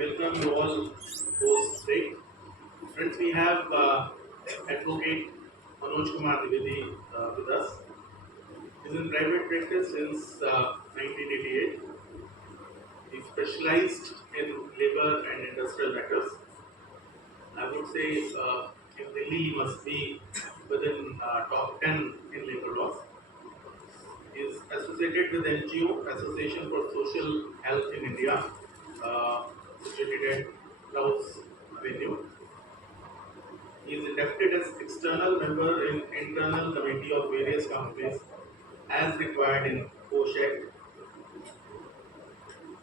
welcome you all host today. Friends, we have Advocate Manoj Kumar Dwivedi with us. He's in private practice since 1988. He specialized in labor and industrial matters. I would say in Delhi he must be within top 10 in labor laws. He is associated with NGO, Association for Social Health in India, situated at Laos Avenue. He is inducted as external member in internal committee of various companies as required in POSH Act.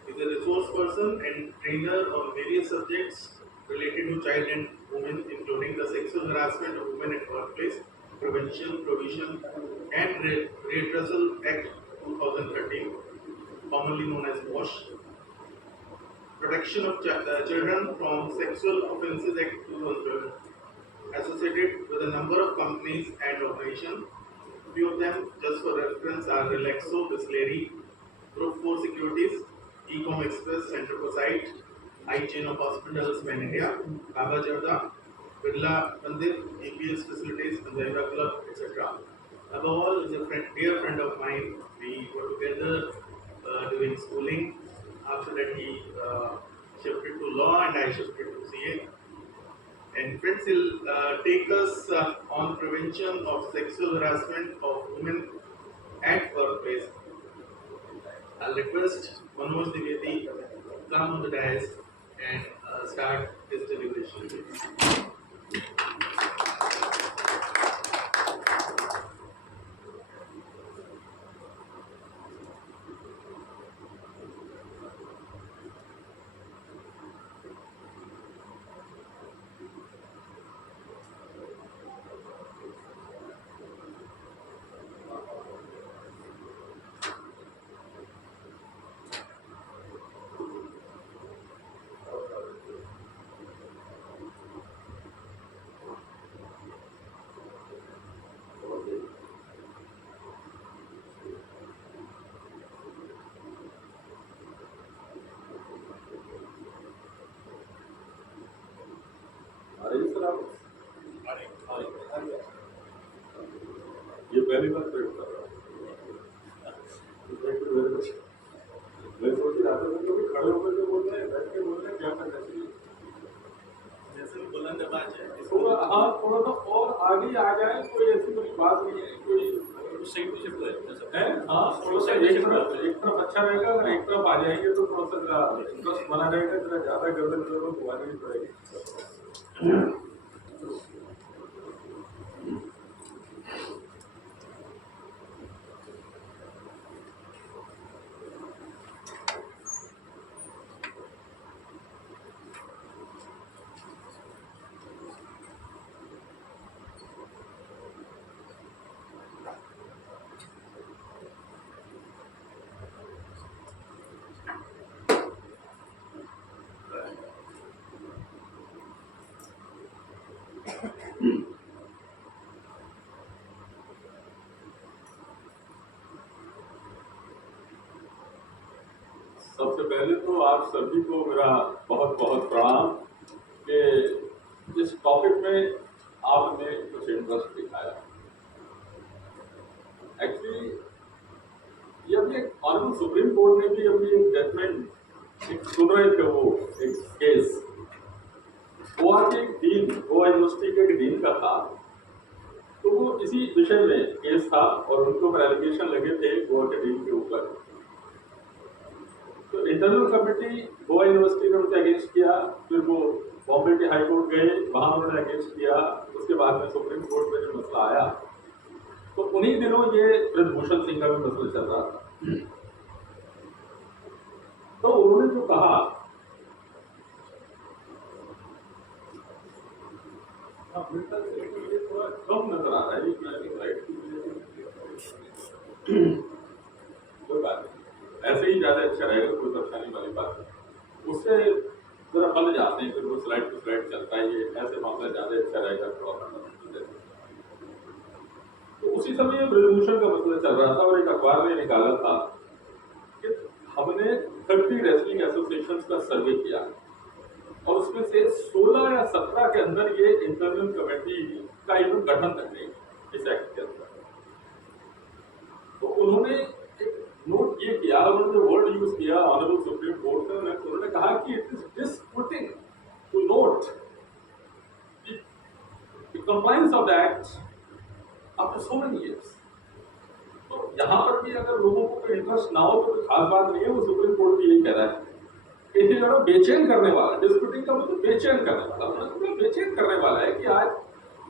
He is a resource person and trainer on various subjects related to child and women, including the sexual harassment of women at workplace, prevention, provision, and redressal Act 2013, commonly known as POSH, protection of children from sexual offences Act 2012, associated with a number of companies and organizations. Few of them, just for reference, are Relaxo, Bisleri, Group 4 Securities, Ecom Express, Center for Sight, iChain of Hospitals, Pan India, Baba Jarda, Birla Mandir, EPS Facilities, Zaira Club, etc. Above all, is a dear friend of mine. We were together during schooling. After that, he shifted to law and I shifted to CA. And friends will take us on prevention of sexual harassment of women at workplace. I'll request Manoj Dwivedi come on the dais and start his deliberation. ये पहली बार प्रयोग कर रहा हूँ। मैं सोच रहा था कि खड़े होकर के बोल रहे हैं, बैठ के बोल रहे हैं, क्या करना चाहिए? जैसे बुलंद आवाज है थोड़ा हाँ थोड़ा सा और आगे आ जाए, कोई ऐसी कोई बात नहीं है, कोई सही भी शिफ्ट है हाँ थोड़ा सा एक तरफ अच्छा रहेगा, अगर एक तरफ आ जाएंगे तो थोड़ा सा इंटरेस्ट बना रहेगा, जरा ज़्यादा गर्दन तो घुमानी नहीं पड़ेगी। सबसे पहले तो आप सभी को मेरा बहुत बहुत प्रणाम कि इस टॉपिक में आपने कुछ इंटरेस्ट दिखाया। एक्चुअली ये अभी एक ऑनरेबल सुप्रीम कोर्ट ने भी अभी एक जजमेंट एक सुन रहे थे, वो एक केस गोवा के एक डीन, गोवा यूनिवर्सिटी के एक डीन का था, तो वो इसी विषय में केस था और उनको ऊपर एलिगेशन लगे थे गोवा के डीन के ऊपर। तो इंटरनल कमेटी गोवा यूनिवर्सिटी ने उनके अगेंस्ट किया, फिर वो बॉम्बे के हाई कोर्ट गए, वहां उन्होंने अगेंस्ट किया, उसके बाद में सुप्रीम कोर्ट में जो मसला आया तो उन्हीं दिनों ये ब्रजभूषण सिंह का भी मसला चल रहा था। तो उन्होंने जो कहा थोड़ा कम नजर आ रहा है, कोई बात नहीं, ऐसे ही ज्यादा अच्छा रहेगा, कोई परेशानी वाली बात है। उससे जरा बन जाते हैं, फिर वो स्लाइड टू स्लाइड चलता है, ये ऐसे मामला ज्यादा अच्छा रहेगा थोड़ा। तो उसी समय ब्रजभूषण का मसला चल रहा था और एक अखबार ने निकाला था कि हमने 30 रेसलिंग एसोसिएशंस का सर्वे किया और उसमें से 16 या 17 के अंदर ये इंटरनल कमेटी का इवन गठन तक नहीं इस एक्ट के अंदर। तो उन्होंने एक नोट ये किया, उन्होंने जो वर्ड यूज किया ऑनरेबल सुप्रीम कोर्ट में, उन्होंने कहा कि it is disputing to note the compliance of the act after so many years. तो यहाँ पर भी अगर लोगों को कोई इंटरेस्ट ना हो तो कोई खास बात नहीं है, वो सुप्रीम कोर्ट भी यही कह रहा है कि ये जो बेचैन करने वाला, डिस्प्यूटिंग का मतलब बेचैन करने वाला, उन्होंने बेचैन करने वाला है कि आज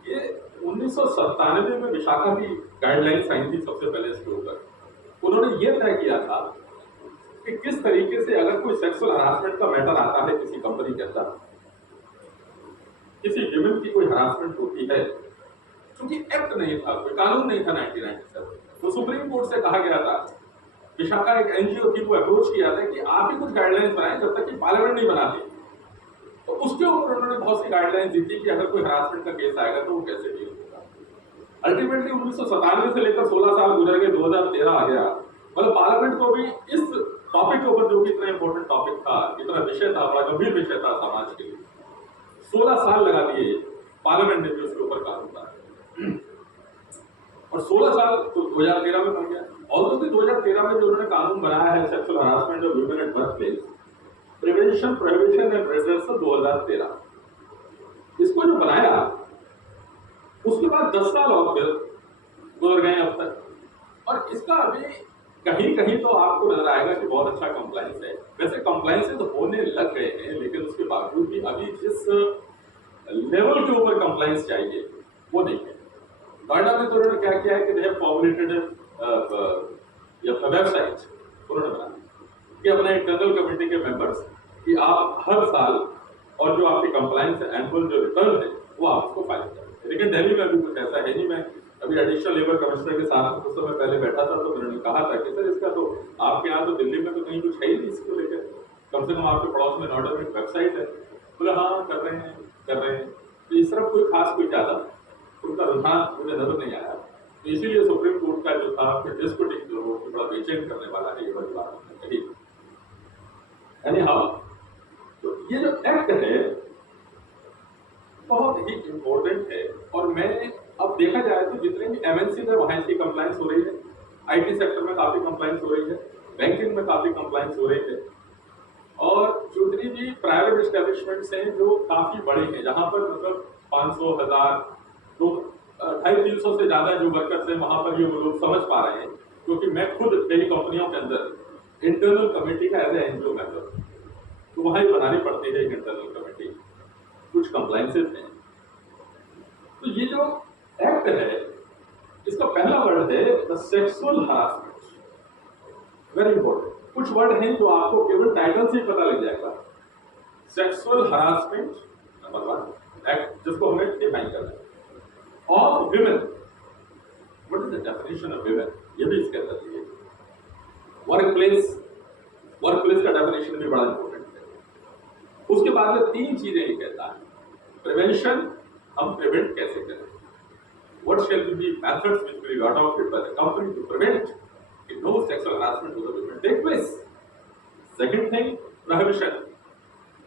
ये 1997 में विशाखा की गाइडलाइंस आई थी सबसे पहले इसके ऊपर। उन्होंने ये तय किया था कि किस तरीके से अगर कोई सेक्सुअल हरासमेंट का मैटर आता है किसी कंपनी के अंदर, किसी विमेन की कोई हरासमेंट होती है, क्योंकि एक्ट नहीं था, कोई कानून नहीं था 1997, तो सुप्रीम कोर्ट से कहा गया था, विशाखा एक एनजीओ थी, वो अप्रोच किया था कि आप ही कुछ गाइडलाइंस बनाएं जब तक कि पार्लियामेंट नहीं बनाती। तो उसके ऊपर उन्होंने बहुत सी गाइडलाइंस दी थी कि अगर कोई हरासमेंट का केस आएगा तो वो कैसे डील होगा। अल्टीमेटली 1997 से लेकर 16 साल गुजर गए, 2013 आ गया, मतलब पार्लियामेंट को भी इस टॉपिक के ऊपर, जो कि इतना इंपॉर्टेंट टॉपिक था, इतना विषय था, बड़ा गंभीर विषय था समाज के लिए, 16 साल लगा दिए पार्लियामेंट ने भी उसके ऊपर कानून बनाया, और 16 साल तो 2013 में बन गया। और 2013 में जो उन्होंने कानून बनाया है sexual harassment of women at work place, prevention, prohibition and redressal 2013, इसको जो बनाया उसके बाद 10 साल और फिर गुजर गए अब तक, और इसका अभी कहीं कहीं तो आपको नजर आएगा कि बहुत अच्छा कंप्लायंस है। वैसे कंप्लायंसेस होने लग गए हैं, लेकिन उसके बावजूद भी अभी जिस लेवल के ऊपर कंप्लायंस चाहिए वो नहीं है। नोएडा में तो उन्होंने क्या किया है कि दे हैव फॉर्मुलेटेड वेबसाइट उन्होंने बना कि अपने इंटरनल कमेटी के मेंबर्स कि आप हर साल और जो आपकी कंप्लायंस है, एनुअल जो रिटर्न है, वो आप उसको फाइल करें। लेकिन दिल्ली में अभी कुछ ऐसा है नहीं। मैं अभी एडिशनल लेबर कमिश्नर के साथ कुछ समय पहले बैठा था, तो उन्होंने कहा था कि सर इसका तो आपके यहाँ तो दिल्ली में तो कहीं कुछ है ही नहीं इसको लेकर, कम से कम आपके पड़ोस में नोएडा में एक वेबसाइट है। बोले हाँ कर रहे हैं। तो इस तरफ कोई खास कोई ज्यादा उनका रुझान मुझे नजर नहीं आया। तो इसीलिए सुप्रीम कोर्ट का जो था डिस्प्यूटिंग जो बड़ा बेचैन करने वाला है, ये बड़ी बात कही। यानी हाँ, तो ये जो एक्ट है बहुत ही इम्पोर्टेंट है, और मैं अब देखा जाए तो जितने भी एमएनसी में वहां इसकी कंप्लायंस हो रही है, आईटी सेक्टर में काफी कंप्लायंस हो रही है, बैंकिंग में काफी कंप्लायंस हो रही है, और जितनी भी प्राइवेट एस्टेब्लिशमेंट्स हैं जो काफी बड़े हैं, जहां पर मतलब 500, 1000, 250-300 से ज्यादा जो वर्कर्स हैं, वहां पर ये वो लोग समझ पा रहे हैं। क्योंकि मैं खुद कई कंपनियों के अंदर इंटरनल कमेटी का एज ए एनजीओ मेंबर, तो वहां ही बनानी पड़ती है इंटरनल कमेटी, कुछ कंप्लायंसेस हैं। तो ये जो एक्ट है, इसका पहला वर्ड है the sexual harassment. Very important, कुछ वर्ड हैं जो आपको केवल टाइटल से ही पता लग जाएगा। सेक्सुअल हरासमेंट नंबर 1 एक्ट, जिसको हमें डिफाइन करना है, of women. What is the definition of women, ये भी इसके अंदर है। वर्क प्लेस का डेफिनेशन भी बड़ा इंपॉर्टेंट है। उसके बाद में 3 चीजें ये कहता है। प्रिवेंशन, हम प्रिवेंट कैसे करें, what shall be the methods which will be adopted by the company to prevent that no sexual harassment to the women take place. Second thing, prohibition.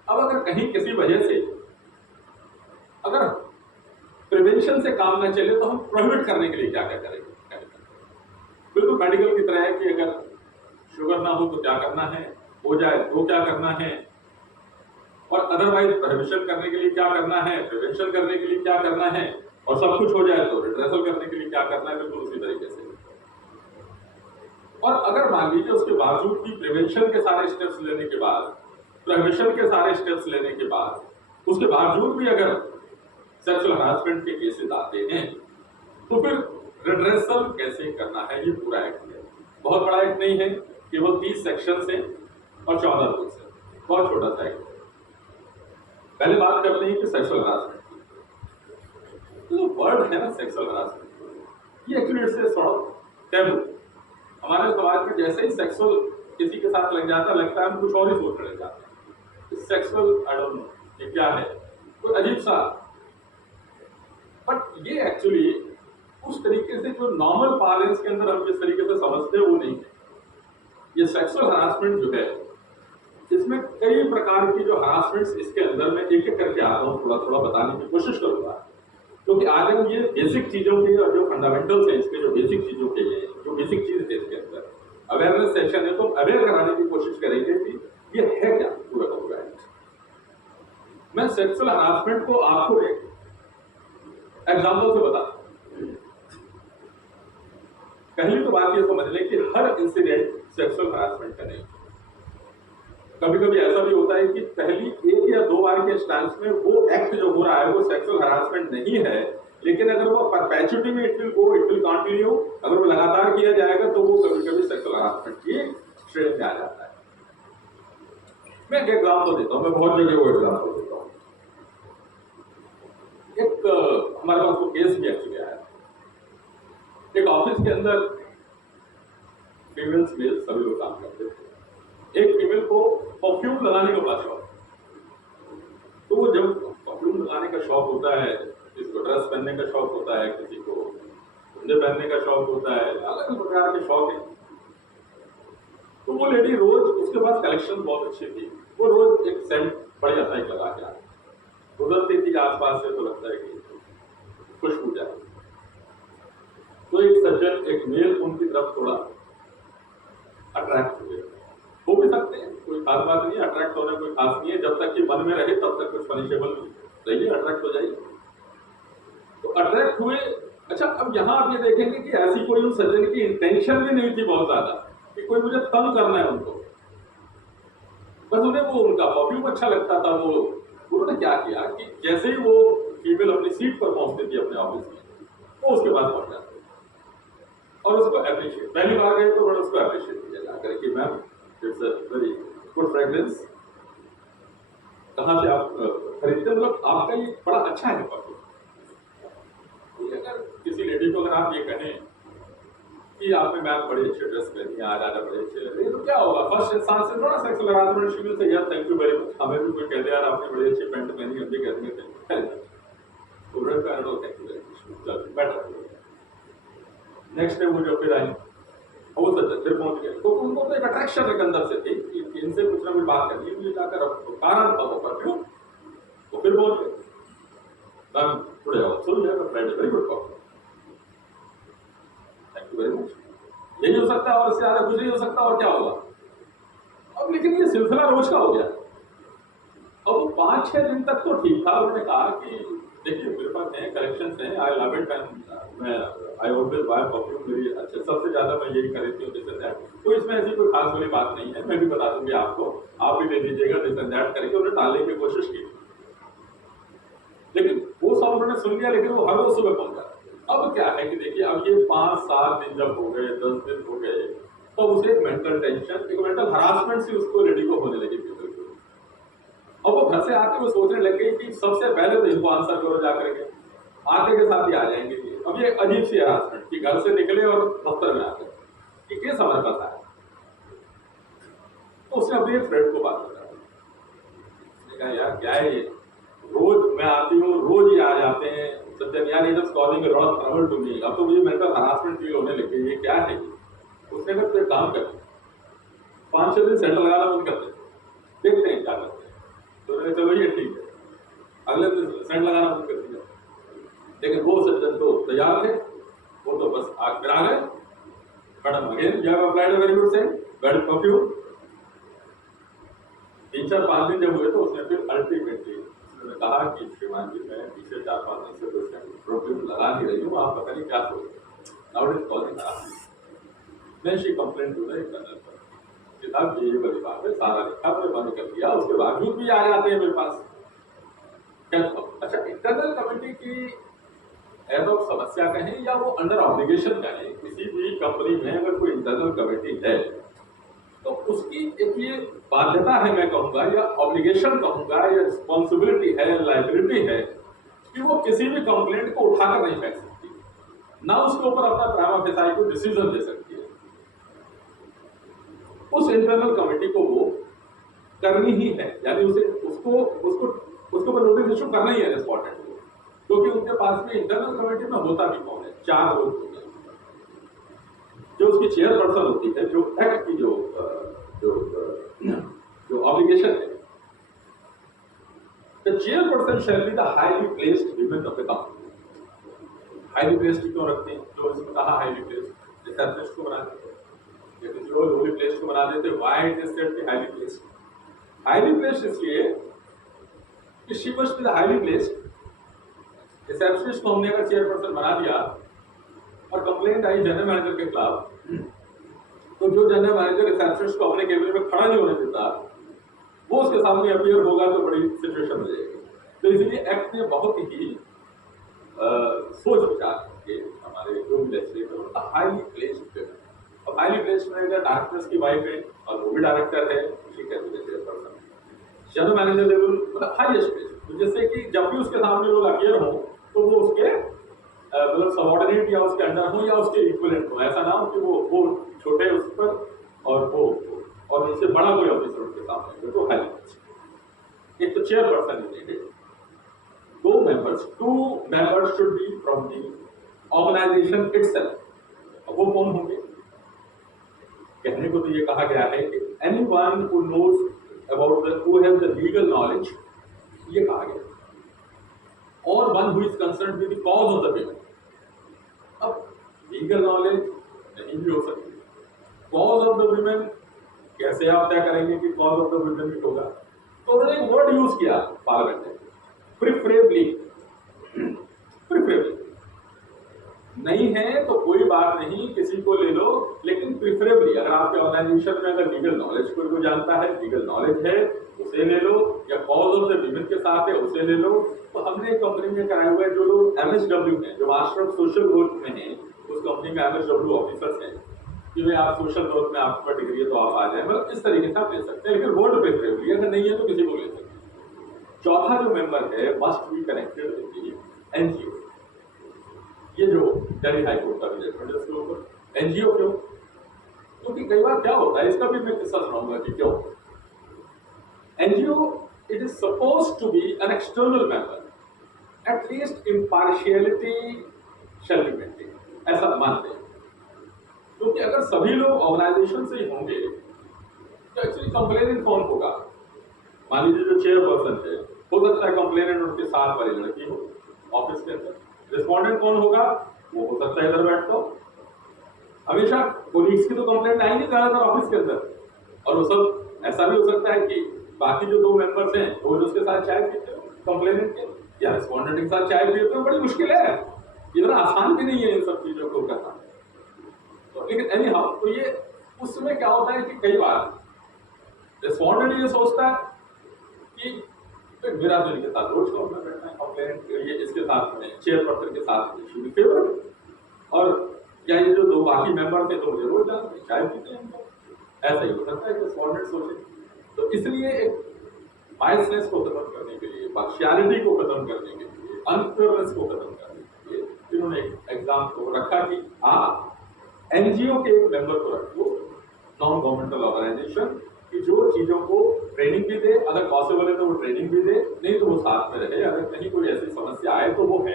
अब अगर कहीं किसी वजह से अगर प्रिवेंशन से काम न चले तो हम प्रोहिबिट करने के लिए क्या क्या करेंगे। बिल्कुल मेडिकल की तरह है कि अगर शुगर ना हो तो क्या करना है, हो जाए तो क्या करना है, और अदरवाइज प्रोहिबिशन करने के लिए क्या करना है, प्रिवेंशन करने के लिए क्या करना है, और सब कुछ हो जाए तो रिड्रेसल करने के लिए क्या करना है, बिल्कुल उसी तरीके से। और अगर मान लीजिए उसके बावजूद भी प्रिवेंशन के सारे स्टेप्स लेने के बाद, प्रोहिबिशन के सारे स्टेप्स लेने के बाद, उसके बावजूद भी अगर सेक्सुअल हरासमेंट के केसेस आते हैं, तो फिर रिड्रेसल कैसे करना है, ये पूरा एक्ट है। बहुत बड़ा एक्ट नहीं है, केवल 30 सेक्शन है और 14 रूल्स है, बहुत छोटा सा एक्ट है। पहले बात करते हैं कि सेक्सुअल हरासमेंट, जो वर्ड है ना सेक्सुअल हरासमेंट, ये actually it's a sort of taboo. हमारे समाज में जैसे ही सेक्सुअल किसी के साथ लग जाता, लगता है हम कुछ और ही सोचने लग जाते हैं। सेक्सुअल आई डोंट नो ये क्या है, कोई अजीब सा, बट ये एक्चुअली उस तरीके से जो नॉर्मल पार्लेंस के अंदर हम जिस तरीके से समझते हैं वो नहीं है। ये सेक्सुअल हरासमेंट जो है इसमें कई प्रकार की जो हरासमेंट्स इसके अंदर में एक एक करके आता हूँ, थोड़ा थोड़ा बताने की कोशिश करूंगा, क्योंकि आज हम ये बेसिक चीजों के और जो फंडामेंटल्स हैं इसके, जो बेसिक चीजों के हैं, जो बेसिक चीज है इसके अंदर अवेयरनेस सेशन है, तो अवेयर कराने की कोशिश करेंगे कि ये है क्या पूरा का पूरा। मैं सेक्सुअल हरासमेंट को आपको एक एग्जाम्पल से बता। पहली तो बात ये समझ लें कि हर इंसिडेंट सेक्सुअल हरासमेंट का नहीं। कभी कभी ऐसा भी होता है कि पहली एक या दो बार के इंस्टेंस में वो एक्ट जो हो रहा है वो सेक्सुअल हरासमेंट नहीं है, लेकिन अगर वो परपेचुटी में it will go, it will continue, अगर वो लगातार किया जाएगा तो वो कभी कभी सेक्सुअल हरासमेंट की श्रेणी में आ जाता है। मैं एक एग्जाम्पल देता हूँ, मैं बहुत जगह वो एग्जाम्पल देता हूँ। एक हमारे पास वो केस भी एक्चुअली आया, एक ऑफिस के अंदर फीमेल्स मेल सभी लोग काम करते थे। एक फीमेल को परफ्यूम लगाने का बड़ा शौक, तो वो जब परफ्यूम लगाने का शौक होता है, किसी को ड्रेस पहनने का शौक होता है, किसी को कुंडे पहनने का शौक होता है, अलग अलग प्रकार के शौक है। तो वो लेडी रोज, उसके पास कलेक्शन बहुत अच्छी थी, वो रोज एक सेंट बढ़िया सा एक लगा के गुजरती थी आसपास से, तो लगता है कि खुशबू जाए। तो एक सज्जन, एक मेल उनकी तरफ थोड़ा अट्रैक्ट हुए, हो भी सकते हैं, कोई खास बात नहीं है, अट्रैक्ट होना कोई खास नहीं है, जब तक कि मन में रहे तब तक कुछ पनिशेबल नहीं, सही है, अट्रैक्ट हो जाइए। तो अट्रैक्ट हुए। अच्छा, अब यहां आप ये देखेंगे कि ऐसी कोई उन सज्जन की इंटेंशन भी नहीं थी बहुत ज्यादा कि कोई मुझे तंग करना है उनको, बस उन्हें वो उनका परफ्यूम अच्छा लगता था। वो उन्होंने क्या किया कि जैसे ही वो फीमेल अपनी सीट पर पहुंचती थी अपने ऑफिस में, वो उसके पास पहुंच जाते और उसको अप्रिशिएट, पहली बार गए तो उन्होंने उसको अप्रिशिएट किया जाकर कि ma'am it's a very good fragrance, कहाँ से आप खरीदते, मतलब आपका ये बड़ा अच्छा है परफ्यूम। अगर किसी लेडी को अगर आप ये कहें कि आपने मैम बड़े अच्छे ड्रेस पहनी है, आज आजा बड़े अच्छे लग रहे हैं, तो क्या होगा, फर्स्ट इंसान से थोड़ा सेक्सुअल हरासमेंट शुरू से, यार थैंक यू वेरी मच, हमें भी कोई कहते यार आपने बड़ी अच्छी पैंट पहनी, हम भी कहते हैं thank you very much, better. Next day वो जो फिर आई, वो फिर पहुंच गए, तो उनको तो एक अट्रैक्शन एक अंदर से थी कि इनसे कुछ ना कुछ बात करनी है, मुझे जाकर कारण था वो परफ्यूम, तो फिर पहुंच गए। Ma'am today also you have a very good perfume, thank you very much. यही हो सकता है और इससे ज्यादा कुछ नहीं हो सकता, और क्या होगा अब। लेकिन ये सिलसिला रोज का हो गया। अब 5-6 दिन तक तो ठीक था, उन्होंने कहा कि देखिए मेरे पास नए कलेक्शंस हैं, आई लव इट, मैं आई ऑलवेज बाय परफ्यूम, मेरी अच्छा सबसे ज्यादा मैं यही खरीदती हूँ, दिस एंड दैट, तो इसमें ऐसी कोई खास वाली बात नहीं है, मैं भी बता दूंगी आपको, आप भी ले लीजिएगा, दिस एंड दैट करके उन्हें टालने की कोशिश की। लेकिन वो सब उन्होंने सुन लिया, लेकिन वो हर रोज सुबह पहुंचा। अब क्या है कि देखिए, अब ये 5-7 दिन जब हो गए, 10 दिन हो गए, तो उसे एक मेंटल टेंशन, एक मेंटल हरासमेंट सी उसको लेडी को होने लगी। अब वो घर से आके वो सोचने लग गई कि सबसे पहले तो इनको आंसर करो जाकर के, आते के साथ ही आ जाएंगे। अब ये अजीब सी हरासमेंट कि घर से निकले और दफ्तर में आते कि केस हमारे पास आया। तो उसने अपने फ्रेंड को बात बताया, यार क्या है ये, रोज मैं आती हूँ, रोज ही आ जाते हैं सज्जन, यार it is causing a lot of trouble to me, अब तो मुझे मेंटल हरासमेंट फील होने लग गई, ये क्या है। उसने कहा तो काम कर, 5-6 दिन सेंटर लगाना बंद करते, देखते हैं क्या करते हैं। तो मैंने चलो ये ठीक है, अगले दिन सेंट लगाना बंद कर दिया। लेकिन वो सज्जन तो तैयार थे, वो तो बस आग गिरा गए, madam again you have applied a very good scent, very perfume. 3-4-5 दिन जब हुए तो उसने फिर अल्टीमेटली उसने कहा कि श्रीमान जी मैं पिछले 4-5 दिन से कुछ परफ्यूम लगा नहीं रही हूँ, आप पता नहीं क्या सोच रहे हैं, now it is causing harassment. मैं she complaint to the internal पर, किताब ये बड़ी बात है, सारा लिखा मैंने बंद कर दिया, उसके बावजूद भी आ जाते हैं मेरे पास। अच्छा, इंटरनल कमेटी की एज ऑफ समस्या कहें या वो अंडर ऑब्लिगेशन कहें, किसी भी कंपनी में अगर कोई इंटरनल कमेटी है तो उसकी एक ये बाध्यता है, मैं कहूंगा, या ऑब्लिगेशन कहूंगा, या रिस्पॉन्सिबिलिटी है, लाइबिलिटी है कि वो किसी भी कंप्लेंट को उठाकर नहीं फेंक सकती, ना उसके ऊपर अपना प्राइमा फेसाई को डिसीजन दे सकती है। उस इंटरनल कमेटी को वो करनी ही है, यानी उसे उसको पर नोटिस इशू करना ही है रिस्पोंडेंट को, क्योंकि उनके पास में इंटरनल कमेटी में होता भी कौन है, 4 लोग होते हैं। जो उसकी चेयरपर्सन होती है, जो एक्ट की जो जो ऑब्लिगेशन है, the chairperson shall be the highly placed women of the company. Highly placed क्यों रखते हैं? जो इसमें कहा हाईली प्लेस्ड, रिसेप्शनिस्ट को बना देते हैं या किसी और लोली प्लेस्ड को बना देते हैं। व्हाई इट इज सेड कि हाईली प्लेस्ड? हाईली प्लेस्ड इसलिए कि she must be the highly placed. Receptionist को हमने अगर चेयरपर्सन बना दिया और कंप्लेंट आई जनरल मैनेजर के खिलाफ, तो जो जनरल मैनेजर रिसेप्शनिस्ट को अपने कैबिनेट में खड़ा नहीं होने देता, वो उसके सामने अपीयर होगा तो बड़ी सिचुएशन हो जाएगी। तो इसलिए एक्ट ने बहुत ही सोच विचार के हमारे जो भी लेजिस्लेटर हाईली प्लेस्ड, अब हाईली प्लेस्ड में अगर डायरेक्टर्स की वाइफ है और वो भी डायरेक्टर है, ठीक है, तो चेयरपर्सन जनरल मैनेजर लेवल मतलब हाईएस्ट प्लेस, तो जैसे कि जब भी उसके सामने लोग अपीयर हो तो वो उसके मतलब सबऑर्डिनेट या उसके अंडर हो या उसके इक्विवेलेंट हो। ऐसा ना हो कि वो छोटे उस पर और वो और उनसे बड़ा कोई ऑफिसर उनके सामने हो, तो हाई प्लेस। एक तो chairperson is needed, two members should be from the organization itself. अब वो कौन होंगे? कहने को तो ये कहा गया है कि anyone who knows about the who has the legal knowledge, ये कहा गया, और one who is concerned with the cause of the women. अब लीगल नॉलेज नहीं भी हो सकती, कॉज ऑफ द विमेन कैसे आप तय करेंगे कि कॉज ऑफ द विमेन भी होगा? तो उन्होंने एक वर्ड यूज किया पार्लियामेंट में, प्रिफरेबली। प्रिफरेबली नहीं है तो कोई बात नहीं, किसी को ले लो, लेकिन प्रिफरेबली अगर आपके ऑर्गेनाइजेशन में अगर लीगल नॉलेज कोई को जानता है, लीगल नॉलेज है, उसे ले लो, या कॉज ऑफ द विमेन के साथ है उसे ले लो। तो हमने कंपनी में कराया हुआ है, जो लोग MSW हैं, जो मास्टर ऑफ सोशल वर्क में हैं, उस कंपनी में MSW ऑफिसर्स हैं, कि भाई आप सोशल वर्क में आपका डिग्री है तो आप आ जाए, मतलब इस तरीके से आप ले सकते हैं, लेकिन वर्ड प्रिफरेबली अगर नहीं है तो किसी को ले सकते हैं। चौथा जो मेंबर है must be connected with NGO। ये जो दिल्ली हाई कोर्ट का भी जजमेंट है उसके ऊपर NGO क्यों? क्योंकि कई बार क्या होता है, इसका भी मैं किस्सा सुनाऊंगा कि क्यों। NGO it is supposed to be an external member, at least impartiality shall be maintained, ऐसा मानते हैं। क्योंकि अगर सभी लोग ऑर्गेनाइजेशन से ही होंगे तो एक्चुअली कंप्लेनेंट कौन होगा? मान लीजिए जो चेयरपर्सन है, हो सकता है कंप्लेनेंट उनके साथ वाली लड़की हो ऑफिस के अंदर, रिस्पोंडेंट कौन होगा? वो हो सकता है इधर बैठता हो। हमेशा कोलीग्स की तो कंप्लेंट आएंगे ज्यादातर ऑफिस के अंदर, और वो सब ऐसा भी हो सकता है कि बाकी जो दो मेंबर्स हैं वो जो उसके साथ चाय पीते हो कंप्लेनेंट के या रिस्पोंडेंट के साथ चाय पीते हो, बड़ी मुश्किल है, इतना आसान भी नहीं है इन सब चीजों को करना। तो लेकिन एनी हाउ, तो ये उस समय क्या होता है कि कई बार रिस्पोंडेंट ये सोचता है कि तो मेरा तो इनके साथ रोज कॉल में बैठना है, कंप्लेंट ये इसके साथ में चेयरपर्सन के साथ में फेवर, और क्या ये जो दो बाकी मेंबर थे तो मुझे रोज जानते हैं, चाय पीते हैं, ऐसा ही हो सकता है कि रिस्पोंडेंट सोचे। तो इसलिए एक बायसनेस को खत्म करने के लिए, पार्शियलिटी को खत्म करने के लिए, अनफेयरनेस को खत्म करने के लिए इन्होंने एक एग्जाम को रखा कि आप NGO के एक मेंबर को रखो, नॉन गवर्नमेंटल ऑर्गेनाइजेशन, कि जो चीजों को ट्रेनिंग भी दे, अगर पॉसिबल है तो वो ट्रेनिंग भी दे, नहीं तो वो साथ में रहे, अगर कहीं कोई ऐसी समस्या आए तो वो है।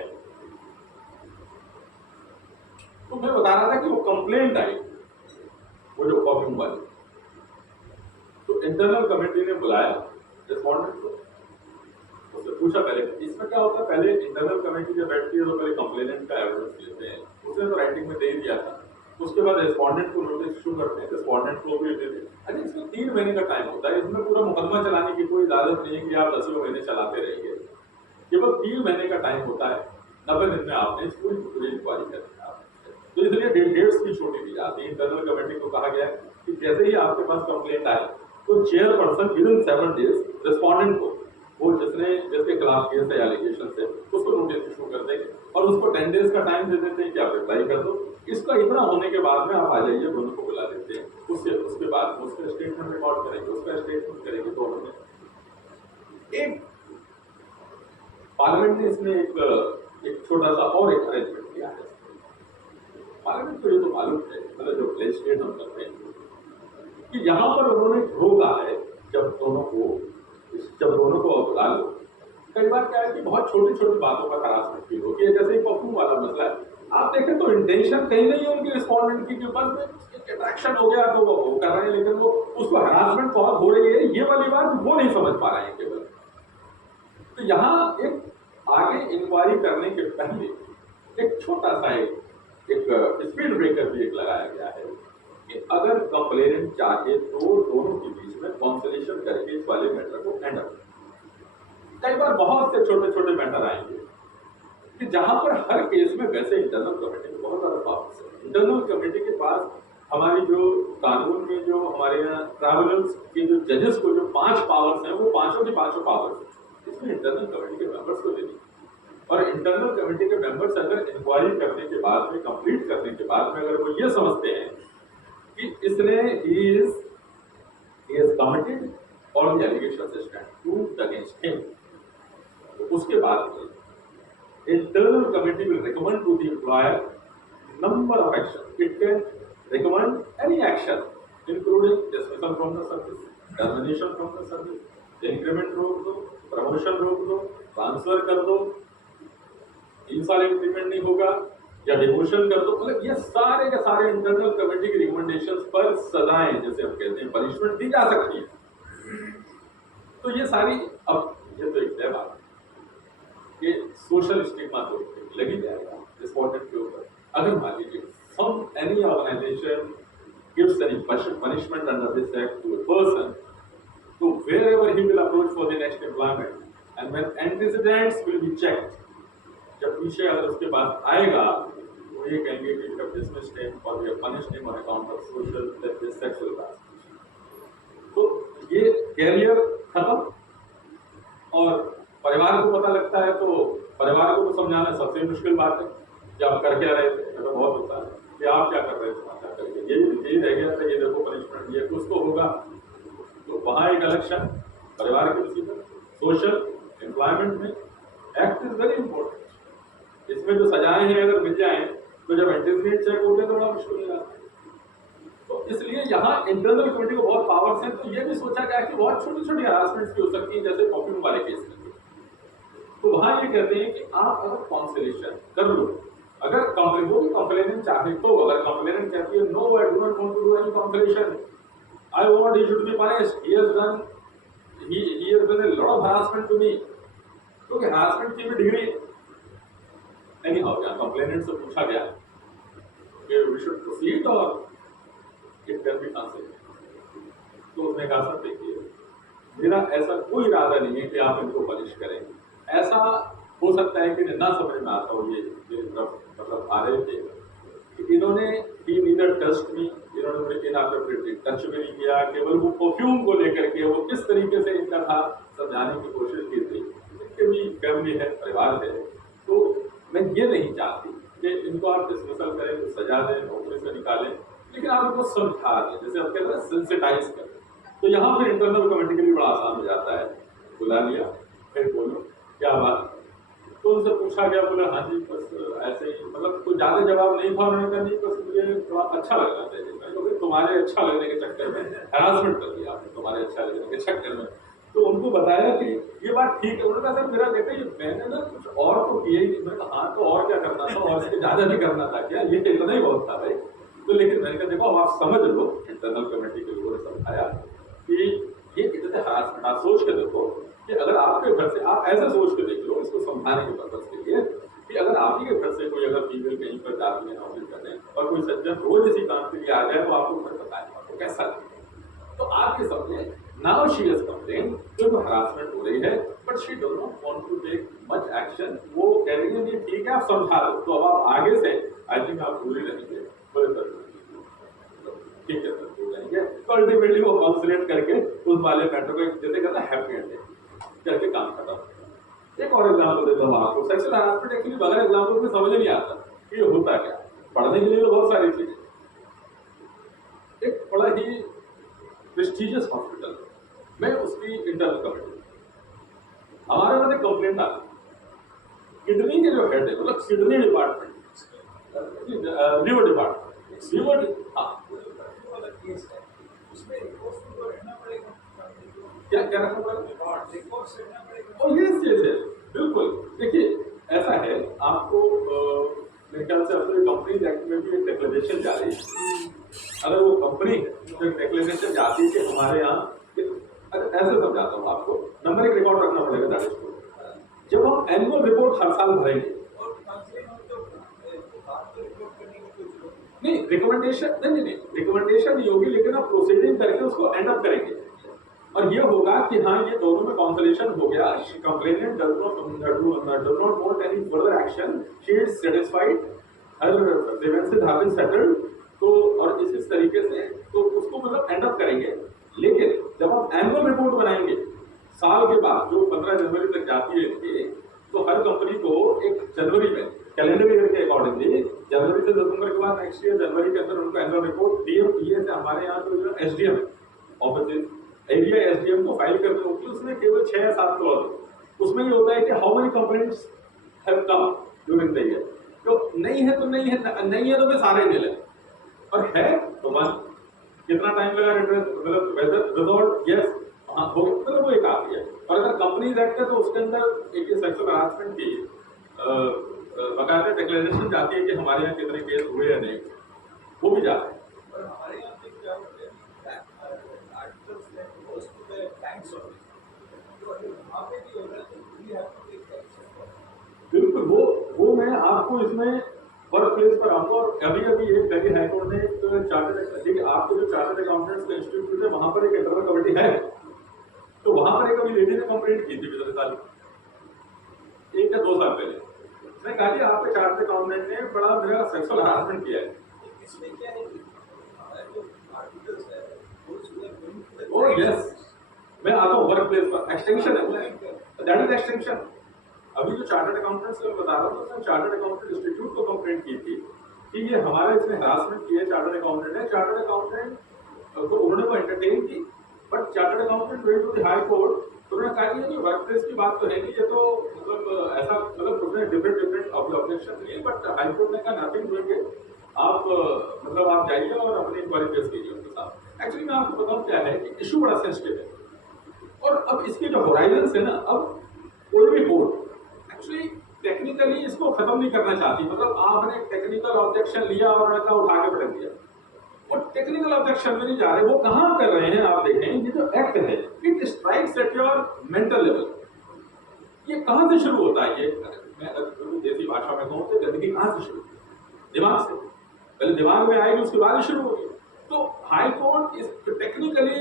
तो मैं बता रहा था कि वो कंप्लेंट आई, वो जो परफ्यूम वाली, तो इंटरनल कमेटी ने बुलाया रिस्पोंडेंट को, उससे पूछा पहले इसमें क्या होता है, पहले इंटरनल कमेटी जब बैठती है तो पहले कंप्लेनेंट का एविडेंस लेते हैं, उसने तो राइटिंग में दे ही दिया था, उसके बाद रिस्पोंडेंट को नोटिस इशू करते हैं, रिस्पोंडेंट को भी देते हैं। अच्छा, इसमें 3 महीने का टाइम होता है, इसमें पूरा मुकदमा चलाने की कोई इजाजत नहीं है कि आप 10 महीने चलाते रहेंगे, केवल 3 महीने का टाइम होता है, 90 दिन में आपने इसको पूरी इंक्वायरी करनी है। तो इसलिए डेट्स भी छोटी दी जाती है। इंटरनल कमेटी को कहा गया है कि जैसे ही आपके पास कंप्लेंट आए तो चेयरपर्सन विदिन 7 डेज रिस्पोंडेंट को, वो जिसके खिलाफ केस है, एलिगेशन है, उसको नोटिस इशू कर देंगे और उसको 10 डेज का टाइम दे देते हैं कि आप रिप्लाई कर दो। इसका इतना होने के बाद में आप आ जाइए, दोनों को बुला लेते हैं, उसके बाद उसका स्टेटमेंट रिकॉर्ड करेंगे, उसका स्टेटमेंट करेंगे दोनों में। एक पार्लियामेंट ने इसमें एक छोटा सा और एक अरेंजमेंट किया है। पार्लियामेंट को ये तो मालूम है, मतलब जो लेजिस्लेट हम करते हैं, कि यहाँ पर उन्होंने रोका है जब दोनों को बुला लो। कई बार क्या है कि बहुत छोटी छोटी बातों पर हरासमेंट फील होती है, जैसे परफ्यूम वाला मसला है, आप देखें तो इंटेंशन कहीं नहीं है उनकी रिस्पॉन्डेंट की, बस में अट्रैक्शन हो गया तो वो कर रहे हैं, लेकिन वो उसको हरासमेंट बहुत हो रही है, ये वाली बात वो नहीं समझ पा रहे हैं केवल। तो यहाँ एक आगे इंक्वायरी करने के पहले एक छोटा सा एक स्पीड ब्रेकर भी एक लगाया गया है कि अगर कंप्लेनेंट चाहे तो दोनों के बीच में कॉन्सलेशन करके इस वाले मैटर को एंड अप। कई बार बहुत से छोटे छोटे मैटर आएंगे कि जहां पर हर केस में वैसे इंटरनल कमेटी में बहुत ज्यादा पावर्स है। इंटरनल कमेटी के पास हमारी जो कानून में जो हमारे यहाँ ट्राइब्यूनल्स के जो जजेस को जो 5 पावर्स हैं वो पांचों की पांचों पावर्स है, इसमें इंटरनल कमेटी के मेंबर्स को देनी। और इंटरनल कमेटी के मेंबर्स अगर इंक्वायरी करने के बाद में, कंप्लीट करने के बाद में अगर वो ये समझते हैं कि इसने ही इज कमिटेड और the allegations stand proved against him, तो उसके बाद में internal committee will recommend to the employer number of actions. It can recommend any action, including dismissal from the service, termination from the service, increment रोक दो, promotion रोक दो, transfer कर दो, 3 साल इंक्रीमेंट नहीं होगा या डिमोशन कर दो। मतलब ये सारे के सारे इंटरनल कमेटी की रिकमेंडेशंस पर सजाएं, जैसे हम कहते हैं, पनिशमेंट दी जा सकती है। तो ये सारी, अब ये तो एक तय बात कि सोशल स्टिग्मा तो लगी जाएगा रिस्पोंडेंट के ऊपर। अगर मान लीजिए some any organization gives any punishment under this act to a person, so wherever he will approach for the next employment and when antecedents will be checked, जब पीछे अगर उसके पास आएगा वो ये कहेंगे कि जब dismissed him or we have punished him on account of social sexual harassment, तो ये कैरियर खत्म। और परिवार को पता लगता है तो परिवार को तो समझाना सबसे मुश्किल बात है कि आप कर क्या रहे थे। तो बहुत होता है कि आप क्या कर रहे थे, क्या करके यही रह गया था, ये देखो पनिशमेंट ये कुछ तो होगा। तो वहाँ एक इलेक्शन परिवार की मुसीबत। सोशल एम्प्लॉयमेंट में एक्ट इज वेरी इंपॉर्टेंट। इसमें जो सजाएं हैं अगर मिल जाएं तो जब एंटीसिडेंट चेक होते हैं तो बड़ा मुश्किल हो जाता है। तो इसलिए यहाँ इंटरनल कमेटी को बहुत पावर्स हैं। तो ये भी सोचा गया कि बहुत छोटी छोटी हरासमेंट्स भी हो सकती हैं, जैसे परफ्यूम वाले केस में। तो वहां ये कहते हैं कि आप अगर कॉन्सिलेशन कर लो, अगर कंप्लेनेंट चाहे तो, अगर कंप्लेनेंट कहती है no I do not want to do any conciliation, I want he should be punished, he has done a lot of harassment to me, क्योंकि हरासमेंट की भी डिग्री एनी हाउ क्या कंप्लेनेंट से पूछा गया कि वी शुड प्रोसीड और it can be conciliation. तो उसने कहा सर देखिए मेरा ऐसा कोई इरादा नहीं है कि आप इनको पनिश करेंगे। ऐसा हो सकता है कि ना समझ में आता हो ये मेरी तरफ मतलब आ रहे थे कि इन्होंने ही नीदर टस्ट मी, इन्होंने मुझे इनअप्रोप्रिएटली टच भी नहीं किया, केवल वो परफ्यूम को लेकर के वो किस तरीके से इनका था समझाने की कोशिश की थी। इनके भी फैमिली है, परिवार है, तो मैं ये नहीं चाहती कि इनको आप डिसमिसल करें, तो सजा दें, नौकरी से निकालें, लेकिन आप इनको समझा दें, जैसे आप कहते हैं सेंसिटाइज करें। तो यहाँ फिर इंटरनल कमेटी के लिए बड़ा आसान हो जाता है। बुला लिया, फिर बोलो क्या बात, तो उनसे पूछा गया, बोले हाँ जी बस ऐसे ही, मतलब कोई ज्यादा जवाब नहीं था। उन्होंने कहा नहीं बस मुझे थोड़ा अच्छा लग रहा था, क्योंकि तुम्हारे अच्छा लगने के चक्कर में हरासमेंट कर दिया आपने, तुम्हारे अच्छा लगने के चक्कर में। तो उनको बताया कि ये बात ठीक है। उन्होंने कहा सर मेरा देखा ये मैंने ना कुछ और तो किया ही नहीं। मैंने कहा हाँ तो और क्या करना था, और इसके ज्यादा नहीं करना था क्या, ये तो इतना ही बहुत था भाई। तो लेकिन मैंने कहा देखो आप समझ लो, इंटरनल कमेटी के लोगों ने समझाया कि ये इतने हरासमेंट, आप सोच के देखो कि अगर आपके घर से, आप ऐसा सोच के देख लो इसको समझाने के पर्पज के लिए, कि अगर आप ही के घर से कोई अगर फीमेल कहीं पर जाती है नौकरी करने और कोई सज्जन रोज इसी काम के लिए आ जाए तो आपको घर बताएं आपको कैसा लगेगा। तो आप ये समझे नाउ शी इज कंप्लेन, जो हरासमेंट हो रही है but she does not want to take much action. वो कह रही है कि ठीक है आप समझा दो, तो अब आप आगे से आई थिंक आप दूरी रहेंगे। बोले सर ठीक है सर हो जाएंगे। तो अल्टीमेटली वो काउंसलेट करके उस वाले मैटर को जैसे कहता है हैप्पी एंडिंग करके काम खत्म। एक और एग्जाम्पल देता हूँ आपको। सेक्सुअल हरासमेंट एक्चुअली बगैर एग्जाम्पल में समझ नहीं आता कि ये होता क्या। पढ़ने के लिए तो बहुत सारी चीजें। एक बड़ा ही प्रेस्टिजियस हॉस्पिटल में उसकी इंटरनल कमेटी, हमारे पास एक कंप्लेंट आ किडनी के जो हेड है, मतलब kidney department, liver department, liver, क्या क्या रखना पड़ेगा? और ये चीज है बिल्कुल। देखिए ऐसा है, आपको मेरे ख्याल से अब तो कंपनीज एक्ट में भी एक डिक्लेरेशन जारी है। अगर वो कंपनी तो एक डिक्लेरेशन जाती है कि हमारे यहाँ ऐसे समझाता हूँ आपको, नंबर एक रिकॉर्ड रखना पड़ेगा दानिश को। जब हम एनुअल रिपोर्ट हर साल भरेंगे, नहीं रिकमेंडेशन नहीं रिकमेंडेशन नहीं होगी, लेकिन आप प्रोसीडिंग करके उसको एंड अप करेंगे और ये होगा कि हाँ ये दोनों में कॉन्सलेशन हो गया, complainant does not want any further action, she is satisfied, her grievances have been settled. तो और इस तरीके से तो उसको मतलब एंड अप करेंगे। लेकिन जब हम एनुअल रिपोर्ट बनाएंगे साल के बाद जो 15 जनवरी तक जाती है, तो हर कंपनी को एक जनवरी में कैलेंडर ईयर के अकॉर्डिंगली जनवरी से दिसंबर के बाद नेक्स्ट ईयर जनवरी के अंदर उनको एनुअल रिपोर्ट डीएम से हमारे यहाँ तो जो एसडीएम ऑफिस एरिया एसडीएम को फाइल करनी होती है, उसमें केवल 6 या 7 क्लॉज उसमें ये होता है कि how many complaints have come during the year, तो नहीं है तो नहीं है तो वे सारे ले लें, और है तो वन कितना टाइम लगा मतलब वेदर रिजॉल्व यस हाँ हो मतलब वो एक आती है। और अगर कंपनीज एक्ट है तो उसके अंदर एक सेक्सुअल हरासमेंट की बकायदा डिक्लेरेशन जाती है कि हमारे यहाँ कितने केस हुए या नहीं, वो भी जाता है। बिल्कुल वो मैं आपको इसमें वर्क प्लेस पर आऊंगा। और अभी एक दिल्ली हाईकोर्ट ने एक चार्टर्ड आपके जो चार्टर्ड अकाउंटेंट्स का इंस्टीट्यूट है वहां पर एक इंटरनल कमेटी है, तो वहां पर एक अभी लेडी ने कंप्लेंट की थी पिछले साल 1 या 2 साल पहले, उसने कहा कि आपके चार्टर्ड अकाउंटेंट ने बड़ा मेरा सेक्सुअल हरासमेंट किया है। इसमें क्या है जो आर्टिकल्स है ओ यस मैं आता हूँ वर्क प्लेस पर एक्सटेंशन है, दैट इज एक्सटेंशन। अभी जो चार्टर्ड अकाउंटेंट्स का बता रहा हूँ, उसने चार्टर्ड अकाउंटेंट इंस्टीट्यूट को कंप्लेंट की थी कि ये हमारे इसमें हरासमेंट की है चार्टर्ड अकाउंटेंट ने। चार्टर्ड अकाउंटेंट को उन्होंने को एंटरटेन की, but chartered accountant went to the high court, तो उन्होंने कहा कि वर्क प्लेस की बात तो है नहीं, ये तो मतलब ऐसा मतलब उसने डिफरेंट ऑब्जेक्शन लिए, बट हाई कोर्ट ने कहा नथिंग डूइंग इट, आप मतलब आप जाइए और अपनी इंक्वायरी पेश कीजिए उनके साथ। एक्चुअली मैं आपको बताऊँ क्या है कि इशू बड़ा सेंसिटिव है, और अब इसके जो होराइजन है ना, अब कोई भी कोर्ट एक्चुअली टेक्निकली इसको खत्म नहीं करना चाहती, मतलब आपने टेक्निकल ऑब्जेक्शन लिया और उनका उठा के पटक दिया, वो टेक्निकल ऑब्जेक्शन में नहीं जा रहे, वो कहाँ कर रहे हैं आप देखें, ये जो एक्ट है it strikes at your mental level. ये कहाँ से शुरू होता है, ये मैं अगर देसी भाषा में कहूँ तो गंदगी कहाँ से शुरू होती है, दिमाग से, पहले दिमाग में आएगी उसके बाद ही शुरू होगी। तो हाई कोर्ट इस टेक्निकली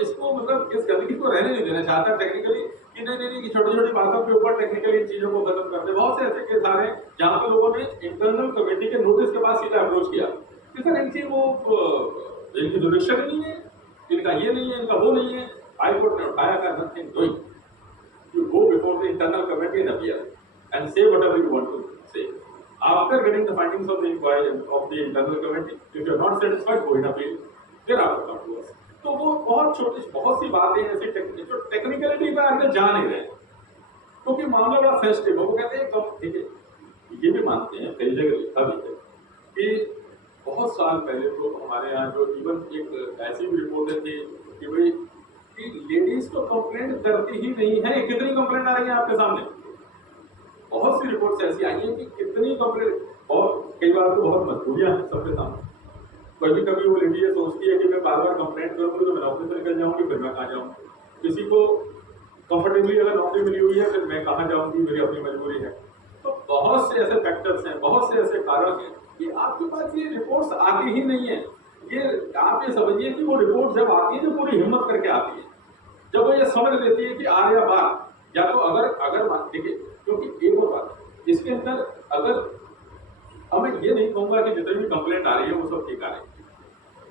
इसको मतलब इस गंदगी को रहने नहीं देना चाहता टेक्निकली, कि नहीं कि छोटी छोटी बातों के ऊपर टेक्निकली इन चीजों को खत्म कर दे। बहुत से ऐसे केस आ रहे हैं जहाँ पे लोगों ने इंटरनल कमेटी के नोटिस के बाद सीधा अप्रोच किया कि सर इनकी वो इनकी जुरिडिक्शन नहीं है, इनका ये नहीं है, इनका वो नहीं है। हाई कोर्ट ने उठाया कर nothing doing, you go before the internal committee and appear and say whatever you want to say after getting the findings of the inquiry of the internal committee, if you are not satisfied go in appeal, फिर आप come to us. तो वो बहुत सी बातें ऐसी जो technicality पे आगे जा नहीं रहे, क्योंकि तो मामला बड़ा सेंसिटिव है। वो कहते हैं कम ठीक है, ये भी मानते हैं कई जगह लिखा भी है कि बहुत साल पहले तो हमारे यहाँ जो इवन एक ऐसी भी रिपोर्टें थी कि भाई कि लेडीज तो कंप्लेंट करती ही नहीं है। कितनी कंप्लेंट आ रही है आपके सामने, बहुत सी रिपोर्ट्स ऐसी आई हैं कि कितनी कंप्लेंट, और कई बार तो बहुत मजबूरियां हैं सबके सामने। कभी कभी वो लेडी ये सोचती है कि मैं बार बार कंप्लेंट करूंगी तो मैं नौकरी से निकल जाऊंगी, फिर मैं कहाँ जाऊँ। किसी को कंफर्टेबली अगर नौकरी मिली हुई है फिर मैं कहाँ जाऊंगी, मेरी अपनी मजबूरी है। तो बहुत से ऐसे फैक्टर्स हैं, बहुत से ऐसे कारण हैं कि आपके पास ये रिपोर्ट्स आती ही नहीं है। ये आप ये समझिए कि वो रिपोर्ट जब आती है तो पूरी हिम्मत करके आती है, जब वो ये समझ लेती है कि आ या बात, या तो अगर देखिए, क्योंकि एक और बात इसके अंदर, अगर अब मैं ये नहीं कहूंगा कि जितनी भी कंप्लेंट आ रही है वो सब ठीक आ रही है,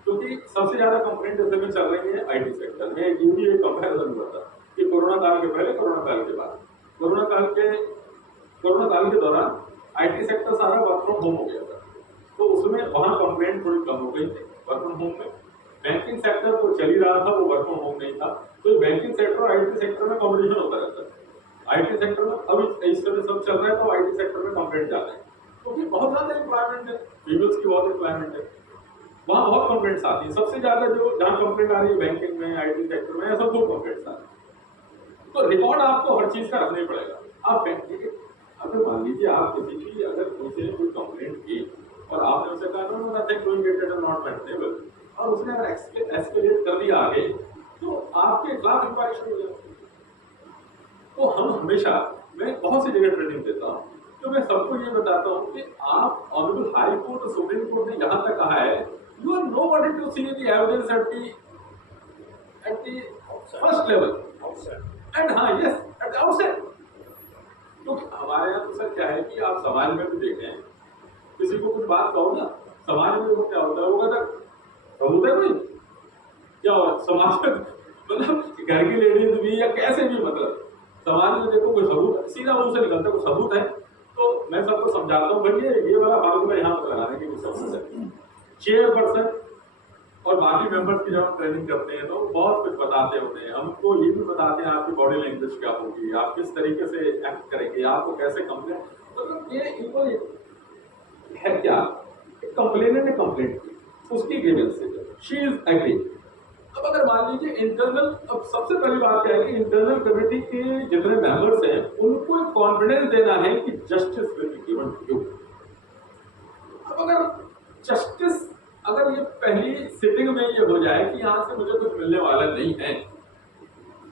क्योंकि सबसे ज्यादा कंप्लेंट जैसे में चल रही है आईटी सेक्टर में। ये भी एक कंपैरिजन हुआ था कि कोरोना काल के पहले, कोरोना काल के बाद। कोरोना काल के दौरान आईटी सेक्टर सारा वर्क फ्रॉम होम हो गया था, तो उसमें वहाँ कंप्लेंट थोड़ी कम हो गई थी वर्क फ्रॉम होम में। बैंकिंग सेक्टर तो चल ही रहा था, वो वर्क फ्रॉम होम नहीं था, तो बैंकिंग सेक्टर और आईटी सेक्टर में कॉम्पिटिशन होता रहता है। आईटी सेक्टर में अब इस तरह सब चल रहा है, तो आईटी सेक्टर में कंप्लेंट ज्यादा है, क्योंकि बहुत ज्यादा एम्प्लॉयमेंट है, फीमेल्स की बहुत एम्प्लॉयमेंट है, वहाँ बहुत कंप्लेंट्स आती है। सबसे ज्यादा जो जहाँ कंप्लेंट आ रही है बैंकिंग में, आईटी सेक्टर में, सब खूब कंप्लेंट्स आ रही है। तो रिकॉर्ड आपको हर चीज का रखना ही पड़ेगा। आप अगर मान लीजिए आप किसी की अगर किसी ने कोई कंप्लेंट की और आपने उसे कहा no nothing doing it is not maintainable और उसने अगर एस्केलेट कर दिया आगे तो आपके खिलाफ इंक्वायरी शुरू हो जाती है। तो हम हमेशा, मैं बहुत सी जगह ट्रेनिंग देता हूँ तो मैं सबको ये बताता हूँ कि आप ऑनरेबल हाई कोर्ट और सुप्रीम कोर्ट ने यहाँ तक कहा है you are nobody to see the evidence at the first level and हाँ यस एट द आउटसेट। क्योंकि हमारे यहाँ तो सर क्या है कि आप समाज में भी देखें, किसी को कुछ बात कहो ना, समाज में क्या होता है वो कहता सबूत है भाई क्या हो समाज में, मतलब घर की लेडीज भी या कैसे भी, मतलब समाज में देखो कोई सबूत सीधा मुंह से निकलता है कोई सबूत है तो मैं सबको समझाता हूँ भाई ये वाला फालतू में यहाँ पर लगाने की कोई सबूत है। चेयरपर्सन और बाकी मेंबर्स की जब हम ट्रेनिंग करते हैं तो बहुत कुछ बताते होते हैं, हमको ये भी बताते हैं आपकी बॉडी लैंग्वेज क्या होगी, आप किस तरीके से एक्ट करेंगे, आपको कैसे कंप्लेन, मतलब ये इनको है क्या कंप्लेनेंट ने कंप्लेंट की उसकी ग्रीवेंस से शी इज एग्री। अब अगर मान लीजिए इंटरनल, अब सबसे पहली बात क्या है कि इंटरनल कमेटी के जितने मेंबर्स हैं उनको एक कॉन्फिडेंस देना है कि justice will be given to you. अब अगर जस्टिस, अगर ये पहली सिटिंग में ये हो जाए कि यहाँ से मुझे कुछ मिलने वाला नहीं है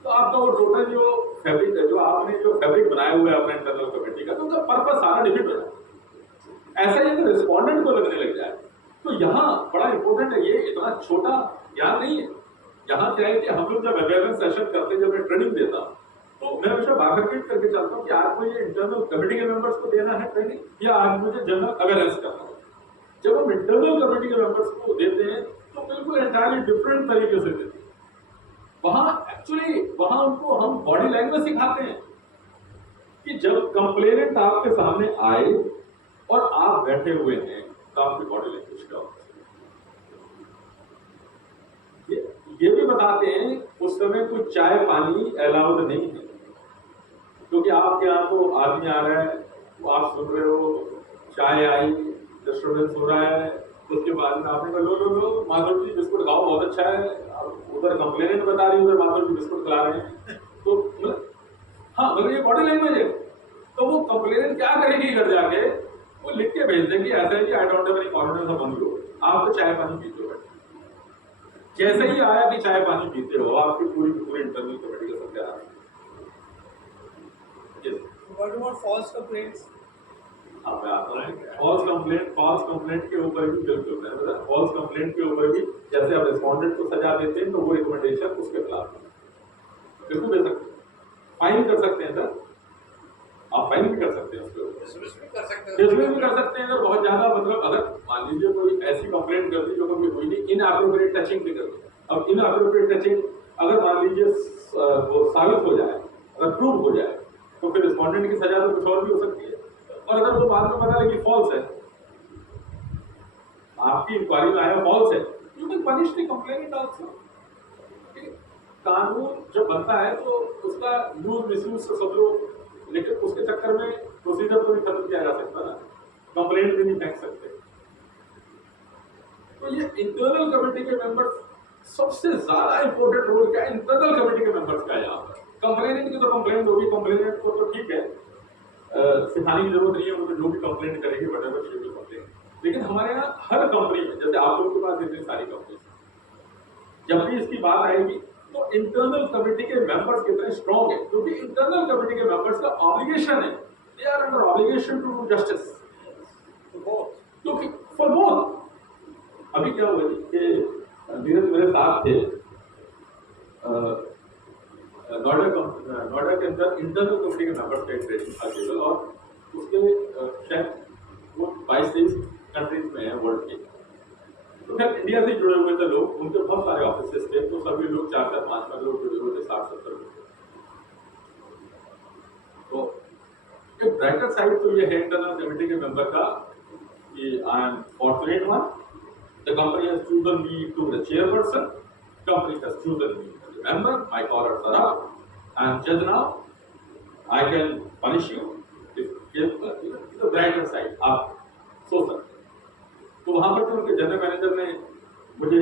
तो आपका वो टोटल जो फैब्रिक है, जो आपने जो फैब्रिक बनाया हुआ है अपने इंटरनल कमेटी का, तो उसका पर्पस सारा डिफिट हो जाए। ऐसा ही अगर रिस्पॉन्डेंट को लगने लग जाए तो यहाँ बड़ा इंपॉर्टेंट है, ये इतना छोटा यहाँ नहीं है। यहाँ क्या है कि हम लोग जब अवेयरनेस सेशन करते हैं, जब मैं ट्रेनिंग देता हूँ तो मैं हमेशा बाइफरकेट करके चलता हूँ कि आज मुझे इंटरनल कमेटी के मेंबर्स को देना है ट्रेनिंग या आज मुझे जनरल अवेयरनेस करना है। जब हम इंटरनल कमेटी के मेंबर्स को देते हैं तो बिल्कुल एंटायरली डिफरेंट तरीके से देते हैं। वहां एक्चुअली वहां उनको हम बॉडी लैंग्वेज सिखाते हैं कि जब कंप्लेनेंट आपके सामने आए और आप बैठे हुए हैं तो आपकी बॉडी लैंग्वेज क्या होती है। ये भी बताते हैं उस समय कोई चाय पानी अलाउड नहीं है, क्योंकि आपके यहाँ तो आदमी आ रहा है, तो आप सुन रहे हो, चाय आई, डिस्टर्बेंस हो रहा है, उसके बाद में आपने कहा लो माधव जी बिस्कुट खाओ बहुत अच्छा है, उधर कंप्लेनेंट बता रही उधर माधव जी बिस्कुट खिला रहे हैं, तो हाँ मगर ये बॉडी लैंग्वेज है। तो वो कंप्लेनेंट क्या करेगी घर जाके, वो लिख के भेज देंगे ऐसा है कि I don't have any confidence on you, आप तो चाय पानी पीते हो। जैसे ही आया कि चाय पानी पीते हो आपकी पूरी इंटरव्यू कमेटी का सब तैयार है। What about false complaints? हाँ मैं आता हूँ फॉल्स कंप्लेंट के ऊपर भी बिल्कुल है, फॉल्स कंप्लेंट के ऊपर भी जैसे आप रिस्पॉन्डेंट को सजा देते हैं तो वो रिकमेंडेशन उसके खिलाफ बिल्कुल दे सकते हैं, फाइन कर सकते हैं सर, आप फाइन भी कर सकते हैं उसके ऊपर, डिसमिस भी कर सकते हैं अगर बहुत ज्यादा, मतलब अगर मान लीजिए कोई ऐसी कंप्लेंट कर दी जो कभी हुई नहीं, इनएप्रोप्रिएट टचिंग भी कर दी। अब इनएप्रोप्रिएट टचिंग अगर मान लीजिए वो साबित हो जाए, अगर प्रूव हो जाए तो फिर रिस्पॉन्डेंट की सजा तो कुछ और भी हो सकती है, और अगर वो बाद में पता लगे फॉल्स है, आपकी इंक्वायरी में आया फॉल्स है, you can punish the complainant also. कानून जब बनता है तो उसका यूज मिसयूज से सब लोग, लेकिन उसके चक्कर में प्रोसीजर तो नहीं खत्म किया जा सकता ना, कंप्लेंट भी नहीं फेंक सकते। तो ये इंटरनल कमेटी के मेंबर्स सबसे ज्यादा इंपॉर्टेंट रोल क्या है, इंटरनल कमेटी के मेंबर्स का यहाँ पर। कंप्लेनेंट की तो कंप्लेंट होगी, कंप्लेनेंट को तो ठीक है सिखाने की जरूरत नहीं है, वो तो जो भी कंप्लेंट करेगी वटेवर शी विल कंप्लेन। लेकिन हमारे यहाँ हर कंपनी में, जैसे आप लोगों के पास इतनी सारी कंपनी, जब भी इसकी बात आएगी तो इंटरनल कमेटी के मेंबर्स कितने स्ट्रॉन्ग है, क्योंकि इंटरनल कमेटी के मेंबर्स का ऑब्लिगेशन है, they are under obligation to do justice क्योंकि फॉर बोथ। अभी क्या हुआ कि धीरज मेरे साथ थे नोएडा के अंदर इंटरनल कमेटी के मेंबर्स का ट्रेनिंग था केवल, और उसके शायद वो 22-23 कंट्रीज में है वर्ल्ड के, तो खैर इंडिया से जुड़े हुए थे लोग, उनके बहुत सारे ऑफिसेस थे, तो सभी लोग 4-5 लोग जुड़े हुए थे, 60-70 लोग। तो एक ब्राइटर साइड तो ये है इंटरनल कमेटी के मेंबर का कि I am fortunate one, the company has chosen me to the chairperson, company has chosen me as a member, my colors are up, I am judge now, I can punish you if the brighter side आप सोच सकते हैं। तो वहाँ पर तो उनके general manager ने मुझे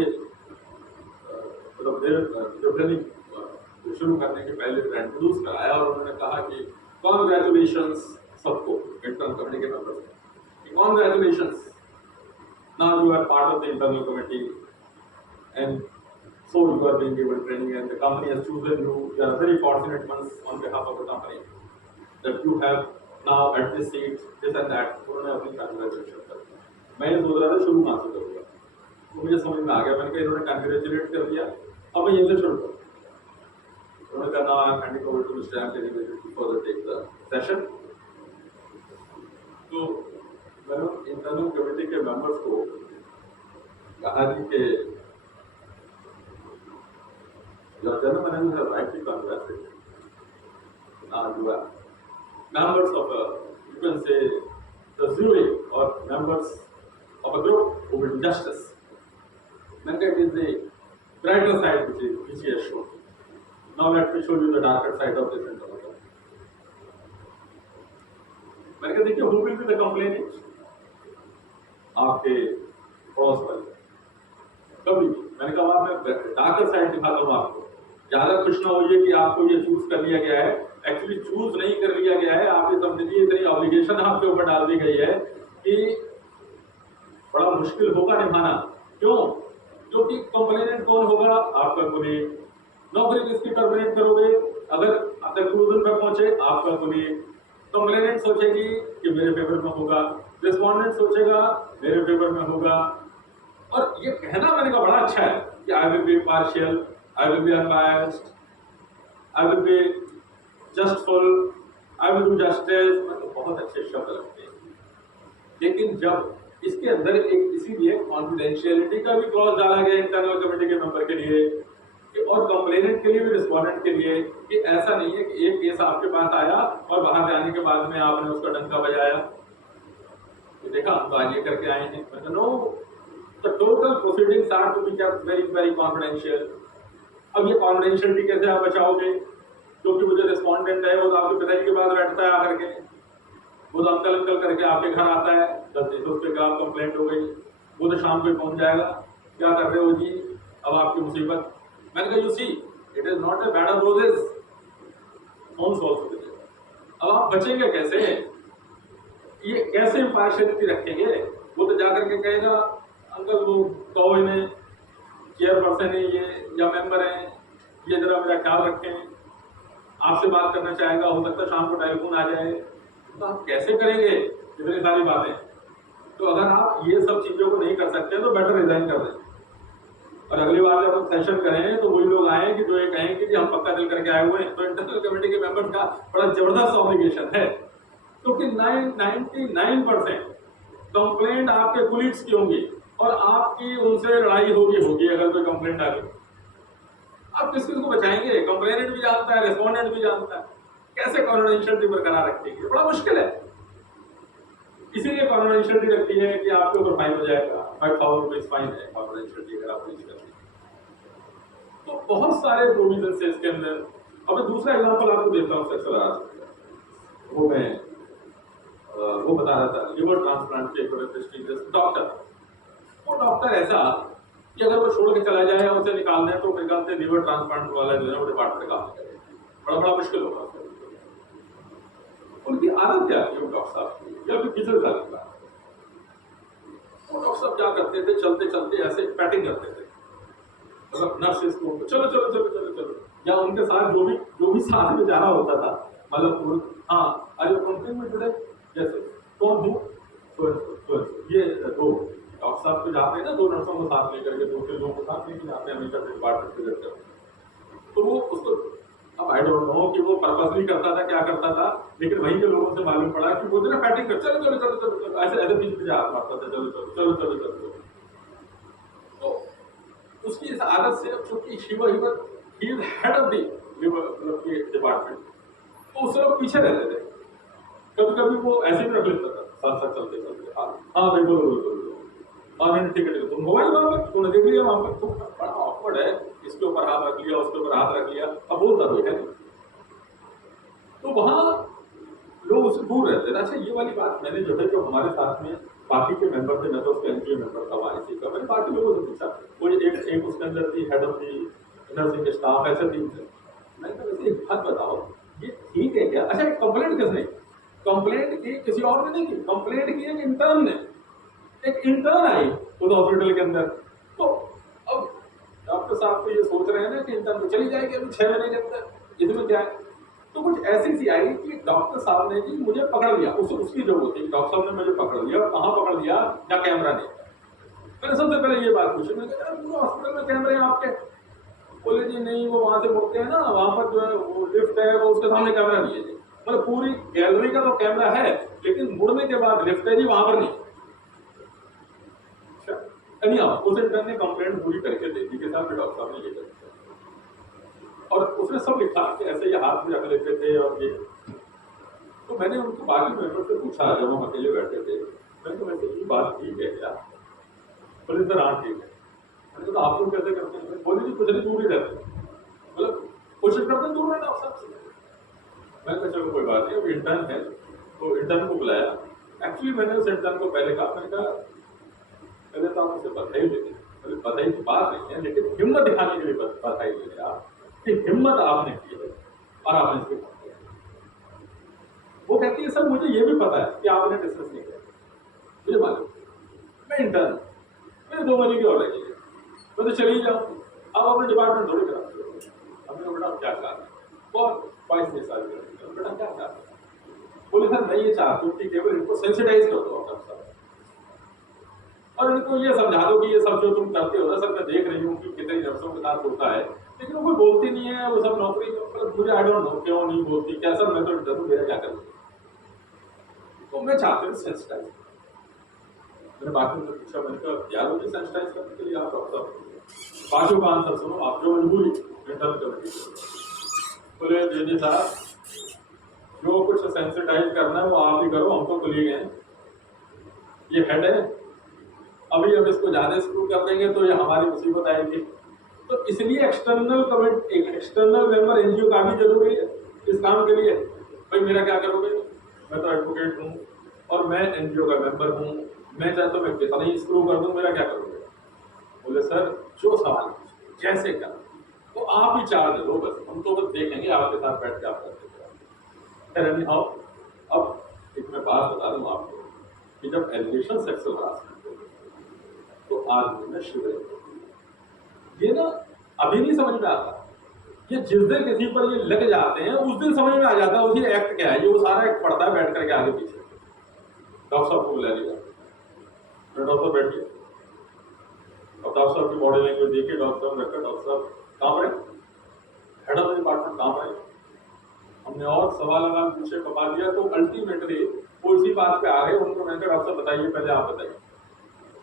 मतलब ट्रेनिंग शुरू करने के पहले इंट्रोड्यूस कराया और उन्होंने कहा कि कॉन्ग्रेचुलेशंस सबको, internal committee members. Congratulations! Now you are part of the internal committee, and so you are being given training, and the company has chosen you. You are very fortunate ones on behalf of the company that you have now at this seat, this and that. उन्होंने अपनी congratulations कर दिया. मैं ये सोच रहा था शुरू कहाँ से करूँगा, तो मुझे समझ में आ गया. मैंने कहा इन्होंने congratulate कर दिया, अब मैं यहीं से शुरू करूँ. उन्होंने कहा now I am handing over to Mr. Anthony to further take the session. तो मैंने इंटरनल कमेटी के मेंबर्स को कहा कि your gentlemen and have rightly congratulated. Now you are members of a, you can say, the jury or members of a group who will do justice. Then that is the brighter side which he has shown. Now let me show you the darker side of this internal committee. मैंने कहा देखिए who will be the complainant? आपके पड़ोस वाले. कभी मैंने कहा मैं डार्कर साइड दिखाता हूँ आपको. ज्यादा खुश ना होइए कि आपको ये चूज कर लिया गया है. एक्चुअली चूज नहीं कर लिया गया है. आप ये समझिए इतनी ऑब्लिगेशन आपके ऊपर डाल दी गई है कि बड़ा मुश्किल होगा निभाना. क्यों? क्योंकि कंप्लेनेंट कौन होगा? आपका कोलीग. नौकरी किसकी टर्मिनेट करोगे? अगर कंक्लूजन पर पहुंचे आपका कोलीग. कंप्लेनेंट सोचेगी कि मेरे फेवर में होगा, रिस्पोंडेंट सोचेगा मेरे फेवर में होगा. और ये कहना मैंने कहा बड़ा अच्छा है कि I will be partial, I will be unbiased, I will be justful, I will do justice. मतलब बहुत अच्छे शब्द लगते हैं. लेकिन जब इसके अंदर एक इसीलिए कॉन्फिडेंशियलिटी का भी क्लॉज डाला गया इंटरनल कमेटी के मेंबर के लिए कि और कंप्लेनेंट के लिए भी रिस्पोंडेंट के लिए कि ऐसा नहीं है कि एक केस आपके पास आया और बाहर जाने के बाद में आपने उसका डंका बजाया कि देखा हम तो आज ये करके आए हैं. मतलब no, the total proceedings are to be kept very very confidential. अब ये कॉन्फिडेंशियलिटी कैसे आप बचाओगे? क्योंकि वो जो रिस्पोंडेंट है वो तो आपके पिताजी के पास बैठता है आकर के, वो तो अंकल अंकल करके आपके घर आता है. 10 दिन उस पर आप कंप्लेंट हो गई, वो तो शाम को पहुंच जाएगा. क्या कर रहे हो जी? अब आपकी मुसीबत. मैंने कहा you see it is not a bed of roses. अब आप बचेंगे कैसे? ये कैसे इम्पार्शियलिटी रखेंगे? वो तो जाकर के कहेगा अंकल वो कहो इन्हें चेयरपर्सन है ये या मेंबर हैं, ये जरा मेरा ख्याल रखें, आपसे बात करना चाहेगा, हो सकता है शाम को टेलीफोन आ जाए. तो आप कैसे करेंगे इतनी सारी बातें? तो अगर आप ये सब चीजों को नहीं कर सकते तो बेटर रिजाइन कर दें. और अगली बार जब हम सेशन करें तो वही लोग आए कि जो ये कहें कि हम पक्का दिल करके आए हुए हैं. तो इंटरनल कमेटी के मेंबर्स का बड़ा जबरदस्त ऑब्लिगेशन है, क्योंकि 99% कंप्लेंट आपके कोलीग्स की होंगी और आपकी उनसे लड़ाई होगी अगर कोई कंप्लेंट आ गई. आप किस को बचाएंगे? कंप्लेनेंट भी जानता है, रिस्पोंडेंट भी जानता है. कैसे कॉन्फिडेंशियलिटी बरकरार रखेंगे? बड़ा मुश्किल है. इसीलिए कॉन्फिडेंशियलिटी रखती है कि आपके ऊपर फाइन हो जाएगा. 5,000 रुपीज फाइन है कॉन्फिडेंशियलिटी अगर आप ब्रीच करते हैं. तो बहुत सारे प्रोविजन है इसके अंदर. अब मैं दूसरा एग्जाम्पल आपको देता हूँ सेक्सुअल हरासमेंट. वो मैं वो बता रहा था लिवर ट्रांसप्लांट के प्रेस्टीजियस डॉक्टर. वो डॉक्टर ऐसा कि अगर वो छोड़ के चला जाए या उसे निकाल दें तो निकाल से लिवर ट्रांसप्लांट वाला जो है वो डिपार्टमेंट काम करेगा. बड़ा मुश्किल होगा. उनकी आदत क्या थी डॉक्टर साहब की? या फिर किसी का डॉक्टर साहब क्या करते थे? चलते चलते ऐसे पैटिंग करते थे. मतलब नर्सेस को चलो चलो चलो चलो चलो, या उनके साथ जो भी साथ में जा रहा होता था, मतलब हाँ अरे कंपनी में जुड़े जैसे कौन हूँ ये दो डॉक्टर साहब तो जाते हैं ना, 2 नर्सों को साथ लेकर के 2 लोगों को साथ लेकर जाते हैं हमेशा डिपार्टमेंट विजिट करते हैं. तो वो उसको अब आई डोंट नो कि वो पर्पसली करता था क्या करता था, लेकिन वहीं के लोगों से मालूम पड़ा कि वो जो पैटिंग कर चलो चलो चलो चलो चलो ऐसे ऐसे बीच में हाथ मारता था चलो चलो चलो चलो चलो चलो. तो उसकी इस आदत से चूंकि he is head of the department, तो उससे लोग पीछे रहते थे. कभी कभी वो ऐसे भी रख लेता था साथ साथ चलते चलते. हाँ भाई बोलो बोलो बोलो. और मैंने ठीक है तुम मोबाइल वहाँ पर तूने देख लिया वहाँ पर, तो बड़ा ऑकवर्ड है. इसके ऊपर हाथ रख लिया, उसके ऊपर हाथ रख लिया, अब बोलता तो है. तो वहाँ लोग उससे दूर रहते थे. अच्छा ये वाली बात मैंने जो है जो हमारे साथ में बाकी के मेंबर थे, मैं तो उसके एनजीओ मेंबर था वाईसी का, मैंने बाकी लोगों से पूछा. कोई एक उसके अंदर थी head of the nursing staff, ऐसे 3 थे. मैंने कहा वैसे एक बात बताओ ये ठीक है क्या? अच्छा कंप्लेंट किसने? कंप्लेंट की किसी और ने नहीं की, कंप्लेंट की एक इंटर्न ने, एक इंटर्न आई उस हॉस्पिटल के अंदर। तो अब डॉक्टर साहब तो ये सोच रहे हैं ना कि इंटर्न तो चली जाएगी अभी 6 महीने के अंदर, इसमें क्या है। तो कुछ ऐसी सी आई कि डॉक्टर साहब ने जी मुझे पकड़ लिया, उसकी जो होती, डॉक्टर साहब ने मुझे पकड़ लिया। कहाँ पकड़ लिया, जहाँ कैमरा नहीं। मैंने सबसे पहले ये बात पूछी, मैंने कहा पूरा हॉस्पिटल में कैमरे हैं आपके? बोले जी नहीं, वो वहां से मुड़ते हैं ना, वहां पर जो है वो लिफ्ट है, वो उसके सामने कैमरा नहीं है जी। मतलब पूरी गैलरी का तो कैमरा है, लेकिन मुड़ने के बाद लिफ्ट है जी, वहां पर नहीं। उस इंटर्न ने कंप्लेंट पूरी करके दे दी कि साहब डॉक्टर साहब ने ये कर दिया, और उसने सब लिखा कि ऐसे ये हाथ में रख लेते थे और ये। तो मैंने उनको बाकी मेंबर से पूछा जब हम अकेले बैठे थे, मैंने कहा वैसे ये बात ठीक है क्या? बोले सर हाँ ठीक है। मैंने कहा आप लोग कैसे करते हैं? बोले जी कुछ नहीं, दूर ही रहते हैं, मतलब कोशिश करते हैं दूर रहना आप सबसे। मैंने कहा चलो कोई बात नहीं, अब इंटर्न है तो इंटर्न को बुलाया। एक्चुअली मैंने उस इंटर्न को पहले कहा, मैंने कहा पहले तो आप मुझसे बधाई देते, मतलब बधाई की बात नहीं है, लेकिन हिम्मत दिखाने के लिए बधाई देते आप कि हिम्मत आपने की है और आपने इसको किया। वो कहती है सर मुझे ये भी पता है कि आपने डिस्कस नहीं किया, मुझे मालूम, मैं इंटर्न, मेरे 2 महीने की और लगी है, मैं तो चली जाऊँ, अब अपने डिपार्टमेंट थोड़ी करा। हमने कहा बेटा क्या कहा, बहुत 22 साल बेटा क्या कहा? बोले सर मैं ये चाहती हूँ कि केवल इनको सेंसिटाइज कर दो डॉक्टर साहब, और इनको ये समझा दो कि ये सब जो तुम करते हो ना सर, मैं देख रही हूँ कि कितने नर्सों के साथ होता है, लेकिन वो कोई बोलती नहीं है, वो सब नौकरी, मतलब मुझे आई डोंट नो क्यों नहीं बोलती, क्या सर मैं तो डर हूँ, मेरा क्या करूँ? तो मैं चाहती हूँ सेंसिटाइज। मैंने बाकी में पूछा, मैंने कहा यार मुझे सेंसिटाइज करने के लिए आप डॉक्टर बाकियों का आंसर सुनो, आप जो मजबूरी इंटर्न कमेटी। बोले जी साहब जो कुछ सेंसिटाइज करना है वो आप ही करो, हम तो खुली गए, ये हेड है, अभी हम इसको ज्यादा स्क्रू कर देंगे तो ये हमारी मुसीबत आएगी। तो इसलिए external committee, external member NGO का भी जरूरी है इस काम के लिए। भाई मेरा क्या करोगे, मैं तो एडवोकेट हूँ और मैं एनजीओ का मेंबर हूँ, मैं चाहता हूँ मैं कितना ही स्क्रू कर दूँ, मेरा क्या करोगे? बोले सर जो सवाल जैसे कर, तो आप ही चार्ज दो, बस हम तो बस देखेंगे आपके साथ बैठ के आप करते। आओ अब एक मैं बात बता दूं आपको कि जब एलिगेशन सेक्सुअल हरासमेंट हो तो आदमी में शिविर, ये ना अभी नहीं समझ में आता, ये जिस दिन किसी पर ये लग जाते हैं उस दिन समझ में आ जाता है उसी एक्ट क्या है, ये वो सारा एक्ट पढ़ता है बैठ करके आगे पीछे। डॉक्टर साहब को बुला लिया, डॉक्टर साहब बैठिए, अब डॉक्टर साहब की बॉडी लैंग्वेज देखिए, डॉक्टर साहब रखा, डॉक्टर साहब कहाँ पर है, हेड ऑफ द डिपार्टमेंट कहाँ पर है? हमने और सवाल पूछे कमा दिया, तो अल्टीमेटली वो इसी बात पे आ गए। उनको मैंने कहा डॉक्टर साहब बताइए, पहले आप बताइए।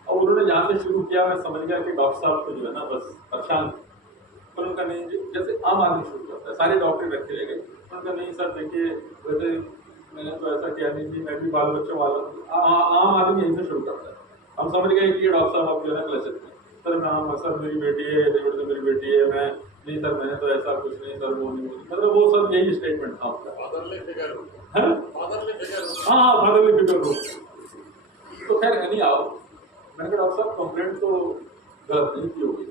और उन्होंने जहाँ से शुरू किया मैं समझ गया कि डॉक्टर साहब को जो है ना बस परेशान, तो उनका नहीं जैसे आम आदमी शुरू करता है, सारे डॉक्टर रखे ले गए, उनका नहीं सर देखिए वैसे मैंने तो ऐसा किया नहीं थी, मैं भी बाल बच्चों वाला, आम आदमी यहीं से शुरू करता है। हम समझ गए कि ये डॉक्टर साहब अब जो है क्लचर में, सर मैं सर मेरी बेटी है, डेविड से मेरी बेटी है, मैं नहीं सर मैंने तो ऐसा कुछ नहीं, सर वो नहीं, मतलब वो सब यही स्टेटमेंट था आपका। फादरली फिगर हो। तो खैर नहीं आओ, मैंने कहा डॉक्टर साहब कंप्लेंट तो गलत नहीं की होगी,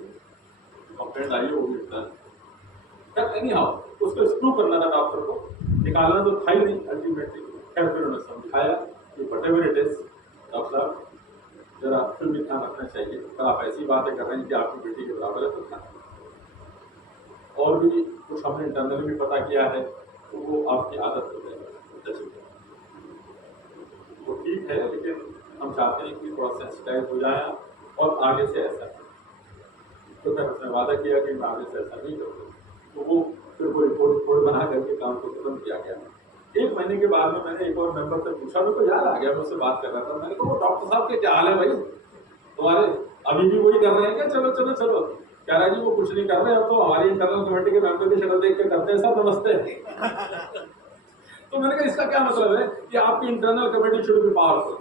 कंप्लेंट आई होगी इतना, खैर नहीं आओ, उसको स्क्रू करना था डॉक्टर को, निकालना तो था ही नहीं अल्टीमेटली। खैर फिर उन्होंने समझाया कि व्हाटएवर इट इज डॉक्टर साहब जरा फिर भी ध्यान रखना चाहिए, अगर आप ऐसी बातें कर रहे हैं कि आपकी बेटी के बराबर है तो ध्यान, और भी कुछ हमने इंटरनली भी पता किया है तो वो आपकी आदत हो जाएगी, वो ठीक है, लेकिन हम चाहते हैं कि थोड़ा सेंसिटाइज हो जाए और आगे से ऐसा है। तो फिर उसने वादा किया कि मैं आगे से ऐसा नहीं करूँगा, तो वो फिर वो रिपोर्ट बना करके काम को खत्म किया गया। 1 महीने के बाद में मैंने एक और मेंबर से पूछा, मेरे को याद आ गया, मैं उससे बात कर रहा था, मैंने कहा वो डॉक्टर साहब के क्या हाल है भाई तुम्हारे, अभी भी वही कर रहे हैं क्या? चलो चलो चलो, कह रहा जी वो कुछ नहीं कर रहे, अब तो हमारी इंटरनल कमेटी के मेंबर की शक्ल देख के करते हैं, सब नमस्ते। तो मैंने कहा इसका क्या मतलब है कि आपकी internal committee should B powerful.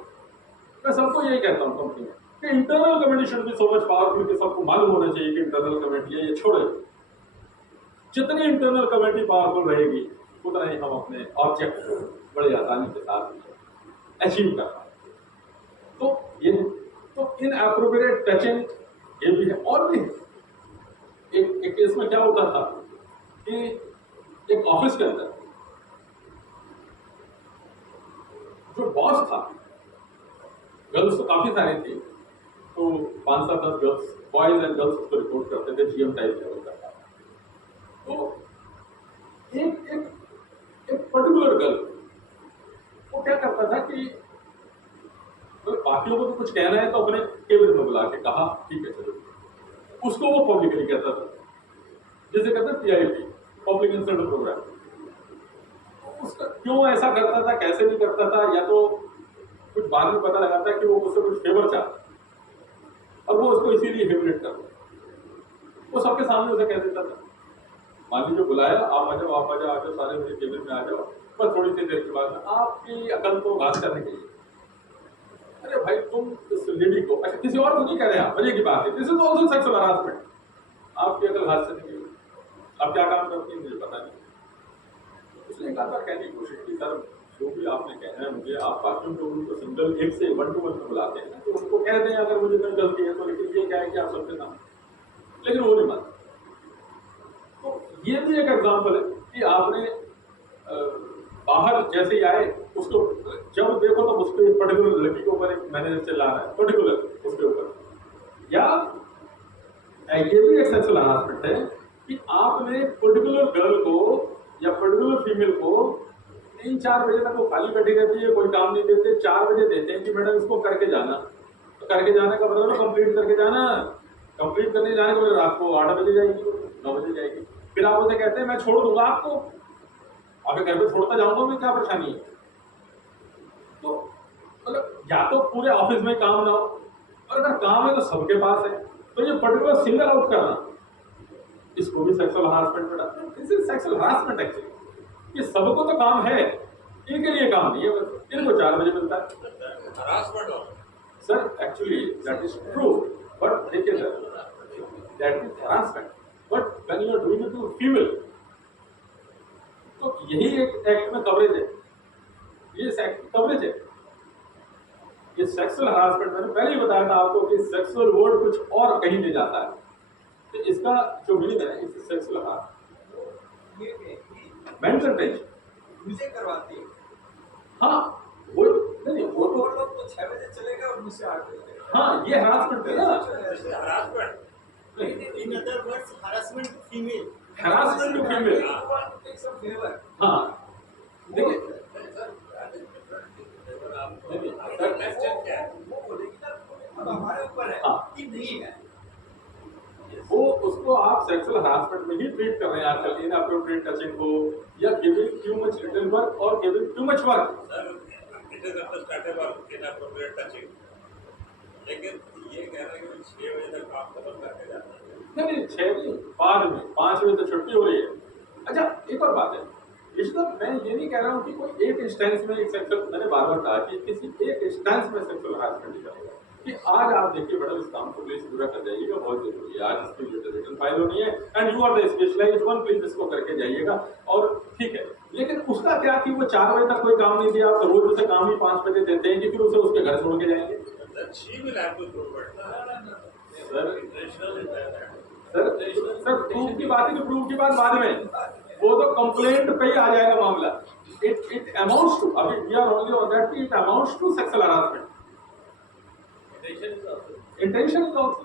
मैं सबको यही कहता हूँ कंपनी में कि internal committee should B so much powerful कि सबको मालूम होना चाहिए कि इंटरनल कमेटी है, ये छोड़े, जितनी इंटरनल कमेटी पावरफुल रहेगी उतना ही हम अपने ऑब्जेक्ट को बड़ी आसानी के साथ अचीव कर पाएंगे। तो ये तो इन एप्रोप्रिएट टचिंग ये भी है, और भी एक केस में क्या होता था कि एक ऑफिस के अंदर जो बॉस था, गर्ल्स तो काफी सारी थी, तो 5-7-10 गर्ल्स, बॉयज एंड गर्ल्स उसको रिपोर्ट करते थे, जीएम टाइप लेवल का था। तो एक एक एक पर्टिकुलर गर्ल वो क्या करता था कि बाकियों को तो कुछ कहना है तो अपने केबिन में बुला के कहा, ठीक है चलो, उसको वो पब्लिकली कहता था, जिसे कहते हैं पीआईपी, पब्लिक इंसल्ट प्रोग्राम। उसका क्यों ऐसा करता था, कैसे भी करता था, या तो कुछ बाद में पता लगा था कि वो उससे कुछ फेवर चाहता और वो उसको इसीलिए ह्यूमिलेट करता। वो सबके सामने उसे कह देता था, मान लीजिए बुलाया, आप आ जाओ, सारे मेरे केबिन में आ जाओ, बस थोड़ी सी देर के बाद में आपकी अकल तो घास करने के लिए। अरे भाई तुम इस लेडी को, अच्छा किसी और को नहीं कह रहे हैं, मजे की बात है, this is also sexual harassment. आपकी अकल घास करने के लिए, आप क्या काम करती हैं मुझे पता नहीं। उसने एक आध कहने की कोशिश की, सर जो भी आपने कहना है मुझे, आप बाकियों को उनको सिंगल एक से 1-to-1 में बुलाते हैं, तो उनको कह दें अगर मुझे कोई गलती है तो, लेकिन ये क्या है कि आप सबके सामने, लेकिन वो नहीं मानते। तो ये भी एक एग्जाम्पल है कि आपने बाहर जैसे ही आए, उसको जब देखो तो उस पर पर्टिकुलर लड़की के ऊपर एक मैनेजर चिल्ला रहा है, पर्टिकुलर उसके ऊपर, या ये भी एक सेक्सुअल हरासमेंट है कि आपने पर्टिकुलर गर्ल को या पर्टिकुलर फीमेल को 3-4 बजे तक वो खाली बैठी रहती है, कोई काम नहीं देते, 4 बजे देते हैं कि मैडम इसको करके जाना। तो करके जाने का मतलब कंप्लीट करके जाना, कंप्लीट करने जाने का मतलब रात को 8 बजे जाएगी, 9 बजे जाएगी, फिर आप उसे कहते हैं मैं छोड़ दूंगा आपको, आपके घर पे छोड़ता जाऊंगा मैं, क्या परेशानी है। तो मतलब या तो पूरे ऑफिस में काम ना हो, और अगर काम है तो सबके पास है, तो ये पर्टिकुलर सिंगल आउट करना, इसको भी सेक्सुअल हरासमेंट में डालते हैं। This is sexual harassment actually. ये सबको तो काम है, इनके लिए काम नहीं है, बस इनको 4 बजे मिलता है। हरासमेंट हो sir actually that is true, but देखिए sir, that is harassment, but when you are doing it to female, तो यही एक एक्ट में कवरेज है, ये कवरेज है। ये सेक्सुअल हरासमेंट, मैंने पहले ही बताया था आपको कि सेक्सुअल वर्ड कुछ और कहीं ले जाता है, तो इसका जो मीनिंग है इस सेक्सुअल हरासमेंट, मेंटल टेंशन मुझे करवाती है। हाँ वो नहीं, वो वो तो लोग तो 6 बजे चलेगा और मुझसे 8 बजे चलेगा। हाँ ये हरासमेंट है ना, harassment. In other words, harassment to female. Harassment to female. Take some favour. हाँ देखिए, वो बोलेगी ना, अब हमारे ऊपर है हाँ। कि नहीं है। वो उसको आप सेक्सुअल हरासमेंट में ही ट्रीट कर रहे हैं आजकल, इनअप्रोप्रिएट टचिंग हो या giving too much little work और giving too much work. It is understandable inappropriate touching, लेकिन ये कह रहे हैं कि 6 बजे तक काम खत्म करके जाना है। नहीं 6 नहीं, बाद में 5 बजे तो छुट्टी हो रही है। अच्छा एक और बात है, इसमें मैं ये नहीं कह रहा हूँ कि कोई एक इंस्टेंस में एक सेक्सुअल, मैंने बार बार कहा कि किसी एक इंस्टेंस में सेक्सुअल हरासमेंट नहीं करेगा, कि आज आप देखिए मैडम इस काम को प्लीज पूरा कर जाइएगा, बहुत जरूरी है, आज इसकी जो रिटर्न फाइल होनी है and you are the specialised one, please इसको करके जाइएगा, और ठीक है। लेकिन उसका क्या कि वो 4 बजे तक कोई काम नहीं दिया, तो रोज उसे काम ही 5 बजे देते हैं कि फिर उसे उसके घर छोड़ के जाएंगे। Then she will have to prove it. Sir Intentional is that. Sir proof की बात है कि प्रूफ की बात बाद में, वो तो कंप्लेंट पे ही आ जाएगा मामला। इट अमाउंट्स टू, अभी we are only on that कि it amounts to sexual harassment. Intention is also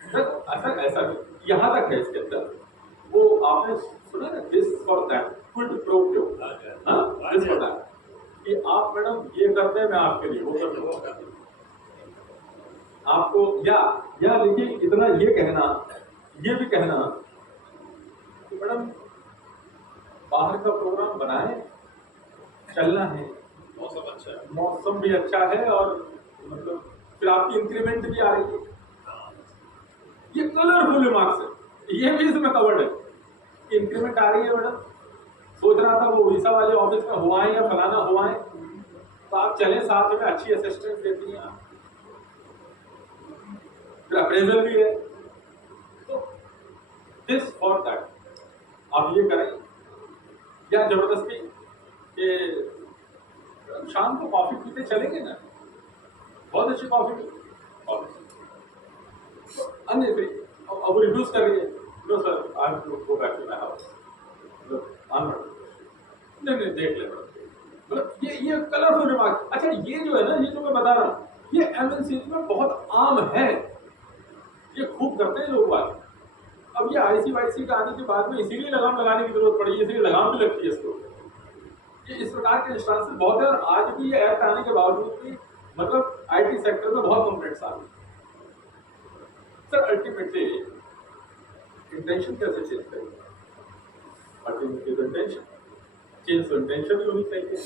sir ऐसा भी यहाँ तक है इसके अंदर, वो आपने सुना ना, this for that quid pro क्यो, हाँ दिस फॉर दैट, कि आप मैडम ये करते हैं मैं आपके लिए वो कर दूंगा आपको, या देखिए इतना ये कहना, ये भी कहना कि मैडम बाहर का प्रोग्राम बनाए, चलना है, मौसम अच्छा है। मौसम भी अच्छा है और मतलब फिर आपकी इंक्रीमेंट भी आ रही है, ये कलरफुल रिमार्क्स है, ये भी इसमें कवर्ड है। इंक्रीमेंट आ रही है मैडम, सोच रहा था वो उड़ीसा वाले ऑफिस में हुआ है या फलाना हुआ है, तो आप चले साथ में, अच्छी असिस्टेंस देती हैं आप, फिर अप्रेजल भी है, तो दिस फॉर दैट आप ये करें, या जबरदस्ती कि शाम को कॉफी पीते चलेंगे ना, बहुत अच्छी कॉफी तो अन्य अब रिड्यूस कर रही है, no sir I have to go back to my house, नहीं देख ले मैडम, मतलब ये कलरफुल रिमार्क। अच्छा ये जो है ना, ये जो मैं बता रहा हूँ, ये एमएनसी में बहुत आम है, ये खूब करते हैं लोग बात। अब ये आईसीवाईसी का आने के बाद में इसीलिए लगाम लगाने की जरूरत पड़ी, इसलिए लगाम भी लगती है इसको। ये इस प्रकार के इंस्टांसेस बहुत है, और आज भी ये एक्ट आने के बावजूद भी मतलब आईटी सेक्टर में बहुत कंप्लेंट्स आ रही है। सर अल्टीमेटली इंटेंशन कैसे चेंज करेंगे? अल्टीमेटली इंटेंशन चेंज, तो इंटेंशन भी होनी चाहिए।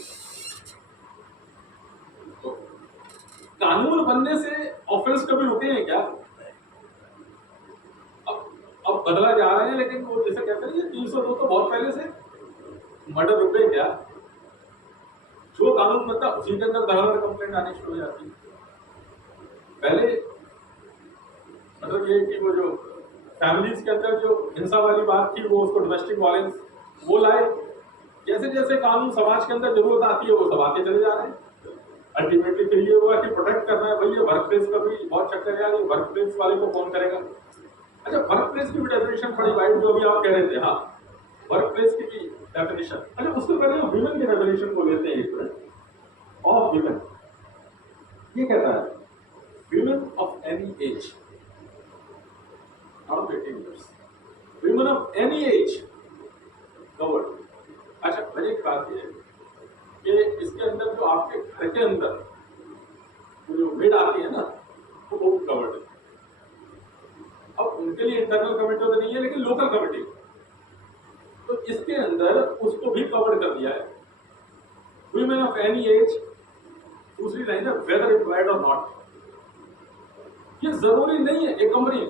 तो कानून बनने से ऑफेंस कभी रुके हैं क्या? अब बदला जा रहे हैं, लेकिन वो जैसे कहते हैं ये 302 तो बहुत पहले से मर्डर रुके क्या? जो कानून बनता उसी के अंदर धड़ाधड़ कंप्लेंट आनी शुरू हो जाती है। पहले मतलब ये कि वो जो फैमिलीज के अंदर जो हिंसा वाली बात थी, वो उसको डोमेस्टिक वायलेंस वो लाए। जैसे जैसे कानून समाज के अंदर जरूरत आती है वो सब आते चले जा रहे हैं। अल्टीमेटली फिर ये हुआ कि प्रोटेक्ट करना है भाई, ये वर्क प्लेस का भी बहुत चक्कर है, वर्क प्लेस वाले को कौन करेगा? अच्छा वर्क प्लेस की भी डेफिनेशन बड़ी वाइड जो अभी आप कह रहे थे, हाँ वर्क प्लेस की भी डेफिनेशन। अच्छा उससे पहले विमेन की डेफिनेशन को लेते हैं एक मिनट। ऑफ विमेन ये कहता है women of any as, not 18 years, women of any as covered. अच्छा पहले एक बात ये कि इसके अंदर जो आपके घर के अंदर जो मेड आती है ना वो कवर्ड है। अब उनके लिए इंटरनल कमेटी तो नहीं है, लेकिन लोकल कमेटी, तो इसके अंदर उसको भी कवर कर दिया है। वुमेन ऑफ एनी एज, दूसरी लाइन है वेदर एम्प्लॉयड और नॉट। ये जरूरी नहीं है, एक कंपनी,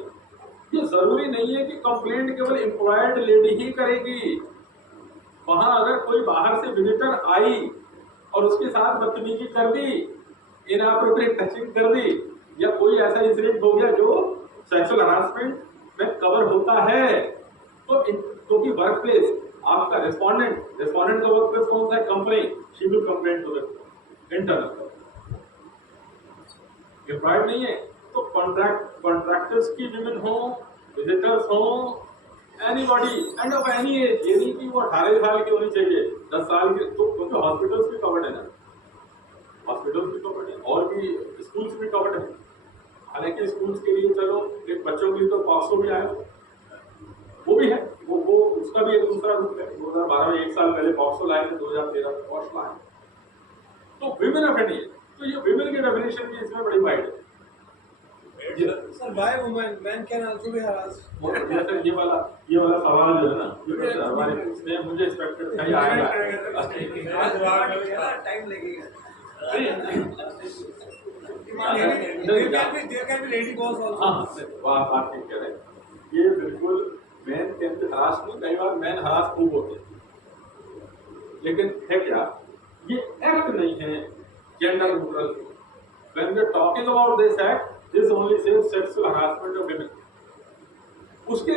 ये जरूरी नहीं है कि कंप्लेंट केवल एम्प्लॉयड लेडी ही करेगी। वहां अगर कोई बाहर से विजिटर आई और उसके साथ बदतमीजी कर दी, इनअप्रोप्रिएट टचिंग कर दी, या कोई ऐसा इंसिडेंट हो गया जो सेक्सुअल हरासमेंट में कवर होता है, तो क्योंकि वर्क प्लेस आपका रेस्पोंडेंट का वर्क प्लेस कौन सा है? Company, she will complaint to the internal. Employed नहीं है तो कॉन्ट्रैक्टर्स की विमेन हो, विजिटर्स हो, anybody and of any age. ये नहीं कि वो 18 साल की होनी चाहिए, 10 साल की, तो क्योंकि हॉस्पिटल्स भी कवर्ड है ना, हॉस्पिटल्स भी कवर्ड है और भी स्कूल्स भी कवर्ड है। हालांकि स्कूल्स के लिए चलो एक बच्चों के लिए तो पॉक्सो भी आया, वो भी है, वो उसका भी एक दूसरा रूप है। 2012 में 1 साल पहले पॉक्सो लाए थे, 2013 में पॉक्स लाए। तो विमेन ऑफ एनी, तो ये विमेन की डेफिनेशन भी इसमें बड़ी वाइड है। Sir, why women? Men can also be harassed. ये वाला सवाल जो है ना, हमारे मुझे एक्सपेक्टेड था ये आएगा। टाइम लगेगा। There can be lady boss also. हाँ बात ठीक कह रहे हैं। ये बिल्कुल मैन कैन बी हरास नहीं, कई बार मैन हरास खूब होते हैं, लेकिन है क्या, ये एक्ट नहीं है gender neutral. When we are talking about this act, this only says sexual harassment of women. उसके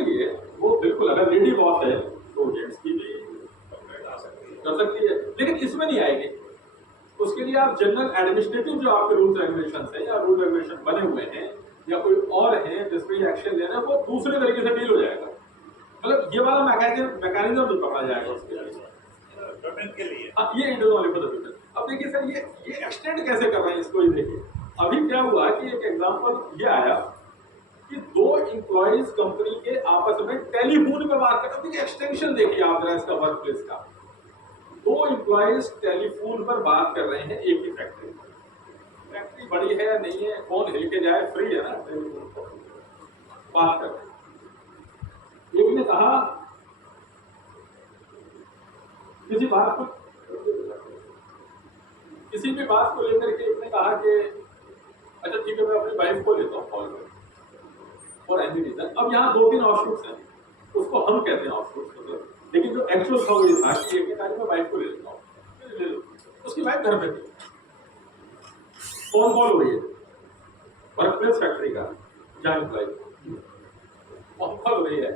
लिए वो बिल्कुल अगर लेडी बॉस है तो जेंट्स की भी कर सकती है, लेकिन इसमें नहीं आएगी। उसके लिए आप जनरल एडमिनिस्ट्रेटिव जो आपके रूल्स रेगुलेशन है या रूल रेगुलेशन बने हुए हैं या कोई और है जिसमें एक्शन लेना है, वो दूसरे तरीके से डील हो जाएगा। मतलब ये वाला मैकेनिज्म नहीं पकड़ा जाएगा उसके लिए। हाँ ये इंडिविजुअल फॉर द पीपल। अब देखिए सर ये एक्सटेंड कैसे कर रहे हैं इसको, ये देखिए अभी क्या हुआ कि एक एग्जांपल ये आया कि 2 एम्प्लॉइज कंपनी के आपस में टेलीफोन पे बात करते, देखिए एक्सटेंशन देखिए आप जरा इसका वर्क प्लेस का। 2 एम्प्लॉइज टेलीफोन पर बात कर रहे हैं एक ही फैक्ट्री बड़ी है या नहीं है, कौन हिल के जाए, फ्री है ना टेलीफोन पर बात कर रहे हैं। एक ने कहा किसी भी बात को लेकर के, एक ने कहा कि अच्छा ठीक है मैं अपनी वाइफ को लेता हूँ कॉल पर फॉर एनी रीजन। अब यहाँ 2-3 ऑफशूट्स हैं, उसको हम कहते हैं ऑफशूट्स, मतलब लेकिन जो एक्चुअल था वो ये था कि एक तारीख में वाइफ को ले लेता हूँ, उसकी वाइफ घर पे थी, फोन कॉल हुई है वर्क प्लेस फैक्ट्री का जहाँ एम्प्लॉय फोन कॉल हो रही है,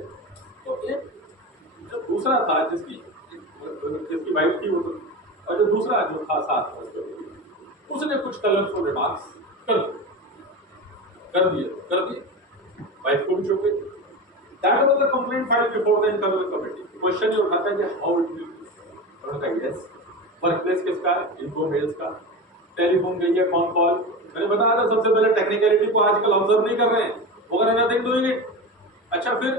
तो एक जो दूसरा था जिसकी वाइफ थी वो तो, और जो दूसरा जो था साथ उसने कुछ कलरफुल रिमार्क्स कर दिए, वाइफ को भी चुप गई। That was the complaint file before the internal committee. Question ये उठाता है कि हाउ इट विल, उन्होंने कहा यस वर्क प्लेस किसका है, इनको मेल्स का, टेलीफोन गई है, कॉन कॉल, मैंने बताया था सबसे पहले टेक्निकलिटी को आजकल ऑब्जर्व नहीं कर रहे हैं, वो कर नथिंग डूइंग इट। अच्छा फिर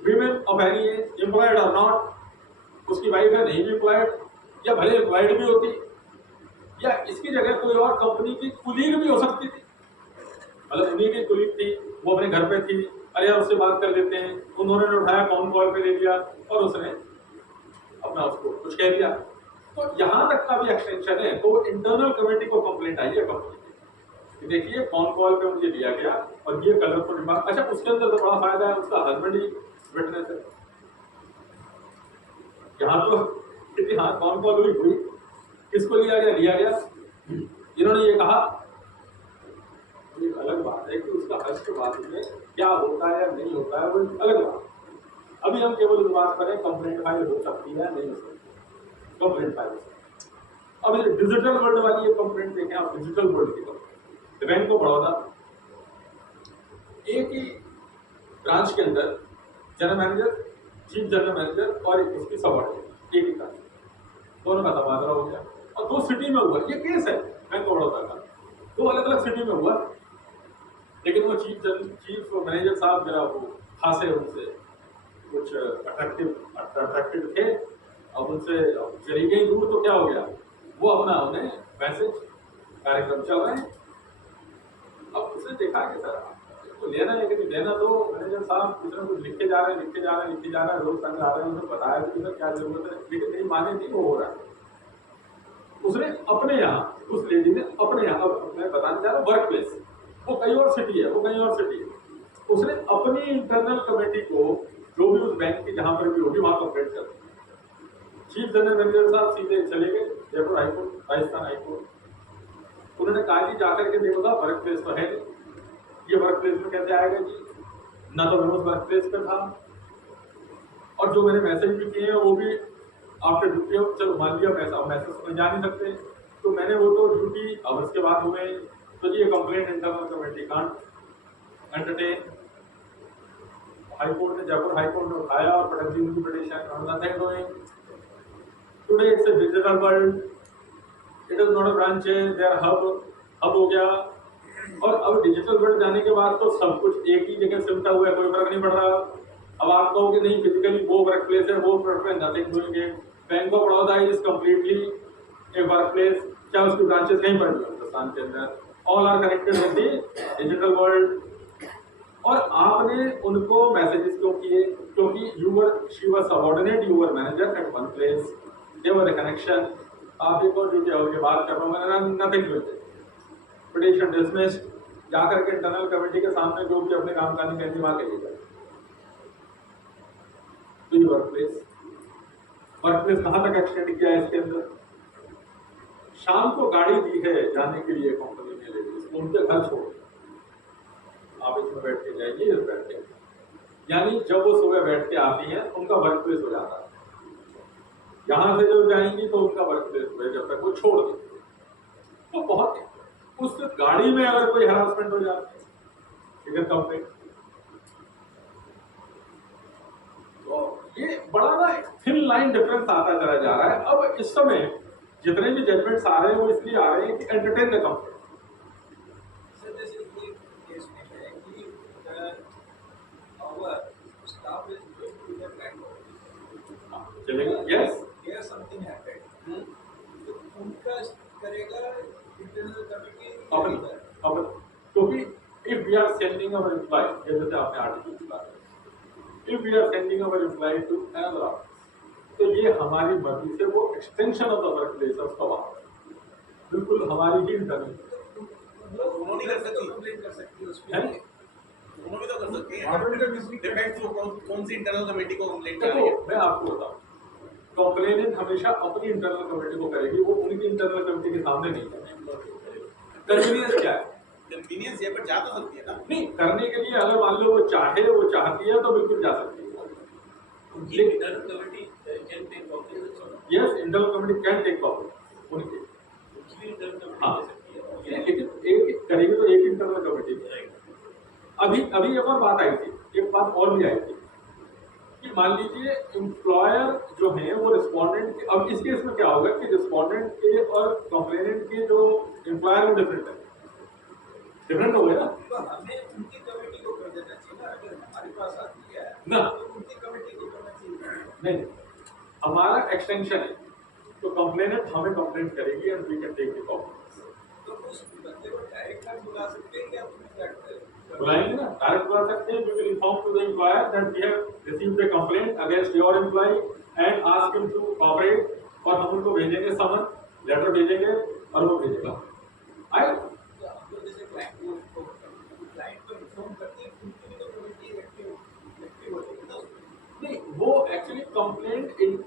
women of any as employed और नॉट, उसकी वाइफ है नहीं भी एम्प्लॉयड या भले एम्प्लॉयड भी होती, या इसकी जगह कोई और कंपनी की कुलीग भी हो सकती थी, मतलब उन्हीं की कुलीग थी, वो अपने घर पे थी, अरे यार उससे बात कर लेते हैं, उन्होंने उठाया कॉन कॉल पे ले लिया और उसने अपना उसको कुछ कह दिया, तो यहाँ तक का भी एक्सटेंशन है। तो इंटरनल कमेटी को कंप्लेंट आई है कंपनी की, देखिए कॉन कॉल पे मुझे लिया गया और ये कलरफुल रिमार्क, अच्छा उसके अंदर तो बड़ा फायदा है, उसका हस्बैंड ही विटनेस है, यहाँ तो हाँ कॉन कॉल हुई, किसको लिया गया, इन्होंने ये कहा, एक अलग बात है कि उसका हस्तवाद में क्या होता है या नहीं होता है वो एक अलग बात है। अभी हम केवल इस बात करें कंप्लेंट फाइल हो सकती है नहीं हो सकती, कंप्लेंट फाइल। अब ये डिजिटल वर्ल्ड वाली ये कंप्लेंट देखें आप, डिजिटल वर्ल्ड की कंप्लेंट, बैंक ऑफ बड़ौदा एक ही ब्रांच के अंदर general manager, chief general manager और उसकी सबॉर्डिनेट एक ही था, दोनों का तबादला हो गया और 2 सिटी में हुआ। ये केस है बैंक ऑफ बड़ौदा का, 2 अलग अलग सिटी में हुआ, लेकिन वो चीफ मैनेजर साहब जरा वो खासे उनसे कुछ अट्रैक्टेड थे, अब उनसे चली गई दूर तो क्या हो गया, वो अपना उन्हें मैसेज कार्यक्रम चल रहे हैं, अब उसने देखा कि सर तो लेना है कि नहीं लेना, तो मैनेजर साहब कुछ ना कुछ लिखे जा रहे हैं, रोज संग आ रहे हैं, उन्हें बताया कि सर क्या जरूरत है, लेकिन नहीं माने नहीं, वो हो रहा है। उसने अपने यहाँ, उस लेडी ने अपने यहाँ, अब मैं बताने जा रहा हूँ वर्क प्लेस, वो कहीं और सिटी है, उसने अपनी इंटरनल कमेटी को जो भी उस बैंक की जहां पर भी होगी वहां कंप्लेंट कर दी। चीफ जनरल मैनेजर साहब सीधे चले गए जयपुर हाईकोर्ट, राजस्थान हाईकोर्ट, उन्होंने कहा कि जाकर के देखो था वर्क प्लेस तो है नहीं, ये वर्क प्लेस में कैसे आएगा जी, ना तो मैं उस वर्क प्लेस पे था, और जो मैंने मैसेज भी किए हैं वो भी आफ्टर ड्यूटी, चलो मान लिया मैसेज तो जा नहीं सकते, तो मैंने वो तो ड्यूटी आवर्स के बाद हुए, तो ये complaint internal committee can't entertain. High court ने, जयपुर हाईकोर्ट ने उठाया और पटक दी उनकी petition, nothing doing. Today it's a digital world, it is not a branch, there hub हो गया, और अब डिजिटल वर्ल्ड जाने के बाद तो सब कुछ एक ही जगह सिमटा हुआ है, कोई फर्क नहीं पड़ रहा। अब आप कहो कि नहीं फिजिकली वो वर्क प्लेस है, वो work place, nothing doing it. Bank of Baroda is completely a work place, क्या उसकी ब्रांचेस नहीं पड़ रही हिंदुस्तान के अंदर, all are connected with the digital world. और आपने उनको मैसेजेस क्यों किए, क्योंकि she was subordinate, you were manager at one place, they were a connection, आप एक और ड्यूटी होकर बात कर रहा हूँ, nothing doing it, petition dismissed. जाकर के इंटरनल कमेटी के सामने जो भी अपने काम करने के वहां कहिएगा। तो ये वर्क प्लेस कहां तक एक्सटेंड किया है इसके अंदर, शाम को गाड़ी दी है जाने के लिए कंपनी में लेडीज, उनके घर छोड़ आप इसमें बैठ के जाइए, इस बैठ के, यानी जब वो सुबह बैठ के आती हैं उनका वर्क प्लेस हो जाता है, यहां से जब जाएंगी तो उनका वर्क प्लेस हो, जब तक वो छोड़ देंगे। तो बहुत उस गाड़ी में अगर कोई हरासमेंट हो जाती है, इधर कंप्लेंट, तो ये बड़ा ना थिन लाइन डिफरेंस आता चला जा रहा है। अब इस समय जितने भी जजमेंट्स आ रहे हैं वो इसलिए आ रहे हैं कि एंटरटेन द कंप्लेंट। चलेगा, यस, something happened. उनका करेगा इंटरनल कमेटी, अब क्योंकि if we are sending our employ, जैसे आपने आर्टिकल चुना, if we are sending our employ to another office, तो ये हमारी मर्जी से वो extension of the work place of कबाड़, बिल्कुल हमारी ही इंटरनल, उन्होंने कर सकती, कंप्लेंट कर सकती है उसमें, उन्होंने तो कर सकती है, डिपेंड्स कौन सी इंटरनल कमेटी को कंप्लेंट कर रही है। देखो मैं आपको बताऊं, कंप्लेनेंट हमेशा अपनी इंटरनल कमेटी को करेगी, वो उनकी इंटरनल कमेटी के सामने नहीं करेगी। कन्वीनियंस क्या है, कन्वीनियंस ये पर जा तो सकती है ना, नहीं करने के लिए अगर मान लो वो चाहे, वो चाहती है तो बिल्कुल जा सकती है। Internal committee can take office, yes, internal committee can take office उनके, इंटरनल कमेटी हाँ, ले सकती है, लेकिन एक करेगी तो एक इंटरनल कमेटी। अभी एक और बात आई थी, एक बात और भी आई थी कि मान लीजिए एम्प्लॉयर जो है वो रिस्पोंडेंट के, अब इस केस में क्या होगा कि रिस्पोंडेंट के और कंप्लेनेंट के जो एम्प्लॉयर वो डिफरेंट हो गए ना तो हमें उनकी कमेटी को कर देना चाहिए ना, अगर हमारे पास आती है ना। तो उनकी कमेटी को करना चाहिए। नहीं, हमारा एक्सटेंशन है तो कंप्लेनेंट हमें कंप्लेंट करेगी and we can take the copy. तो उस बंदे को डायरेक्ट आप बुला सकते हैं क्या? बुलाएंगे ना, डायरेक्ट बुला सकते हैं। We will inform to the employer that we have received a complaint against your employ and ask him to cooperate, और हम उनको भेजेंगे समन, लेटर भेजेंगे और वो भेजेगा। आई जैसे क्लाइंट को इन्फॉर्म करते हैं, उनकी भी तो कमेटी एक्टिव होती है ना। नहीं, वो एक्चुअली कंप्लेंट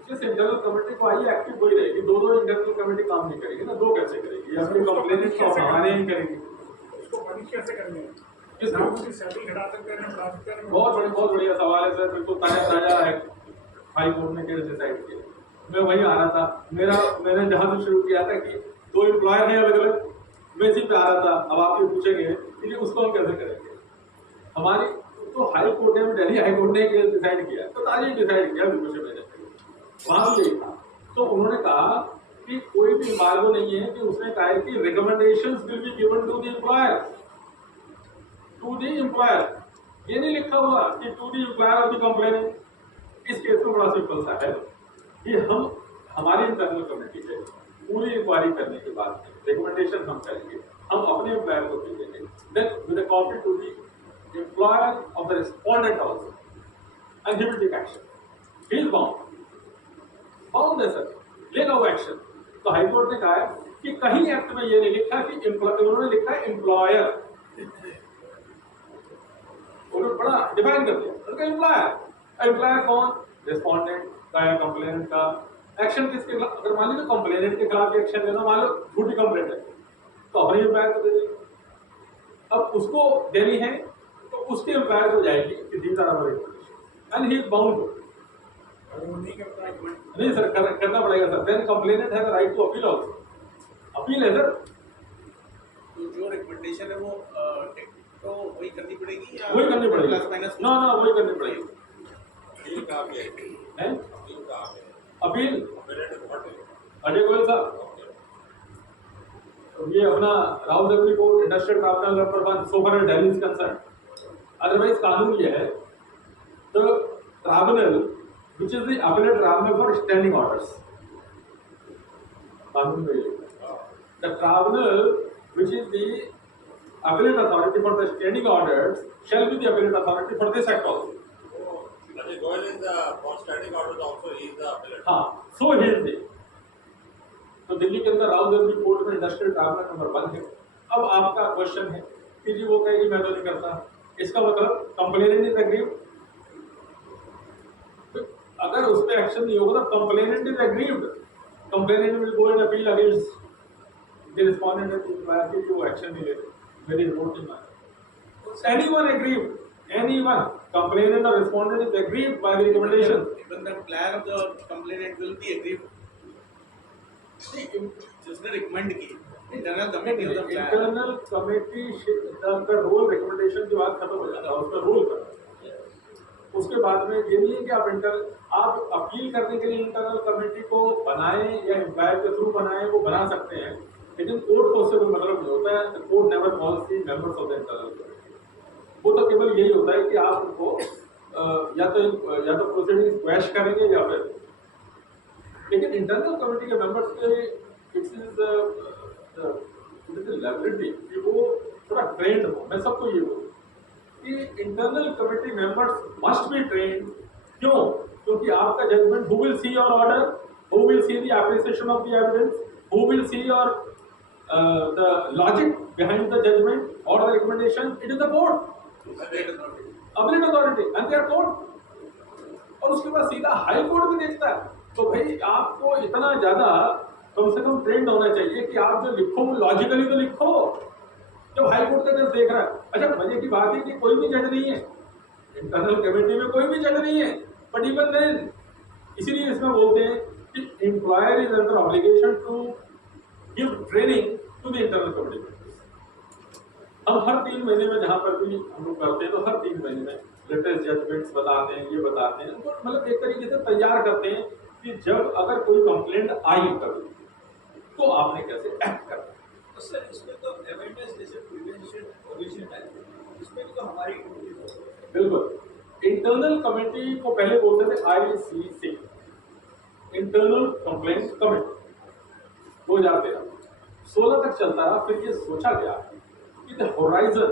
जिस इंटरनल कमेटी को आई एक्टिव वही रहेगी, दो इंटरनल कमेटी काम नहीं करेगी ना, दो कैसे करेगी? या फिर कंप्लेनेंट तो हमारे ही करेगी। उसको पनिश कैसे करेंगे? किस हम उसकी सैलरी घटा सकते हैं, बढ़ा सकते हैं? बहुत बढ़िया सवाल है सर, बिल्कुल ताजा है। हाई कोर्ट ने केस डिसाइड किया, मैं वही आ रहा था। मैंने जहां से शुरू किया था कि दो एम्प्लॉयर हैं अलग अलग, मैं इसी पे आ रहा था। अब आप ये पूछेंगे कि उसको हम कैसे करेंगे? हमारी तो हाई कोर्ट ने, दिल्ली हाई कोर्ट ने केस डिसाइड किया, तो ताजा डिसाइड किया विभूषण मैंने, वहां भी यही था। तो उन्होंने कहा कि कोई भी एम्बार्गो नहीं है, कि उसने कहा है कि recommendations will be given to the employer, ये नहीं लिखा हुआ कि to the employer of the complainant. इस केस में बड़ा सिंपल सा है कि हम हमारी इंटरनल कमेटी से पूरी इंक्वायरी करने के बाद रिकमेंडेशन हम करेंगे, हम अपने एम्प्लॉयर को भेजेंगे, then with a copy to the employer of the respondent also and he will take action. He is bound है सर, लेगा वो एक्शन। तो हाईकोर्ट ने कहा है कि कहीं एक्ट में ये नहीं लिखा कि उन्होंने लिखा है एम्प्लॉयर, उन्होंने बड़ा डिफाइन कर दिया। उनका एम्प्लॉयर कौन? रिस्पोंडेंट का या कंप्लेनेंट का। एक्शन किसके खिलाफ? अगर मान लीजिए कंप्लेनेंट के खिलाफ एक्शन लेना, मान लो झूठी कंप्लेंट है तो अपने एम्प्लॉयर को दे देंगे। अब उसको देनी है तो उसके एम्प्लॉयर को जाएगी कि these are our recommendation and he is bound. वो नहीं करता है। नहीं सर, करना पड़ेगा sir. Then complainant has the right to appeal also. Appeal है सर, तो जो रिकमेंडेशन है वो तो वही करनी पड़ेगी या वही करनी पड़ेगी। Plus minus? ना वही करनी पड़ेगी। अपील कहाँ पे है? हैं? अपील कहाँ पे है? अपील Appellate court है। अजय गोयल साहब, ये अपना round report industrial tribunal number 1 so far as Delhi is concern. Otherwise कानून ये है, तो tribunal which is the appellate tribunal for standing orders, कानून में ये the tribunal which is the appellate authority for the standing orders shall be the appellate authority for this act also. Ajay Goyal is the for standing orders also he is the appellate. हाँ, so he is the। तो दिल्ली के अंदर round court में industrial tribunal number 1 है। अब आपका question है कि जी वो कहेगी मैं तो नहीं करता, इसका मतलब कंप्लेनेंट इज एग्रीड। अगर उस पर एक्शन नहीं होगा तो complainant is agreed, complainant will go in appeal against the respondent and employer के लिए वो एक्शन नहीं लेते। Very important matter. Anyone aggrieved? Anyone? Complainant or respondent is aggrieved by the recommendation. Even the employer of the complainant will be aggrieved. जिसने recommend की internal committee of the employer. Internal committee का role recommendation के बाद खत्म हो जाता है, उसका रोल खत्म। उसके बाद में ये नहीं है कि आप अपील करने के लिए इंटरनल कमेटी को बनाएं या एम्प्लॉयर के थ्रू बनाएं, वो बना सकते हैं, लेकिन कोर्ट को उससे कोई मतलब नहीं होता है। Court never calls the members of the internal committee. वो तो केवल यही होता है कि आप उनको या तो प्रोसीडिंग्स क्वैश करेंगे या फिर, लेकिन इंटरनल कमेटी के मेंबर्स के इट्स इज लाइबिलिटी कि वो थोड़ा ट्रेंड हो। मैं सबको ये बोलूँ कि internal committee members must be trained. क्यों? क्योंकि आपका judgement, who will see your order, who will see the appreciation of the evidence, who will see your the logic behind the judgment or the recommendation? It is the court, appellate authority, and they are court. और उसके बाद सीधा high court भी देखता है। तो भाई आपको इतना ज्यादा कम से कम ट्रेंड होना चाहिए कि आप जो लिखो लॉजिकली तो लिखो। जब हाई कोर्ट का जज देख रहा है, अच्छा मजे की बात है कि कोई भी जज नहीं है इंटरनल कमेटी में, कोई भी जज नहीं है, बट इवन देन इसीलिए इसमें बोलते हैं कि employer is under obligation to give training to the internal committee. हम हर 3 महीने में जहां पर भी हम लोग करते हैं तो हर 3 महीने में लेटेस्ट जजमेंट्स बताते हैं, ये बताते हैं, तो मतलब एक तरीके से तैयार करते हैं कि जब अगर कोई कंप्लेंट आई कभी तो आपने कैसे एक्ट करना है। तो सर इसमें तो अवेयरनेस जैसे प्रिवेंशन प्रोविजन है, इसमें भी तो हमारी बिल्कुल। इंटरनल कमेटी को पहले बोलते थे ICC, इंटरनल कंप्लेंट कमेटी, 2013 16 तक चलता रहा। फिर ये सोचा गया कि the horizon,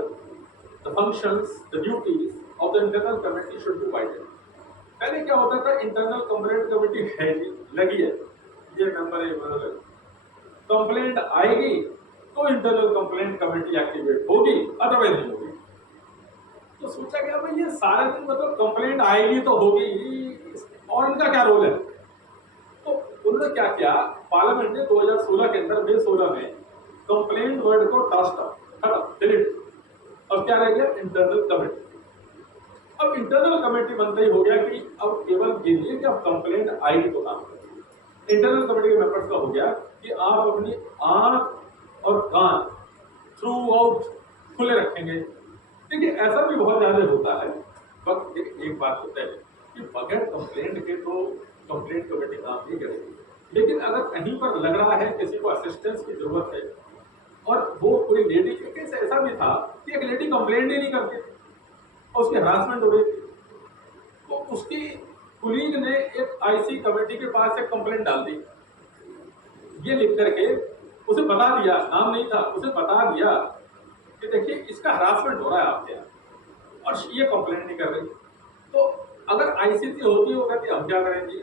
the functions, the duties of the internal committee should be वाइडेड। पहले क्या होता था, इंटरनल कंप्लेंट कमेटी है जी, लगी है, ये मेंबर है, कंप्लेंट आएगी तो इंटरनल कंप्लेंट कमेटी एक्टिवेट होगी, अदरवाइज नहीं होगी। तो सोचा गया भाई ये सारे दिन मतलब कंप्लेंट आएगी तो होगी, और इनका क्या रोल है। तो उन्होंने क्या किया, पार्लियामेंट ने 2016 के अंदर मई 16 में कंप्लेंट वर्ड को खत्म, डिलीट, अब क्या रह गया, इंटरनल कमेटी। अब इंटरनल कमेटी बनते ही हो गया कि अब केवल ये नहीं है कि अब कंप्लेंट आएगी तो काम करें। इंटरनल कमेटी के मेंबर्स का हो गया कि आप अपनी आंख और कान थ्रू आउट खुले रखेंगे। देखिए ऐसा भी बहुत ज्यादा होता है, वक्त एक बात होता है कि बगैर कंप्लेंट के तो कंप्लेंट कमेटी काम नहीं करेगी, लेकिन अगर कहीं पर लग रहा है किसी को असिस्टेंस की जरूरत है और वो कोई लेडी, केस ऐसा भी था कि एक लेडी कंप्लेंट ही नहीं करती और उसकी हरासमेंट हो रही थी, तो उसकी कुलीग ने एक IC कमेटी के पास एक कंप्लेंट डाल दी, ये लिख करके उसे बता दिया, नाम नहीं था, उसे बता दिया कि देखिए इसका हरासमेंट हो रहा है आपके यहाँ और ये कंप्लेंट नहीं कर रही। तो अगर ICC होती, वो कहती हम क्या करेंगे,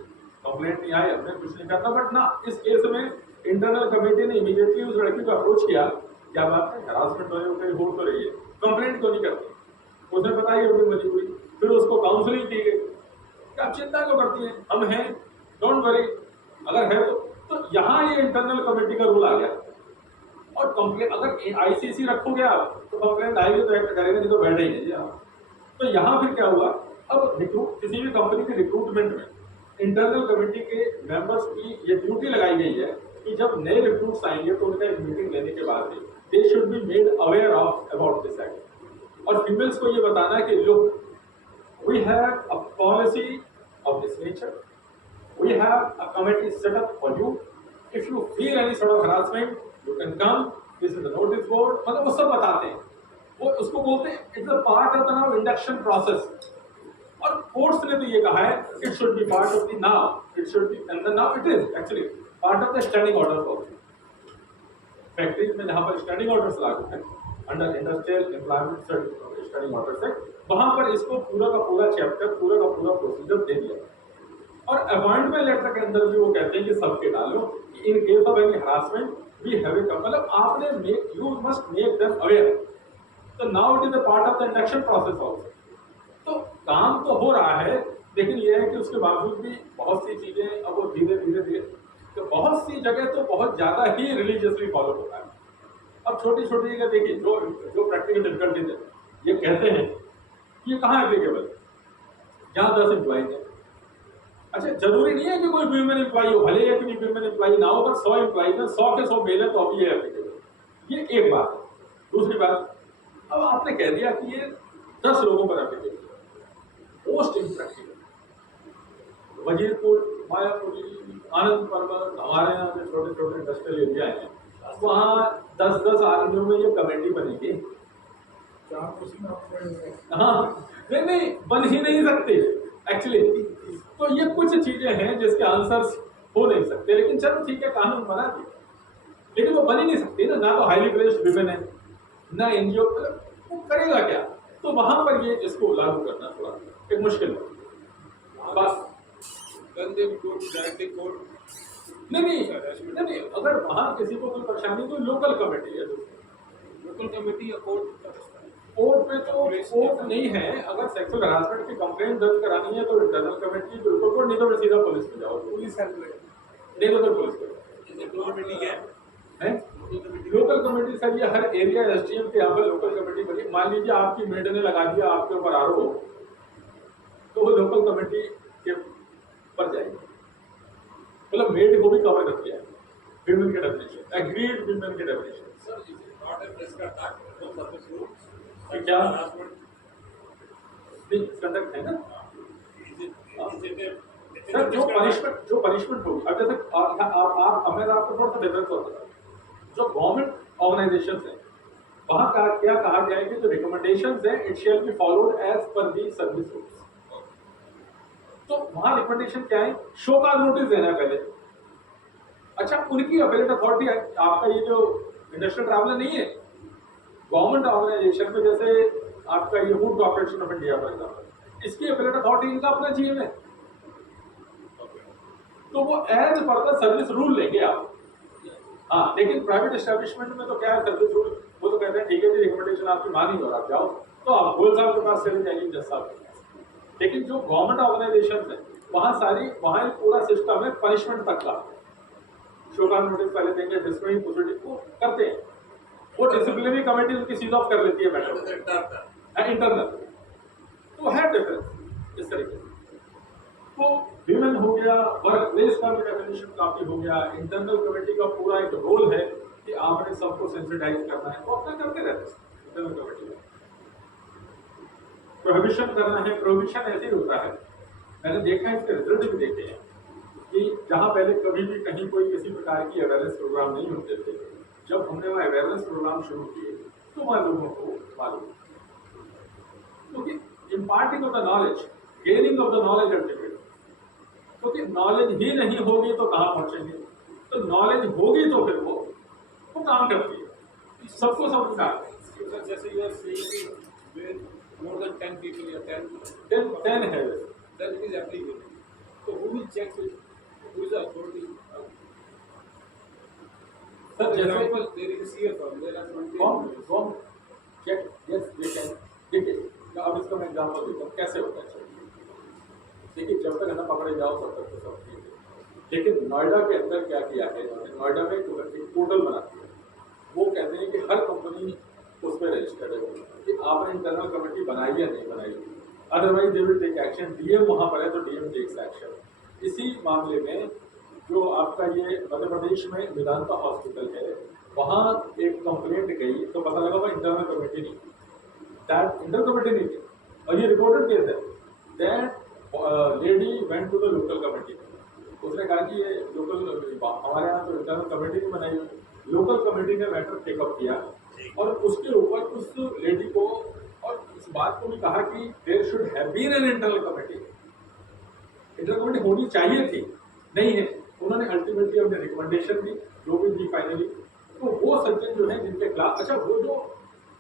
कंप्लेंट नहीं आई, हमने कुछ नहीं करना। बट ना, इस केस में इंटरनल कमेटी ने इमीडिएटली उस लड़की को अप्रोच किया, क्या बात है, हरासमेंट हो तो रही है, कंप्लेंट क्यों नहीं करती। उसने बताई होगी मजबूरी, फिर उसको काउंसलिंग की गई कि आप चिंता क्यों करती हैं, हम हैं, डोंट वरी, अगर है तो यहाँ ये इंटरनल कमेटी का रूल आ गया। और कंप्लेंट अगर ICC रखोगे आप तो कंप्लेंट आएगी तो एक्ट करेगा, नहीं तो बैठे ही नहीं आप। तो यहाँ फिर क्या हुआ, अब किसी भी कंपनी के रिक्रूटमेंट में इंटरनल कमेटी के मेंबर्स की ये ड्यूटी लगाई गई है कि जब नए रिक्रूट्स आएंगे तो उनका एक मीटिंग लेने के बाद they should be made aware of about this act. और फीमेल्स को ये बताना है कि look, we have a policy of this nature, we have a committee set up for you, if you feel any sort of harassment you can come, this is the notice board. मतलब वो सब बताते हैं, वो उसको बोलते हैं it's a part of the now induction process. और कोर्ट्स ने तो ये कहा है it should be part of the now, it should be, and now it is actually part of the standing order also. Factories में जहां पर standing orders लागू है under industrial employment standing orders act, वहां पर इसको पूरा का पूरा चैप्टर, पूरा का पूरा प्रोसीजर दे दिया। और अपॉइंटमेंट लेटर के अंदर भी वो कहते हैं कि सबके डालो कि in case of any harassment we have a, मतलब आपने make, you must make them aware. तो now it is a part of the induction process also. तो काम तो हो रहा है, लेकिन यह है कि उसके बावजूद भी बहुत सी चीजें अब वो धीरे धीरे तो बहुत सी जगह तो बहुत ज्यादा ही रिलीजियसली फॉलो होता है। अब छोटी छोटी जगह देखिए जो प्रैक्टिकल डिफिकल्टीज है, ये कहते हैं ये कहाँ एप्लीकेबल, जहाँ 10 एम्प्लॉइज है। अच्छा, जरूरी नहीं है कि कोई वीमेन एम्प्लॉई हो, भले एक भी वीमेन एम्प्लॉई ना हो, अगर 100 एम्प्लॉइज है, 100 के 100 मेल है तो अभी ये एप्लीकेबल। ये एक बात है। दूसरी बात, अब आपने कह दिया कि ये 10 लोगों पर applicable, most impractical Wazirpur, Mayapuri, Anand Parbat, हमारे यहाँ जो छोटे छोटे इंडस्ट्रियल एरिया हैं, वहाँ 10-10 आदमियों में ये कमेटी बनेगी। हाँ, नहीं बन ही नहीं सकते एक्चुअली। तो ये कुछ चीजें हैं जिसके आंसर्स हो नहीं सकते, लेकिन चलो ठीक है, कानून बना दिया, लेकिन वो बन ही नहीं सकती ना तो हाईली प्लेस्ड विमेन है, ना NGO, वो करेगा क्या। तो वहां पर ये इसको लागू करना थोड़ा एक मुश्किल है। बस नहीं, अगर वहां किसी को कोई परेशानी तो लोकल कमेटी है, लोकल कमेटी या कोर्ट कोर्ट में तो कोर्ट नहीं है। अगर सेक्सुअल हरासमेंट की कंप्लेंट दर्ज करानी है तो इंटरनल कमेटी, बिल्कुल कोर्ट नहीं तो सीधा पुलिस में जाओ, पुलिस नहीं तो पुलिस में कमेटी है। लोकल कमेटी सर, ये हर एरिया SDM के यहाँ पर लोकल कमेटी बनी। मान लीजिए आपकी मेड ने लगा दिया आपके ऊपर आरोप, तो वो लोकल कमेटी के पर जाएगी, मतलब मेड को भी कवर कर दिया है विमेन के डेफिनेशन, एग्रीड विमेन के definition. Sir, is it not a prescribed act for service rules? क्या मिसकंडक्ट है ना। Is it a सर जो पनिशमेंट होगी, अब जैसे आप मैं आपको थोड़ा सा डिफरेंस होता है, जो गवर्नमेंट ऑर्गेनाइजेशन है वहाँ का क्या कहा गया है कि जो रिकमेंडेशंस है it shall be followed as per the service rules. तो वहाँ रिकमेंडेशन क्या है, शो का नोटिस देना है पहले। अच्छा, उनकी अपेलेट अथॉरिटी आपका ये जो इंडस्ट्रियल ट्रैवलर नहीं है, गवर्नमेंट ऑर्गेनाइजेशन में जैसे आपका ये food corporation of India for example, इसकी अपेलेट अथॉरिटी इनका अपना जीएम है, तो वो as per the service rule लेंगे आप। हाँ, लेकिन प्राइवेट एस्टेब्लिशमेंट में तो क्या है, सर्विस रूल वो तो कहते हैं ठीक है जी रिकमेंडेशन आपकी मानी और आप जाओ, तो आप गोयल साहब के पास चले जाइए, जज साहब के पास। लेकिन जो गवर्नमेंट ऑर्गेनाइजेशन है वहाँ पूरा सिस्टम है पनिशमेंट तक का, शोकाज नोटिस पहले देंगे, डिसिप्लिनरी प्रोसीडिंग को करते हैं, वो डिसिप्लिनरी कमेटी उनकी सीज ऑफ कर लेती है मैटर इंटरनल, तो है डिफरेंस इस तरीके से। तो विमेन हो गया, वर्क प्लेस का भी डेफिनेशन काफी हो गया, इंटरनल कमेटी का पूरा एक रोल है कि आपने सबको सेंसिटाइज करना है, तो अपना करते रहते हैं इंटरनल कमेटी में। प्रोहिबिशन करना है, प्रोहिबिशन ऐसे ही होता है, मैंने देखा है, इसके रिजल्ट भी देखे हैं कि जहाँ पहले कभी भी कहीं कोई किसी प्रकार की अवेयरनेस प्रोग्राम नहीं होते थे, जब हमने वहाँ अवेयरनेस प्रोग्राम शुरू किए तो वहाँ लोगों को मालूम, क्योंकि imparting of the knowledge, gaining of the knowledge ultimate, क्योंकि नॉलेज ही नहीं होगी तो कहाँ पहुंचेंगे, तो नॉलेज होगी तो फिर वो काम करती है, सबको समझना है। जैसे you are saying with more than 10 people या 10 है, then it is applicable. So who will check it? Who is the authority? Sir For जैसे example, there is a CFO, there are 20. कौन चेक, यस दे कैन, देखिए अब इसका मैं example देता हूँ कैसे होता है। देखिए जब तक है ना पकड़े जाओ तब तक तो सब ठीक है, लेकिन नोएडा के अंदर क्या किया है इन्होंने, नोएडा में एक पोर्टल बनाती है, वो कहते हैं कि हर कंपनी उस पर रजिस्टर्ड है कि आपने इंटरनल कमेटी बनाई या नहीं बनाई, otherwise they will take action. DM वहाँ पर है तो डीएम टेक्स एक्शन। इसी मामले में जो आपका ये मध्य प्रदेश में वेदांता हॉस्पिटल है, वहाँ एक कंप्लेंट गई तो पता लगा वो इंटरनल कमेटी नहीं, दैट इंटरनल कमेटी नहीं थी, और ये रिपोर्टेड केस है। That lady went to the local committee, उसने कहा कि ये लोकल हमारे यहाँ तो इंटरनल कमेटी नहीं बनाई हुई, लोकल कमेटी ने मैटर टेकअप किया और उसके ऊपर उस लेडी को और इस बात को भी कहा कि there should have been an internal committee, internal committee होनी चाहिए थी, नहीं है। उन्होंने अल्टीमेटली अपने रिकमेंडेशन दी, जो भी दी फाइनली, तो वो सज्जन जो है जिनके खिलाफ, अच्छा वो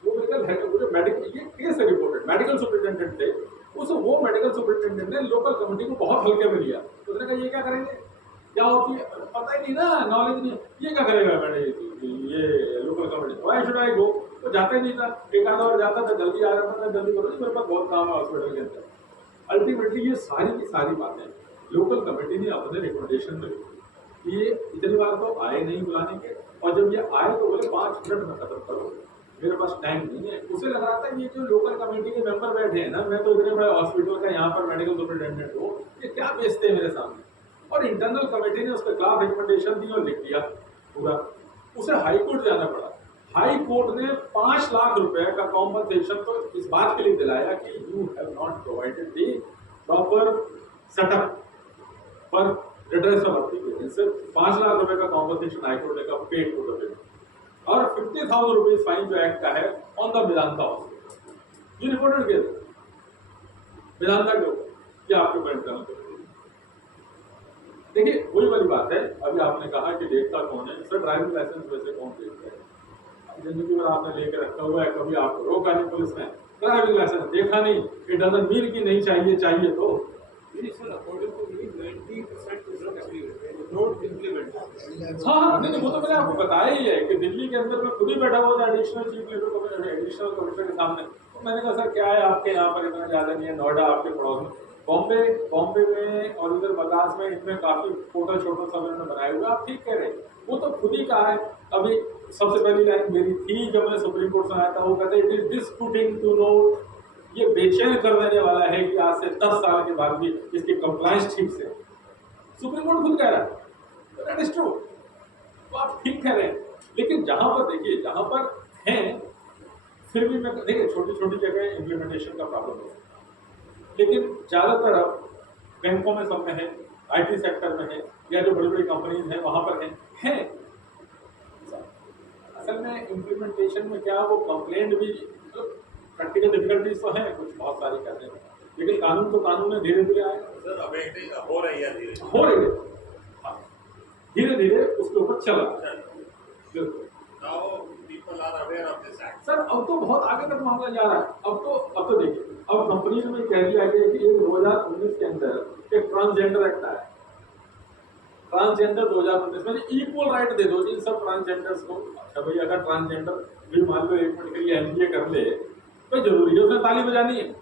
मेडिकल है, वो जो मेडिकल ये केस है रिपोर्टेड, मेडिकल सुपरिटेंडेंट थे, वो मेडिकल सुपरिटेंडेंट ने लोकल कमेटी को बहुत हल्के में लिया, तो उसने कहा ये क्या करेंगे, क्या होती है पता ही नहीं ना, नॉलेज नहीं, ये क्या करेगा मैंने ये local committee, why should I go, तो जाता ही नहीं था, एक आधा और जाता था, जल्दी आ जाता था, जल्दी करो मेरे पास बहुत काम है हॉस्पिटल के अंदर। अल्टीमेटली ये सारी की सारी बातें लोकल कमेटी ने अपने रिकमेंडेशन में लिखी, ये इतनी बार तो आए नहीं बुलाने के, और जब ये आए तो बोले 5 मिनट में खत्म करो, मेरे पास टाइम नहीं है। उसे लग रहा था ये जो लोकल कमेटी के मेंबर बैठे हैं ना, मैं तो इतने बड़े हॉस्पिटल का यहाँ पर मेडिकल सुपरिटेंडेंट हूँ, ये क्या बेचते हैं मेरे सामने। और इंटरनल कमेटी ने उसके खिलाफ रिकमेंडेशन दी और लिख दिया पूरा, उसे हाई कोर्ट जाना पड़ा। हाई कोर्ट ने 5 लाख रुपए का कॉम्पनसेशन तो इस बात के लिए दिलाया कि you have not provided the proper setup पर रिड्रेस ऑफ एप्लीकेशन, से 5 लाख रुपए का कॉम्पनसेशन हाई कोर्ट ने कहा पेड टू द पेमेंट, और 50,000 रुपीज फाइन जो एक्ट का है ऑन द वेदांता हॉस्पिटल, ये रिपोर्टेड केस वेदांता के ऊपर, क्या आपके पॉइंट करना चाहिए। देखिए वही वाली बात है, अभी आपने कहा कि देखता कौन है, सर ड्राइविंग लाइसेंस वैसे कौन देखता है, जिंदगी भर आपने लेके रखा हुआ है, कभी आपको रोका नहीं पुलिस ने, ड्राइविंग लाइसेंस देखा नहीं, इट डजंट मीन कि नहीं चाहिए, चाहिए तो According to me, 90% is not applicable, not implemented. हाँ नहीं वो तो मैंने आपको बताया ही है कि दिल्ली के अंदर मैं खुद ही बैठा हुआ था एडिशनल चीफ एडिशनल कमिश्नर के सामने, तो मैंने कहा सर क्या है आपके यहाँ पर इतना ज़्यादा नहीं है, नोएडा आपके पड़ोस में, बॉम्बे में और इधर मद्रास में इनमें काफ़ी होटल छोटल सब इन्होंने बनाए हुए, आप ठीक कह रहे हैं, वो तो खुद ही कहा है। अभी सबसे पहली लाइन मेरी थी जब मैंने सुप्रीम कोर्ट से आया था, वो कहते it is disputing to know, ये बेचैन कर देने वाला है कि आज से 10 साल के बाद भी इसकी कंप्लायंस ठीक से, सुप्रीम कोर्ट खुद कह रहा है, दैट इज ट्रू, तो आप ठीक कह रहे हैं। लेकिन जहां पर देखिए, जहां पर हैं फिर भी मैं देखिए छोटी छोटी जगह इम्प्लीमेंटेशन का प्रॉब्लम हो सकता है, लेकिन ज़्यादातर अब बैंकों में सब में है, IT सेक्टर में है, या जो बड़ी बड़ी कंपनीज हैं वहाँ पर हैं। असल में इम्प्लीमेंटेशन में क्या वो कंप्लेंट भी प्रैक्टिकल डिफिकल्टीज तो हैं कुछ बहुत सारी करने में, लेकिन कानून तो कानून है, धीरे धीरे आएगा। सर अवेटिंग हो रही है धीरे हो रही है, हाँ, धीरे धीरे उसके ऊपर चल रहा है। बिल्कुल now people are aware of this act. Sir, अब तो बहुत आगे तक मामला जा रहा है। अब तो देखिए, अब कंपनी में कह दिया गया कि 2019 के अंदर एक ट्रांसजेंडर एक्ट आया। ट्रांसजेंडर 2019 में इक्वल राइट दे दो जी सब ट्रांसजेंडर्स को। अच्छा भाई, अगर ट्रांसजेंडर भी मान लो 1 मिनट के लिए MBA कर ले तो जरूरी है उसने ताली बजानी है?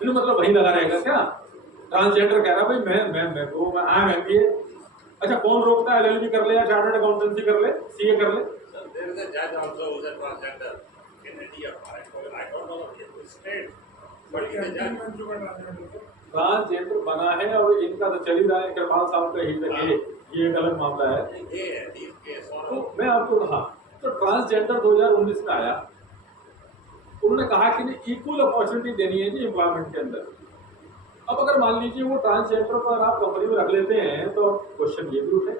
तो मतलब वही लगा रहेगा क्या? ट्रांसजेंडर कह रहा भाई मैं आई एम MBA। अच्छा, कौन रोकता है? LLB कर ले या चार्टर्ड अकाउंटेंसी कर ले, CA कर ले। Sir, there is a judge also who is a transgender in India. I don't know the state, but he is a judge. Transgender बना है और इनका तो चल ही रहा है, कृपाल साहब का ही लगे, ये एक अलग मामला है। ये है these case और तो मैं आपको कहा, तो ट्रांसजेंडर 2019 में आया, उन्होंने कहा कि इक्वल अपॉर्चुनिटी देनी है जी एम्प्लॉयमेंट के अंदर। अब अगर मान लीजिए वो ट्रांसजेंडर पर आप कंपनी में रख लेते हैं तो क्वेश्चन ये भी उठे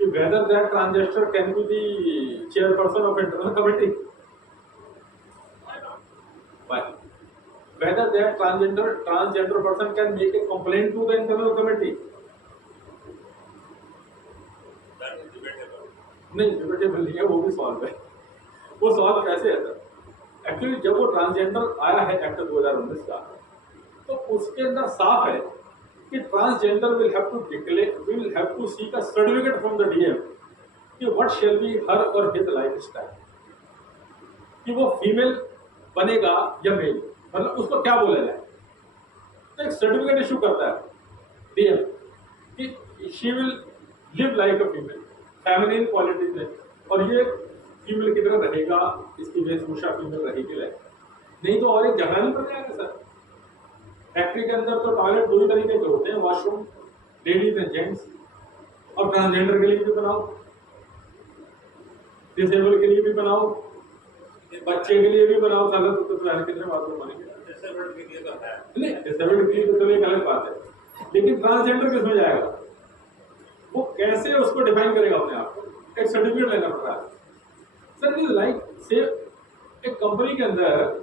कि whether that transgender can be the chairperson of internal committee, whether that transgender person can make a complaint to the internal committee. that is debatable. नहीं, डिबेटेबल नहीं है, वो भी सॉल्व है। वो सॉल्व कैसे है सर? एक्चुअली जब वो ट्रांसजेंडर आया है एक्ट 2019 का, तो उसके अंदर साफ है कि transgender will have to seek a certificate from the DM कि व्हाट शैल बी हर और हिज लाइफ स्टाइल, कि वो फीमेल बनेगा या मेल, मतलब उसको क्या बोला जाए। तो एक सर्टिफिकेट इशू करता है DM कि she will live like a female, feminine qualities है, और ये फीमेल की तरह रहेगा, इसकी वेशभूषा फीमेल रहेगी लाइक। नहीं तो और एक जगह नहीं पड़ जाएगा सर। फैक्ट्री के अंदर तो टॉयलेट 2 ही तरीके के होते हैं, वॉशरूम लेडीज एंड जेंट्स, और ट्रांसजेंडर के लिए भी बनाओ, डिसेबल के लिए भी बनाओ, बच्चे के लिए भी बनाओ। साला तो कितने बाथरूम बनेंगे? Disabled के लिए तो है। नहीं, डिसेबल्ड के लिए तो चलो एक अलग बात है, लेकिन ट्रांसजेंडर किसमें जाएगा? वो कैसे उसको डिफाइन करेगा अपने आप को? एक सर्टिफिकेट लेना पड़ रहा है सर। इज लाइक से एक कंपनी के अंदर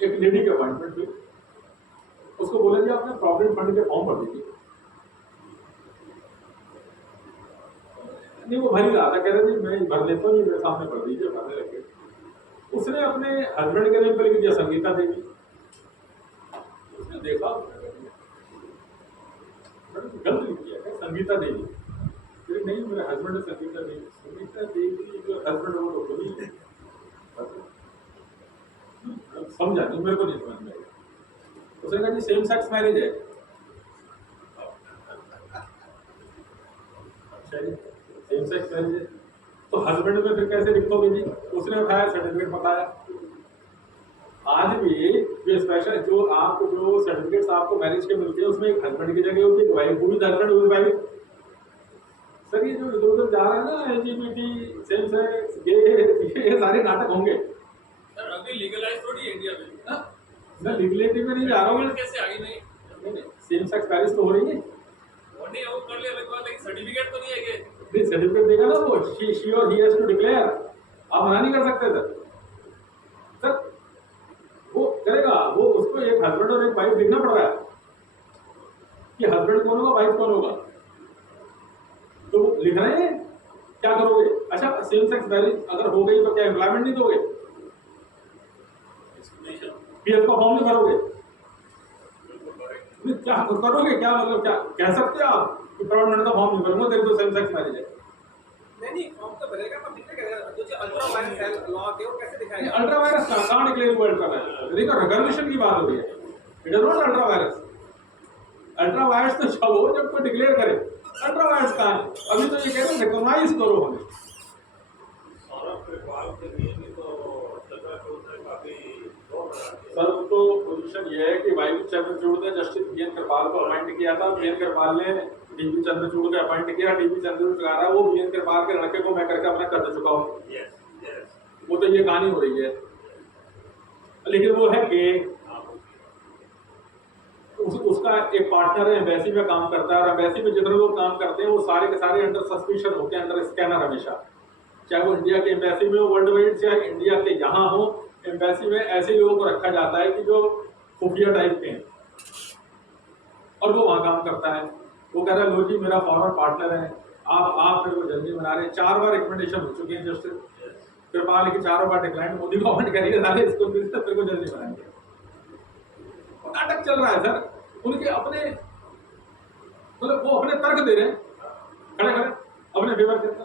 एक लेडी के अपॉइंटमेंट हुई, उसको बोला जी आपने प्रोविडेंट फंड के फॉर्म भर दीजिए। नहीं, वो भर ही रहा था, कह रहे जी मैं भर लेता हूँ, ये मेरे सामने भर दीजिए, भरने लगे। उसने अपने हस्बैंड के नेम पर लिख दिया संगीता देवी। उसने देखा, गलत लिख दिया, संगीता देवी। फिर नहीं, मेरे हस्बैंड है संगीता देवी जो हस्बैंड हो तो भी समझा नहीं, मेरे को नहीं समझ में आया। उसने कहा जी सेम सेक्स मैरिज है। अच्छा जी, सेम सेक्स मैरिज है तो हस्बैंड में फिर कैसे लिखोगे जी? उसने उठाया सर्टिफिकेट बताया। आज भी ये स्पेशल जो सर्टिफिकेट्स आपको मैरिज के मिलते हैं उसमें एक हस्बैंड की जगह होती है, वाइफ भी हस्बैंड हुई वाइफ। सर ये जो इधर उधर जा रहा है ना, LGBT, सेम सेक्स, गे, ये सारे नाटक होंगे सर। अभी लीगलाइज थोड़ी है इंडिया में ना। मैं लीगलिटी में नहीं जा रहा हूँ, कैसे आगे नहीं सेम सेक्स मैरिज तो हो रही है, और नहीं वो कर ले अलग बात, लेकिन सर्टिफिकेट तो नहीं है कि नहीं सर्टिफिकेट देगा ना वो, शी और ही हैज टू डिक्लेयर। आप मना नहीं कर सकते सर, वो करेगा, वो उसको एक हस्बैंड और एक वाइफ लिखना पड़ रहा है कि हस्बैंड कौन होगा, वाइफ कौन होगा, तो वो लिख रहे हैं। क्या करोगे? अच्छा, सेम सेक्स मैरिज अगर हो गई तो क्या एम्प्लॉयमेंट नहीं दोगे? PF का फॉर्म नहीं भरोगे? क्या करोगे? क्या मतलब क्या कह सकते हैं आप कि प्रोविडेंट का फॉर्म नहीं भरूंगा, तेरे तो सेम सेक्स मैरिज है। नहीं फॉर्म तो भरेगा, पर दिक्कत क्या है? जो अल्ट्रा वायरस है लॉ के, वो कैसे दिखाएगा? अल्ट्रा वायरस कहाँ डिक्लेयर हुआ? अल्ट्रा वायरस देखो, रेगुलेशन की बात हो रही है, it is not ultra vires. Ultra vires तो जब हो जब कोई डिक्लेयर करे, अल्ट्रा वायरस कहाँ है? अभी तो ये कह रहे हैं रिकॉग्नाइज करो हमें। सर तो पोजीशन ये है कि वाई चंद्रचूड़ ने जस्टिस BN कृपाल को अपॉइंट किया था, BN कृपाल ने DB चंद्रचूड़ को अपॉइंट किया, DB चंद्रचूड़ कह रहा है वो BN कृपाल के लड़के को मैं करके अपना कर चुका हूँ। वो तो ये कहानी हो रही है, लेकिन वो है कि उसका एक पार्टनर है, एम्बेसी में काम करता है, और एम्बेसी में जितने लोग काम करते हैं वो सारे के सारे अंडर सस्पिशन होते हैं, अंडर स्कैनर हमेशा, चाहे वो इंडिया के एम्बेसी में हो वर्ल्ड वाइड, चाहे इंडिया के यहाँ हो। एम्बेसी में ऐसे लोगों को रखा जाता है कि जो खुफिया टाइप के हैं, और वो वहाँ काम करता है। वो कह रहा है लो जी मेरा फॉरन पार्टनर है, आप मेरे को जल्दी बना रहे हैं। 4 बार रिकमेंडेशन हो चुकी है जस्टिस कृपाल की, 4 बार डिक्लाइन मोदी गवर्नमेंट कह रही है साले इसको तेरे को जल्दी बनाएंगे। नाटक चल रहा है सर, उनके अपने मतलब वो अपने तर्क दे रहे हैं खड़े खड़े अपने फेवर के अंदर।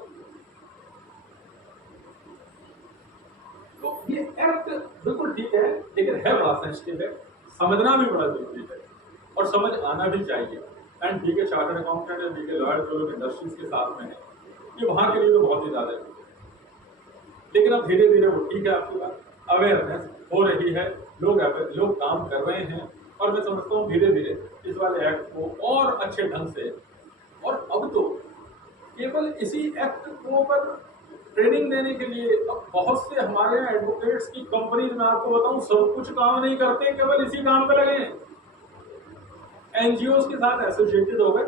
तो ये एक्ट बिल्कुल ठीक है, लेकिन है बड़ा सेंसिटिव है, समझना भी बड़ा जरूरी है और समझ आना भी चाहिए। एंड बीके चार्टर्ड अकाउंटेंट एंड बीके लॉयर जो लोग इंडस्ट्रीज के साथ में है, ये वहां के लिए तो बहुत ही ज्यादा है। लेकिन अब धीरे धीरे वो ठीक है, आपकी बात अवेयरनेस हो रही है, लोग काम कर रहे हैं, और मैं समझता हूँ धीरे धीरे इस वाले एक्ट को और अच्छे ढंग से, और अब तो केवल इसी एक्ट को पर ट्रेनिंग देने के लिए अब बहुत से हमारे यहाँ एडवोकेट्स की कंपनीज में आपको बताऊं सब कुछ काम नहीं करते, केवल इसी काम पे लगे हैं। एनजीओ के साथ एसोसिएटेड हो गए,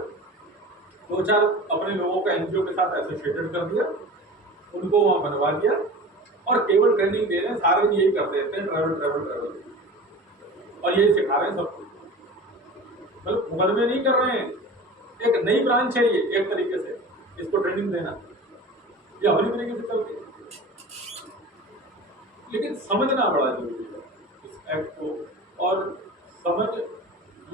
2-4 अपने लोगों को एनजीओ के साथ एसोसिएटेड कर दिया, उनको वहां बनवा दिया और केवल ट्रेनिंग दे रहे हैं। सारे यही करते रहते हैं, ट्रैवल और यही सिखा रहे हैं सबको, मतलब मुकदमे नहीं कर रहे हैं। एक नई ब्रांच है ये, एक तरीके से इसको ट्रेनिंग देना, ये अपनी तरीके से चलती है। लेकिन समझना बड़ा जरूरी है इस एक्ट को, और समझ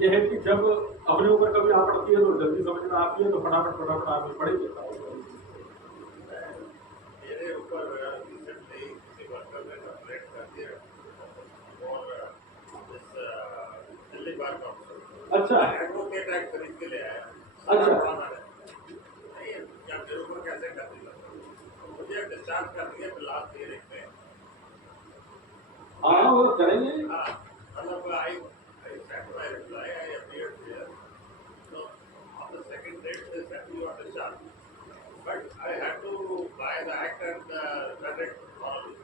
ये है कि जब अपने ऊपर कभी आ पड़ती है तो जल्दी समझ में आती है, तो फटाफट आदमी पढ़ देता है। मेरे ऊपर रिसेंटली किसी वर्कर ने कंप्लेंट कर दिया और दिल्ली बार काउंसिल अच्छा एडवोकेट एक्ट खरीद के ले आया। अच्छा नहीं क्या मेरे ऊपर कैसे कर दिया, मुझे डिस्चार्ज कर दिया लास्ट ईयर में। हाँ वो करेंगे। हाँ मतलब I sent my reply, I appeared there. So on the second date they said you are discharged. But I had to buy the act and read it thoroughly.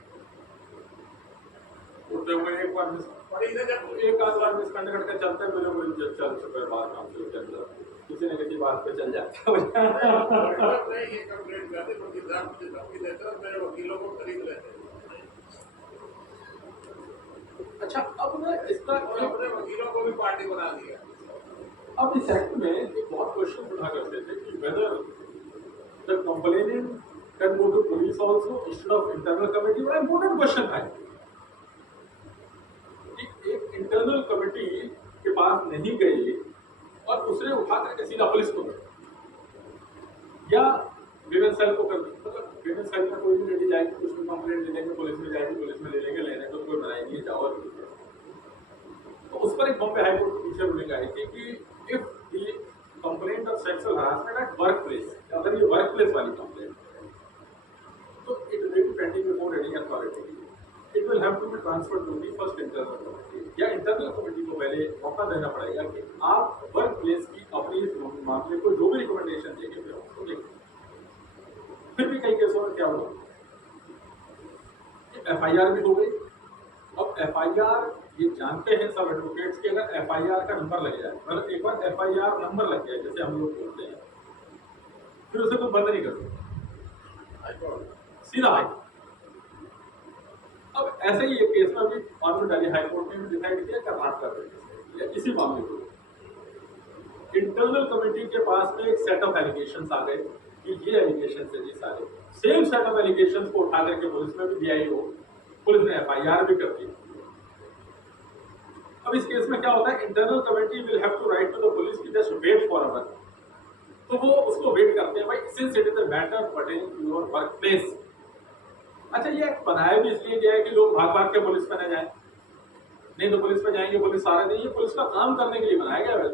उठते हुए एक बार और इधर जब एक आध बार मिसकंडक्ट के चलते मेरे को चल चुके हैं बार काउंसिल के अंदर, किसी न किसी बात पे चल जाता मैं ये कंप्लेंट करते वकील मुझे धमकी देते और मेरे वकीलों को खरीद लेते। अच्छा अब मैं इसका और अपने वकीलों को भी पार्टी बना दिया। अब इस एक्ट में एक बहुत क्वेश्चन उठा करते थे कि whether the complainant can go to police also instead of internal committee. बड़ा इंपॉर्टेंट क्वेश्चन था। एक इंटरनल कमेटी के पास नहीं गई और उसने उठा करके सीधा पुलिस को या विमेन सेल को कर दी। मतलब विमेन सेल में कोई भी लेडी जाएगी, कुछ भी कंप्लेंट ले लेंगे, पुलिस में जाएगी, पुलिस में ले लेंगे, लेने को कोई बनाई नहीं जाओ। तो उस पर एक बॉम्बे हाई कोर्ट की पीछे रूलिंग आई थी कि if the complaint of sexual harassment at work place, अगर ये वर्क प्लेस वाली कंप्लेंट है तो it will be pending before any authority, it will have to be transferred to the first internal committee, या internal committee को पहले मौका देना पड़ेगा कि आप वर्क प्लेस की अपनी इस मामले को जो भी रिकमेंडेशन देंगे फिर उसको देखें। फिर भी कई केसों में क्या हुआ, FIR भी हो गई। अब FIR ये जानते हैं सब एडवोकेट्स कि अगर FIR का नंबर लग जाए, मतलब एक बार FIR नंबर लग जाए जैसे हम लोग बोलते हैं, फिर उसे तो बंद नहीं कर सकते, सीधा हाई। अब ऐसे ही एक केस में अभी ऑनरेबल दिल्ली हाई कोर्ट ने भी डिसाइड किया कर्नाटक या इसी मामले को इंटरनल कमेटी के पास में एक सेट ऑफ एलिगेशंस आ गए कि ये एलिगेशंस है जी सारे, सेम सेट ऑफ एलिगेशंस को उठा करके पुलिस में भी दिया ही हो, पुलिस ने FIR भी कर दी। अब इस केस में क्या होता है, internal committee will have to write to the police की जस्ट वेट फॉर अवर, तो वो उसको वेट करते हैं भाई since it is a matter pertaining to your work place. अच्छा ये बनाया भी इसलिए गया है कि लोग भाग भाग के पुलिस में न जाए, नहीं तो पुलिस में जाएंगे, पुलिस सारे दिन, ये पुलिस का काम करने के लिए बनाया गया है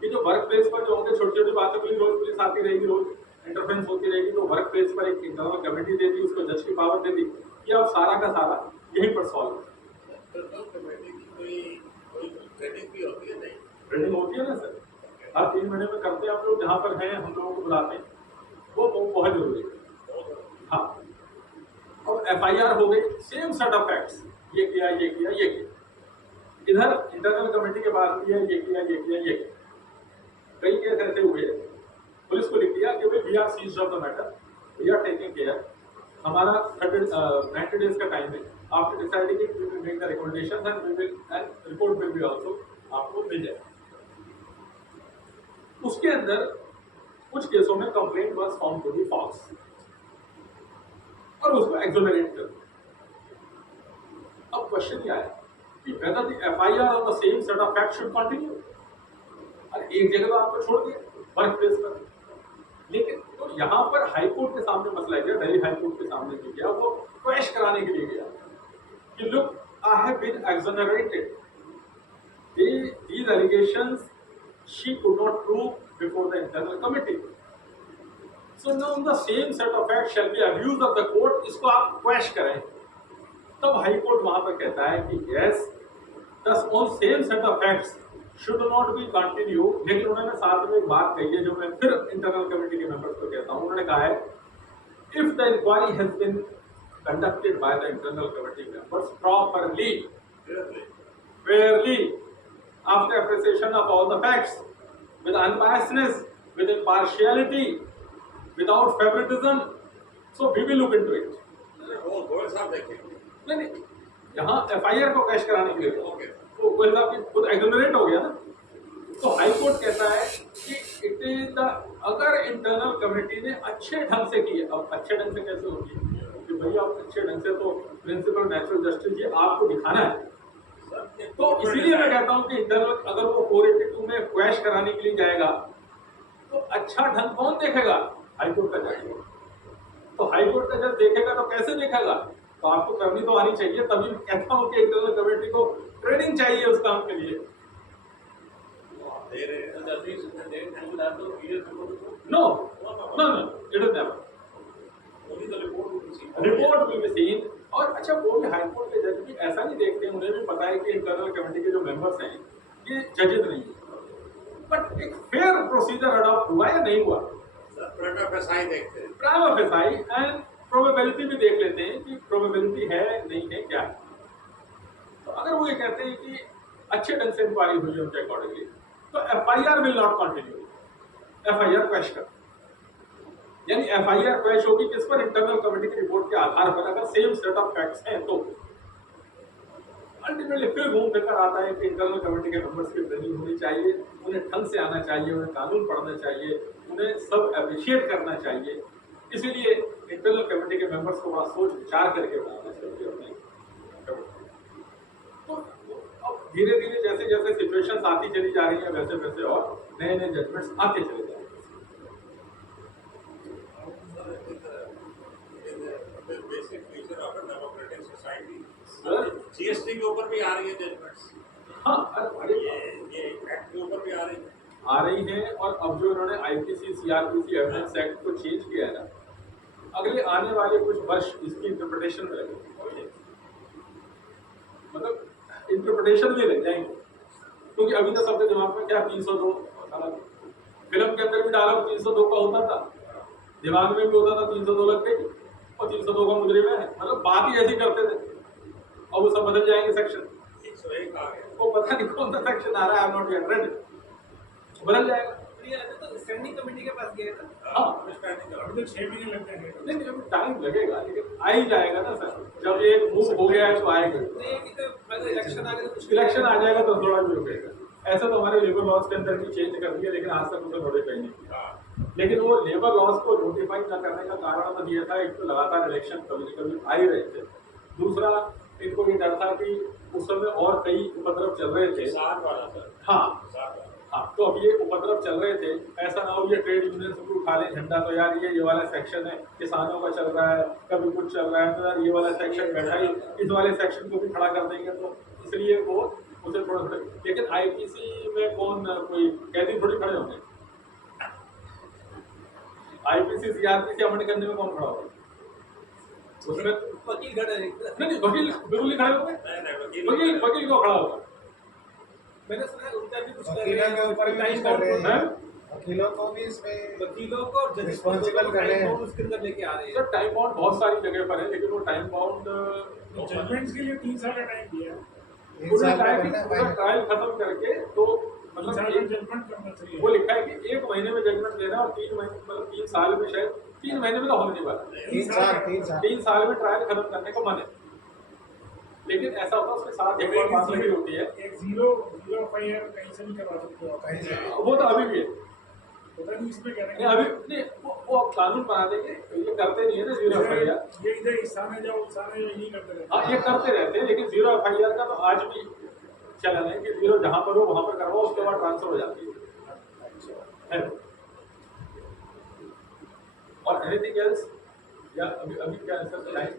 कि जो वर्क प्लेस पर जो होंगे छोटी छोटी बातों के लिए रोज पुलिस आती रहेगी, रोज इंटरफेरेंस होती रहेगी, तो वर्क प्लेस पर एक इंटरनल कमेटी दे दी, उसको जज की पावर दे दी कि अब सारा का सारा यहीं पर सॉल्व। ट्रेनिंग भी होती है, नहीं ट्रेनिंग होती है ना सर, हर 3 महीने में करते हैं आप लोग, जहाँ पर हैं हम लोगों को बुलाते हैं, वो बहुत जरूरी है। हाँ अब FIR हो गई, सेम सेट ऑफ फैक्ट्स, ये किया ये किया ये किया, इधर इंटरनल कमेटी के पास भी है, ये किया ये किया ये किया। कई केस ऐसे हुए, पुलिस को लिख दिया कि भाई we are seized of the matter, we are taking care, हमारा 90 डेज का टाइम है, after deciding it we will make the recommendations and we will and report will be also आपको मिल जाए। उसके अंदर कुछ केसों में complaint was found to be false और उसको एक्सोनरेट कर दिया। अब क्वेश्चन ये आया कि whether the FIR on the same set of facts should continue. अरे एक जगह तो आपको छोड़ दिया वर्क प्लेस पर, लेकिन तो यहाँ पर हाई कोर्ट के सामने मसला गया, दिल्ली हाई कोर्ट के सामने जो गया वो क्वैश कराने के लिए गया कि look I have been exonerated, these allegations she could not prove before the internal committee, so now the same set of facts shall be abused of the court, इसको आप क्वैश करें। तब हाई कोर्ट वहां पर कहता है कि yes thus on same set of facts should not be continue, लेकिन उन्होंने साथ में एक बात कही है जो मैं फिर इंटरनल कमेटी के मेंबर्स को कहता हूं, उन्होंने कहा है if the inquiry has been conducted by the internal committee members properly, fairly, after appreciation of all the facts, with unbiasedness, with impartiality, without favoritism, so we will look into it. वो गोयल साहब देखेंगे। नहीं, यहाँ FIR को cash कराने के लिए okay. तो गोयल साहब की खुद एक्सोनरेट हो गया ना, तो हाई कोर्ट कहता है कि इट इज द, अगर इंटरनल कमेटी ने अच्छे ढंग से की, अब अच्छे ढंग से कैसे होगी कि भैया आप अच्छे ढंग से, तो प्रिंसिपल नेचुरल जस्टिस ये आपको दिखाना है, तो इसीलिए मैं कहता हूं कि इंटरनल अगर वो 482 में क्वैश कराने के लिए जाएगा तो अच्छा ढंग कौन देखेगा? हाई कोर्ट का जज। तो हाई कोर्ट का जज देखेगा तो कैसे देखेगा? तो आपको करनी तो आनी चाहिए, तभी मैं कहता हूं कि इंटरनल कमेटी को ट्रेनिंग चाहिए उस काम के लिए। No no no, it is never, report will be seen. और अच्छा, वो भी हाई कोर्ट के जज भी ऐसा नहीं देखते, उन्हें भी पता है कि इंटरनल कमेटी के जो मेंबर्स हैं ये जजेस नहीं है, बट एक फेयर प्रोसीजर अडॉप्ट हुआ या नहीं हुआ, प्राइमा फेसाई देखते हैं। प्राइमा फेसाई एंड प्रोबेबिलिटी भी देख लेते हैं कि प्रोबेबिलिटी है नहीं है क्या है। तो अगर वो ये कहते हैं कि अच्छे ढंग से इंक्वायरी हुई है उनके अकॉर्डिंगली, तो FIR will not continue, FIR quash कर, यानी FIR क्वैश होगी किस पर? इंटरनल कमेटी की रिपोर्ट के आधार पर, अगर सेम सेट ऑफ फैक्ट्स हैं तो। अल्टीमेटली फिर घूम फिर कर आता है कि इंटरनल कमेटी के मेंबर्स की ट्रेनिंग होनी चाहिए, उन्हें ढंग से आना चाहिए, उन्हें कानून पढ़ना चाहिए, उन्हें सब अप्रिशिएट करना चाहिए। इसीलिए इंटरनल कमेटी के मेंबर्स को बड़ा सोच विचार करके बनाना चाहिए अपनी कमेटी। तो अब धीरे धीरे जैसे जैसे सिचुएशंस आती चली जा रही है वैसे वैसे और नए नए जजमेंट्स आते चले जा रहे हैं। Basic feature of a democratic society, sir GST के ऊपर भी आ रही है जजमेंट्स, हाँ, अरे ये एक्ट के ऊपर भी आ रही है। और अब जो इन्होंने IPC CRPC एविडेंस एक्ट को चेंज किया है ना, अगले आने वाले कुछ वर्ष इसकी इंटरप्रिटेशन में लगेगी, मतलब इंटरप्रिटेशन में लग जाएंगे, क्योंकि अभी तो सबके दिमाग में क्या 302 फिल्म के अंदर भी डायलॉग 302 का होता था, दिमाग में भी होता था 302 लग गई और 302 का मुजरिम है, मतलब बात ही ऐसी करते थे। अब वो सब बदल जाएंगे सेक्शन, 101 आ गया। वो पता नहीं कौन सा सेक्शन आ रहा है, नॉट येट रेड, बदल जाएगा। तो स्टैंडिंग कमेटी के पास गया था। हाँ, अभी तो 6 महीने लग जाएंगे। नहीं अभी टाइम लगेगा, लेकिन आ ही जाएगा ना सर, जब एक मूव हो गया है तो आएगा। अगर इलेक्शन आ गया तो इलेक्शन आ जाएगा तो थोड़ा भी रुकेगा। ऐसा तो हमारे लेबर लॉज के अंदर भी चेंज कर दिया, लेकिन आज तक उसे नोटिफाई नहीं किया। लेकिन वो लेबर लॉज को नोटिफाई न करने का कारण तो ये था, एक तो लगातार इलेक्शन कभी कभी आ ही रहे थे, दूसरा इनको ये डर था कि उस समय और कई उपद्रव चल रहे थे। हाँ, तो अब ये उपद्रव चल रहे थे, ऐसा ना हो ये ट्रेड यूनियन भी उठा लें झंडा, तो यार ये वाला सेक्शन है किसानों का चल रहा है, कभी कुछ चल रहा है, तो यार ये वाला सेक्शन बैठा ही, इस वाले सेक्शन को भी खड़ा कर देंगे, तो इसलिए वो उसे थोड़ा थोड़ा। लेकिन IPC में कौन कोई कैदी थोड़ी खड़े होंगे, IPC CRPC अमेंड करने में कौन खड़ा होगा? उसमें वकील खड़े नहीं, वकील बिल्कुल नहीं खड़े होंगे, वकील को खड़ा होगा। मैंने सुना है उनका भी कुछ वकीलों के ऊपर भी टाइम कर रहे हैं। वकीलों को भी इसमें वकीलों को और जजेस को Responsible कर रहे हैं। उसके अंदर लेके आ रहे सर हैं। टाइम बाउंड बहुत सारी जगह पर है, लेकिन वो टाइम बाउंड जजमेंट्स के लिए 3 साल का टाइम दिया है। 3 साल का करना है फाइनल। ट्रायल खत्म करके तो 3 मतलब साल का जजमेंट कंपलसरी वो है। लिखा है कि 1 महीने में जजमेंट देना है और 3 महीने मतलब 3 साल में शायद 3 महीने में तो होने नहीं वाला, 3 3 साल में ट्रायल खत्म करने को मन है। लेकिन ऐसा होता है उसके साथ एक और बात भी होती है, एक जीरो FIR कहीं से भी करवा सकते हो आप। कहीं से। वो तो अभी भी है। पता नहीं इसमें कह नहीं रहे अभी नहीं, वो अब कानून बना देंगे, ये करते नहीं है ना जीरो FIR। ये इधर इस साल में जाओ उस साल में जाओ यही करते रहते हाँ ये करते रहते हैं, लेकिन जीरो FIR का तो आज भी चलन है कि जीरो जहाँ पर हो वहाँ पर करवाओ, उसके बाद ट्रांसफर हो जाती है। और एनीथिंग एल्स या अभी अभी क्या है सर टाइम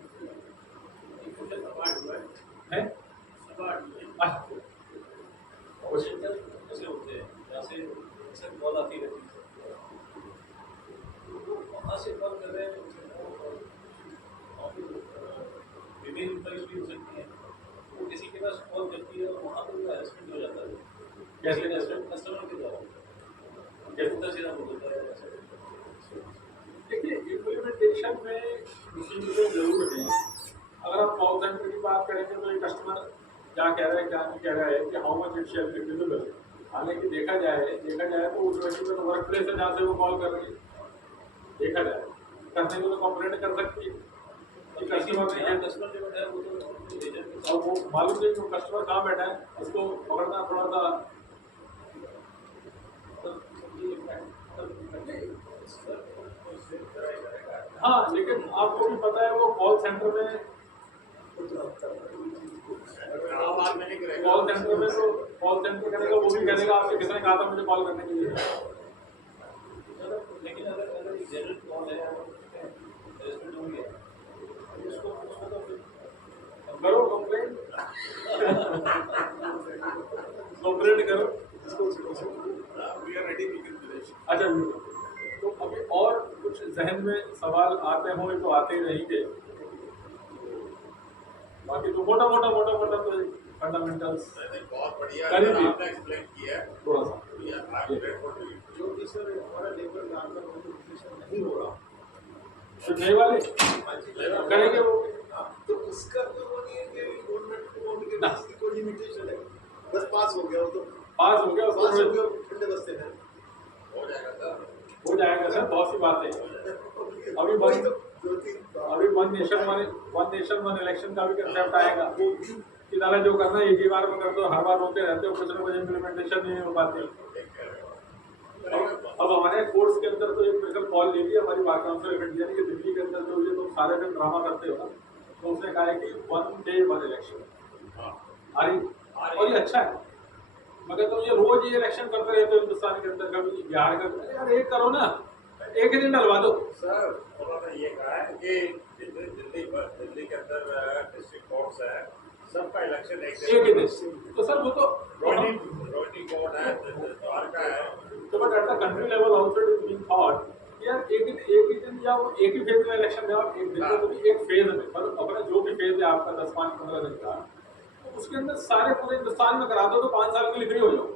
है? अच्छा, क्वेश्चन ऐसे होते हैं, यहाँ से अक्सर कॉल आती रहती है, वहाँ से कॉल कर रहे हैं विभिन्न इंटरव्यू भी हो सकती है, वो किसी के पास कॉल करती है और वहाँ पर वो हेरासमेंट हो जाता है। कैसे हेरासमेंट कस्टमर के द्वारा कैसे सीधा बोलता है ऐसा। देखिए इम्प्लीमेंटेशन में किसी चीज़ें जरूर है। अगर आप कॉल सेंटर की बात करेंगे तो एक कस्टमर क्या कह रहा है क्या नहीं कह रहा है कि how much it shall be visible, हालांकि देखा जाए तो उस व्यक्ति का तो वर्क प्लेस है जहाँ से वो कॉल कर रही है, देखा जाए करने को तो कंप्लेंट कर सकती है कि कस्टमर ने कस्टमर जो है वो तो एजेंट और वो मालूम नहीं कि वो कस्टमर कहाँ बैठा है, उसको पकड़ना थोड़ा सा हाँ, लेकिन आपको भी पता है वो कॉल सेंटर में तो कॉल सेंटर करेगा, वो भी करेगा आपसे किसने कहा था मुझे कॉल करने के लिए। लेकिन अगर जनरल कॉल है हेरासमेंट हो गया उसको तो फिर करो कंप्लेंट करो। अच्छा तो अभी और कुछ जहन में सवाल आते हों तो आते ही रहेंगे, बाकी तो मोटा मोटा तो फंडामेंटल्स बहुत बढ़िया करेंगे। आपने एक्सप्लेन किया है। थोड़ा सा जो कि सर हमारा लेबर का नोटिफिकेशन नहीं हो रहा नए वाले करेंगे वो। तो उसका तो वो नहीं है कि गवर्नमेंट को बोलने ना। की कोई लिमिटेशन है, बस पास हो गया वो तो पास हो गया पास हो उसको गया ठंडे बस्ते में हो जाएगा सर। हो जाएगा सर, बहुत सी बात है। अभी वही तो अभी वन नेशन वन इलेक्शन का भी कंसेप्ट आएगा कि दादा जो करना है एक ही बार में कर दो, हर बार होते रहते हो, कुछ ना कुछ इम्प्लीमेंटेशन नहीं हो पाती। अब हमारे कोर्स के अंदर तो एक मेडिकल कॉल ले लिया हमारी बार काउंसिल ऑफ इंडिया ने कि दिल्ली के अंदर जो ये तुम सारे दिन ड्रामा करते हो ना, तो उसने कहा है कि 1 day 1 इलेक्शन और ये अच्छा है, मगर तुम ये रोज ये इलेक्शन करते रहते हो हिंदुस्तान के अंदर, कभी बिहार का यार एक करो ना, एक ही दिन डलवा दो। सर उन्होंने ये कहा है कि दिल्ली के अंदर डिस्ट्रिक्ट कोर्ट्स है, सबका इलेक्शन एक एक ही दिन तो सर वो तो रोहिणी कोर्ट है, द्वारका है। तो but at the country level also it is being thought यार एक ही दिन या वो एक ही फेज में इलेक्शन में आप एक दिन में तो एक फेज में मतलब अपना जो भी फेज है आपका 10, 5, 15 दिन का, तो उसके अंदर सारे पूरे हिंदुस्तान में करा दो तो 5 साल के लिए फ्री हो जाओ।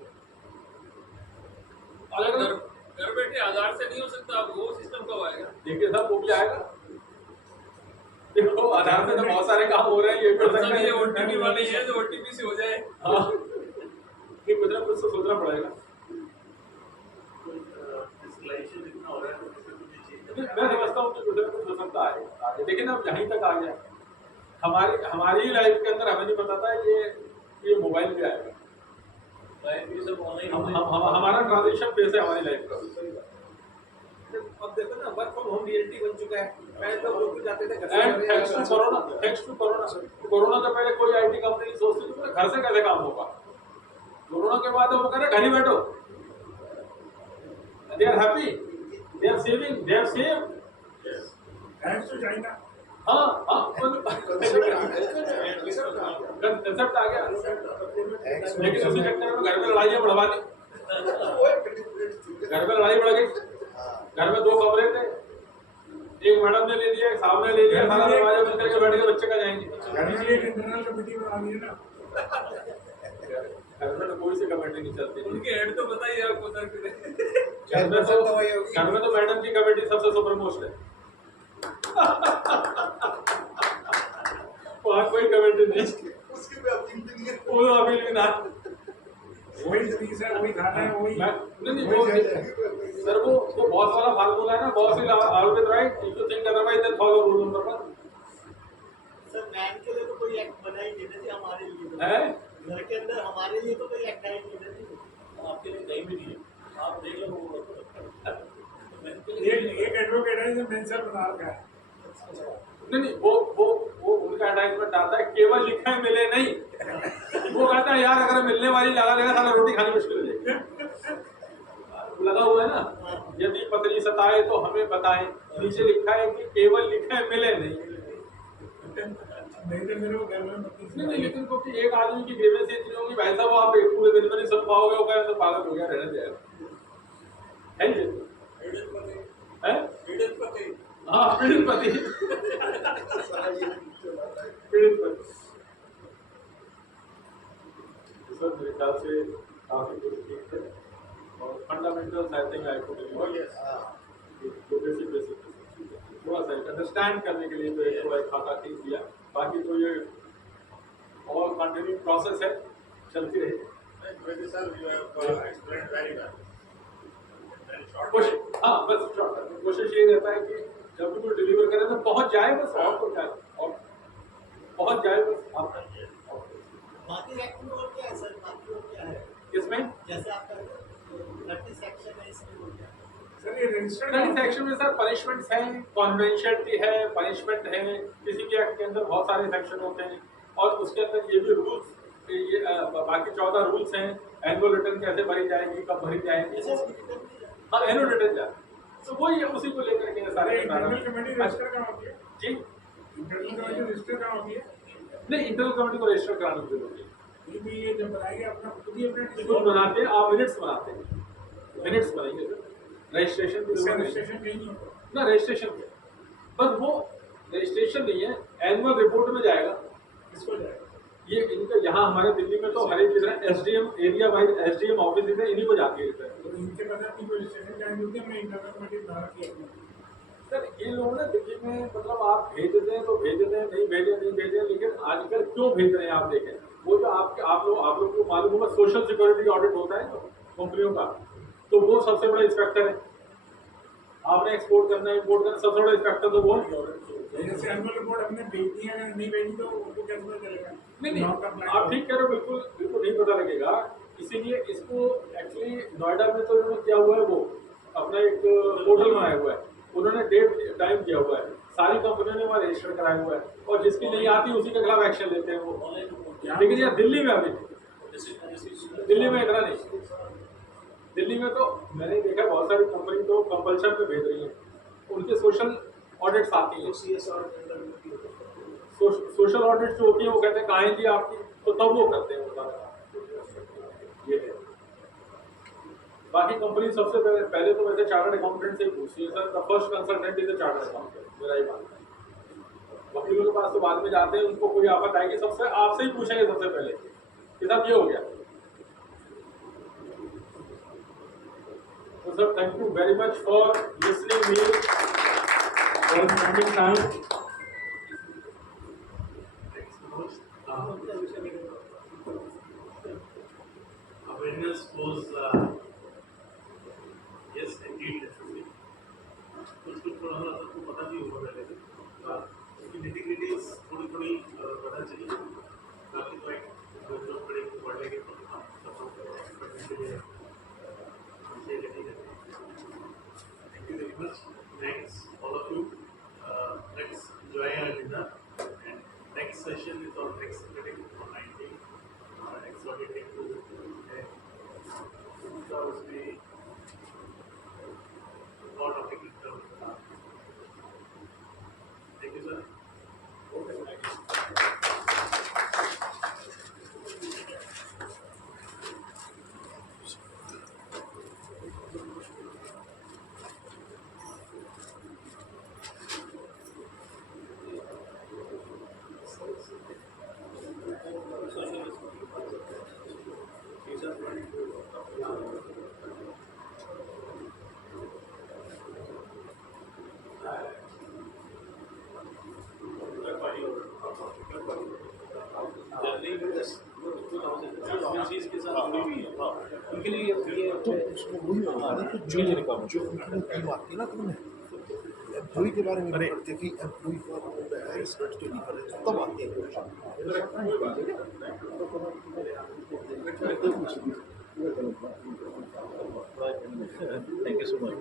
अलग अलग घर बैठे आधार से नहीं हो सकता, अब वो सिस्टम कब आएगा? देखिए साहब वो भी आएगा, देखो आधार से तो बहुत सारे काम हो रहे हैं, ये कर सकते हैं OTP वाले ये तो OTP से हो जाए। हाँ ये कुछ ना कुछ तो सोचना पड़ेगा। मैं समझता हूँ कि कुछ ना कुछ हो सकता है आगे, लेकिन अब यहीं तक आ गया हमारी लाइफ के अंदर, हमें नहीं पता था ये मोबाइल भी आएगा। ये सब ऑनलाइन हमारा ट्रांजिशन फेस है हमारी लाइफ का। अब देखो ना वर्क फ्रॉम होम रियलिटी बन चुका है, पहले तो लोग जाते थे एंड थैंक्स टू कोरोना से पहले कोई आईटी कंपनी नहीं सोचती थी घर से कैसे काम होगा। कोरोना के बाद वो कह रहे घर ही बैठो, they are happy, they are saving, they are save. Thanks to China. हाँ कंसेप्ट आ गया, लेकिन उसी चक्कर में घर में लड़ाइयाँ बढ़वा दी, घर में लड़ाई बढ़ गई। घर में 2 कमरे थे, एक मैडम ने ले लिया, एक साहब ने ले लिया, सारा दरवाजा बंद करके बैठ के बच्चे का जाएंगे। इसलिए इंटरनल कमेटी बना दी है ना। घर में तो कोई सी कमेटी नहीं चलती। उनके हेड तो बताइए आपको सर। घर में तो मैडम की कमेटी सबसे सुपर मोस्ट है। वहाँ कोई कमेटी नहीं, उसकी भी अपील भी नहीं है। वो अपील भी ना। वही फीस है, वही खाना है, वही नहीं वो सर वो बॉस वाला फार्मूला है ना, boss is always right, if you think otherwise then follow rule number 1। Sir man के लिए तो कोई एक्ट बना ही नहीं ना जी, हमारे लिए तो। है घर के अंदर हमारे लिए तो कोई एक्ट है ही नहीं ना जी। आपके लिए कहीं भी नहीं है, आप देख लो वो एक एडवोकेट है जो मेंसर बना रखा है। नहीं वो उनका एडवर्टाइजमेंट आता है, केवल लिखा है मिले नहीं। वो कहता है यार अगर मिलने वाली लगा देगा साला रोटी खानी मुश्किल हो जाएगी। लगा हुआ है ना, यदि पत्नी सताए तो हमें बताएं, नीचे लिखा है कि केवल लिखा है मिले नहीं। नहीं तो मेरे को घर में मत नहीं लेकिन क्योंकि एक आदमी की ग्रीवेंस इतनी होगी भाई साहब, आप एक पूरे दिन में नहीं सुन पाओगे, वो कहे तो पागल हो गया, रहने जाएगा। है जी है हाँ पीड़ित पति पीड़ित पति। सर मेरे ख्याल से काफी कुछ ठीक है, और fundamentals I think I could basic थोड़ा सा अंडरस्टैंड करने के लिए तो एक थोड़ा खाका ठीक दिया, बाकी तो ये और कंटिन्यू प्रोसेस है, चलती रहेगी। हाँ बस कोशिश ये रहता है कि जब भी कोई डिलीवर करे तो पहुंच जाए बस, और तो क्या, और पहुंच जाए बस। आप बाकी एक्ट में और क्या है सर, बाकी और क्या है इसमें जैसे आपका 30 सेक्शन है, इसमें और क्या है? सर ये रजिस्टर्ड स्टडी सेक्शन में सर पनिशमेंट्स हैं, कॉन्फिडेंशियलिटी है, पनिशमेंट है, किसी के एक्ट के अंदर बहुत सारे सेक्शन होते हैं, और उसके अंदर ये भी रूल्स, ये बाकी 14 रूल्स हैं। एनुअल रिटर्न कैसे भरी जाएगी, कब भरी जाएगी, SSB रिटर्न भी है। हाँ एनुअल रिटर्न जा, तो वही है, उसी को लेकर के सारे इंटरनल कमेटी रजिस्टर कहाँ होती है? जी इंटरनल कमेटी रजिस्टर कहाँ होती है? नहीं, इंटरनल कमेटी को रजिस्टर कराने की जरूरत है। ये भी ये जब बनाएंगे अपना खुद ही अपना खुद बनाते हैं आप, मिनट्स बनाते हैं, मिनट्स बनेंगे सर, रजिस्ट्रेशन की जरूरत नहीं। रजिस्ट्रेशन कहीं नहीं होता। ना रजिस्ट्रेशन पे, पर वो रजिस्ट्रेशन नहीं है, एनुअल रिपोर्ट में जाएगा। किसको जाएगा? ये इनका यहाँ हमारे दिल्ली में तो हर एक जगह SDM area wise SDM office है, इन्हीं को जाके रहता है। तो इनके पता नहीं कोई रजिस्ट्रेशन कहीं नहीं होती, हमने इंटरनल कमेटी बना रखी है अपनी। सर ये लोग ना दिल्ली में मतलब आप भेज दें तो भेज दें, नहीं भेजें, लेकिन आजकल क्यों भेज रहे हैं आप देखें, वो जो आप लोग को मालूम होगा सोशल सिक्योरिटी ऑडिट होता है कंपनियों का, तो वो सबसे बड़ा इंस्पेक्टर है। आपने एक्सपोर्ट करना है, इम्पोर्ट करना, सबसे बड़ा इंस्पेक्टर तो वो जैसे एनुअल रिपोर्ट हमने भेज दी है, अगर नहीं भेजी तो उनको कैसे पता चलेगा? नहीं आप ठीक कह रहे हो, बिल्कुल नहीं पता लगेगा। इसीलिए इसको एक्चुअली नोएडा में तो उन्होंने क्या हुआ है, वो अपना एक पोर्टल बनाया हुआ है, उन्होंने डेट टाइम किया हुआ है, सारी कंपनियों ने वहाँ रजिस्टर कराया हुआ है, और जिसकी नहीं आती उसी के खिलाफ एक्शन लेते हैं वो। लेकिन यार दिल्ली में अभी दिल्ली में इतना नहीं, दिल्ली में तो मैंने देखा बहुत सारी कंपनी तो कंपल्शन पे भेज रही है, उनके सोशल ऑडिट्स आती हैं, सोशल ऑडिट जो होती है वो कहते हैं कहाँ है जी आपकी, तो तब वो करते हैं वो ये है। बाकी कंपनी सबसे पहले तो वैसे चार्टर्ड अकाउंटेंट से ही पूछती है sir, the first consultant is the chartered accountant, मेरा ही मानना है। वकीलों के पास तो बाद में जाते हैं, उनको कोई आफत आएगी सबसे आपसे ही पूछेंगे सबसे पहले कि साहब ये हो गया। तो sir thank you very much for listening me, for spending time. Awareness was yes indeed necessary. कुछ थोड़ा सबको पता भी होगा पहले से, उसकी nitty-gritties थोड़ी पता चली, बाकी तो एक जो पढ़ लेंगे तो Thank you very much. Thanks all of you. Let's enjoy our dinner, and next session is on next Saturday on 19th. Exhorting to उसमें lot of technical Thank you, sir. कोई भी है हाँ उनके लिए ये तो उसको वही बता रहे कि जो जो उनकी टीम आती है ना तुमने एम्प्लॉय के बारे में भी पढ़ते कि एम्प्लॉय का रिस्पेक्ट तो नहीं कर रहे तब आते हैं थैंक यू सो मच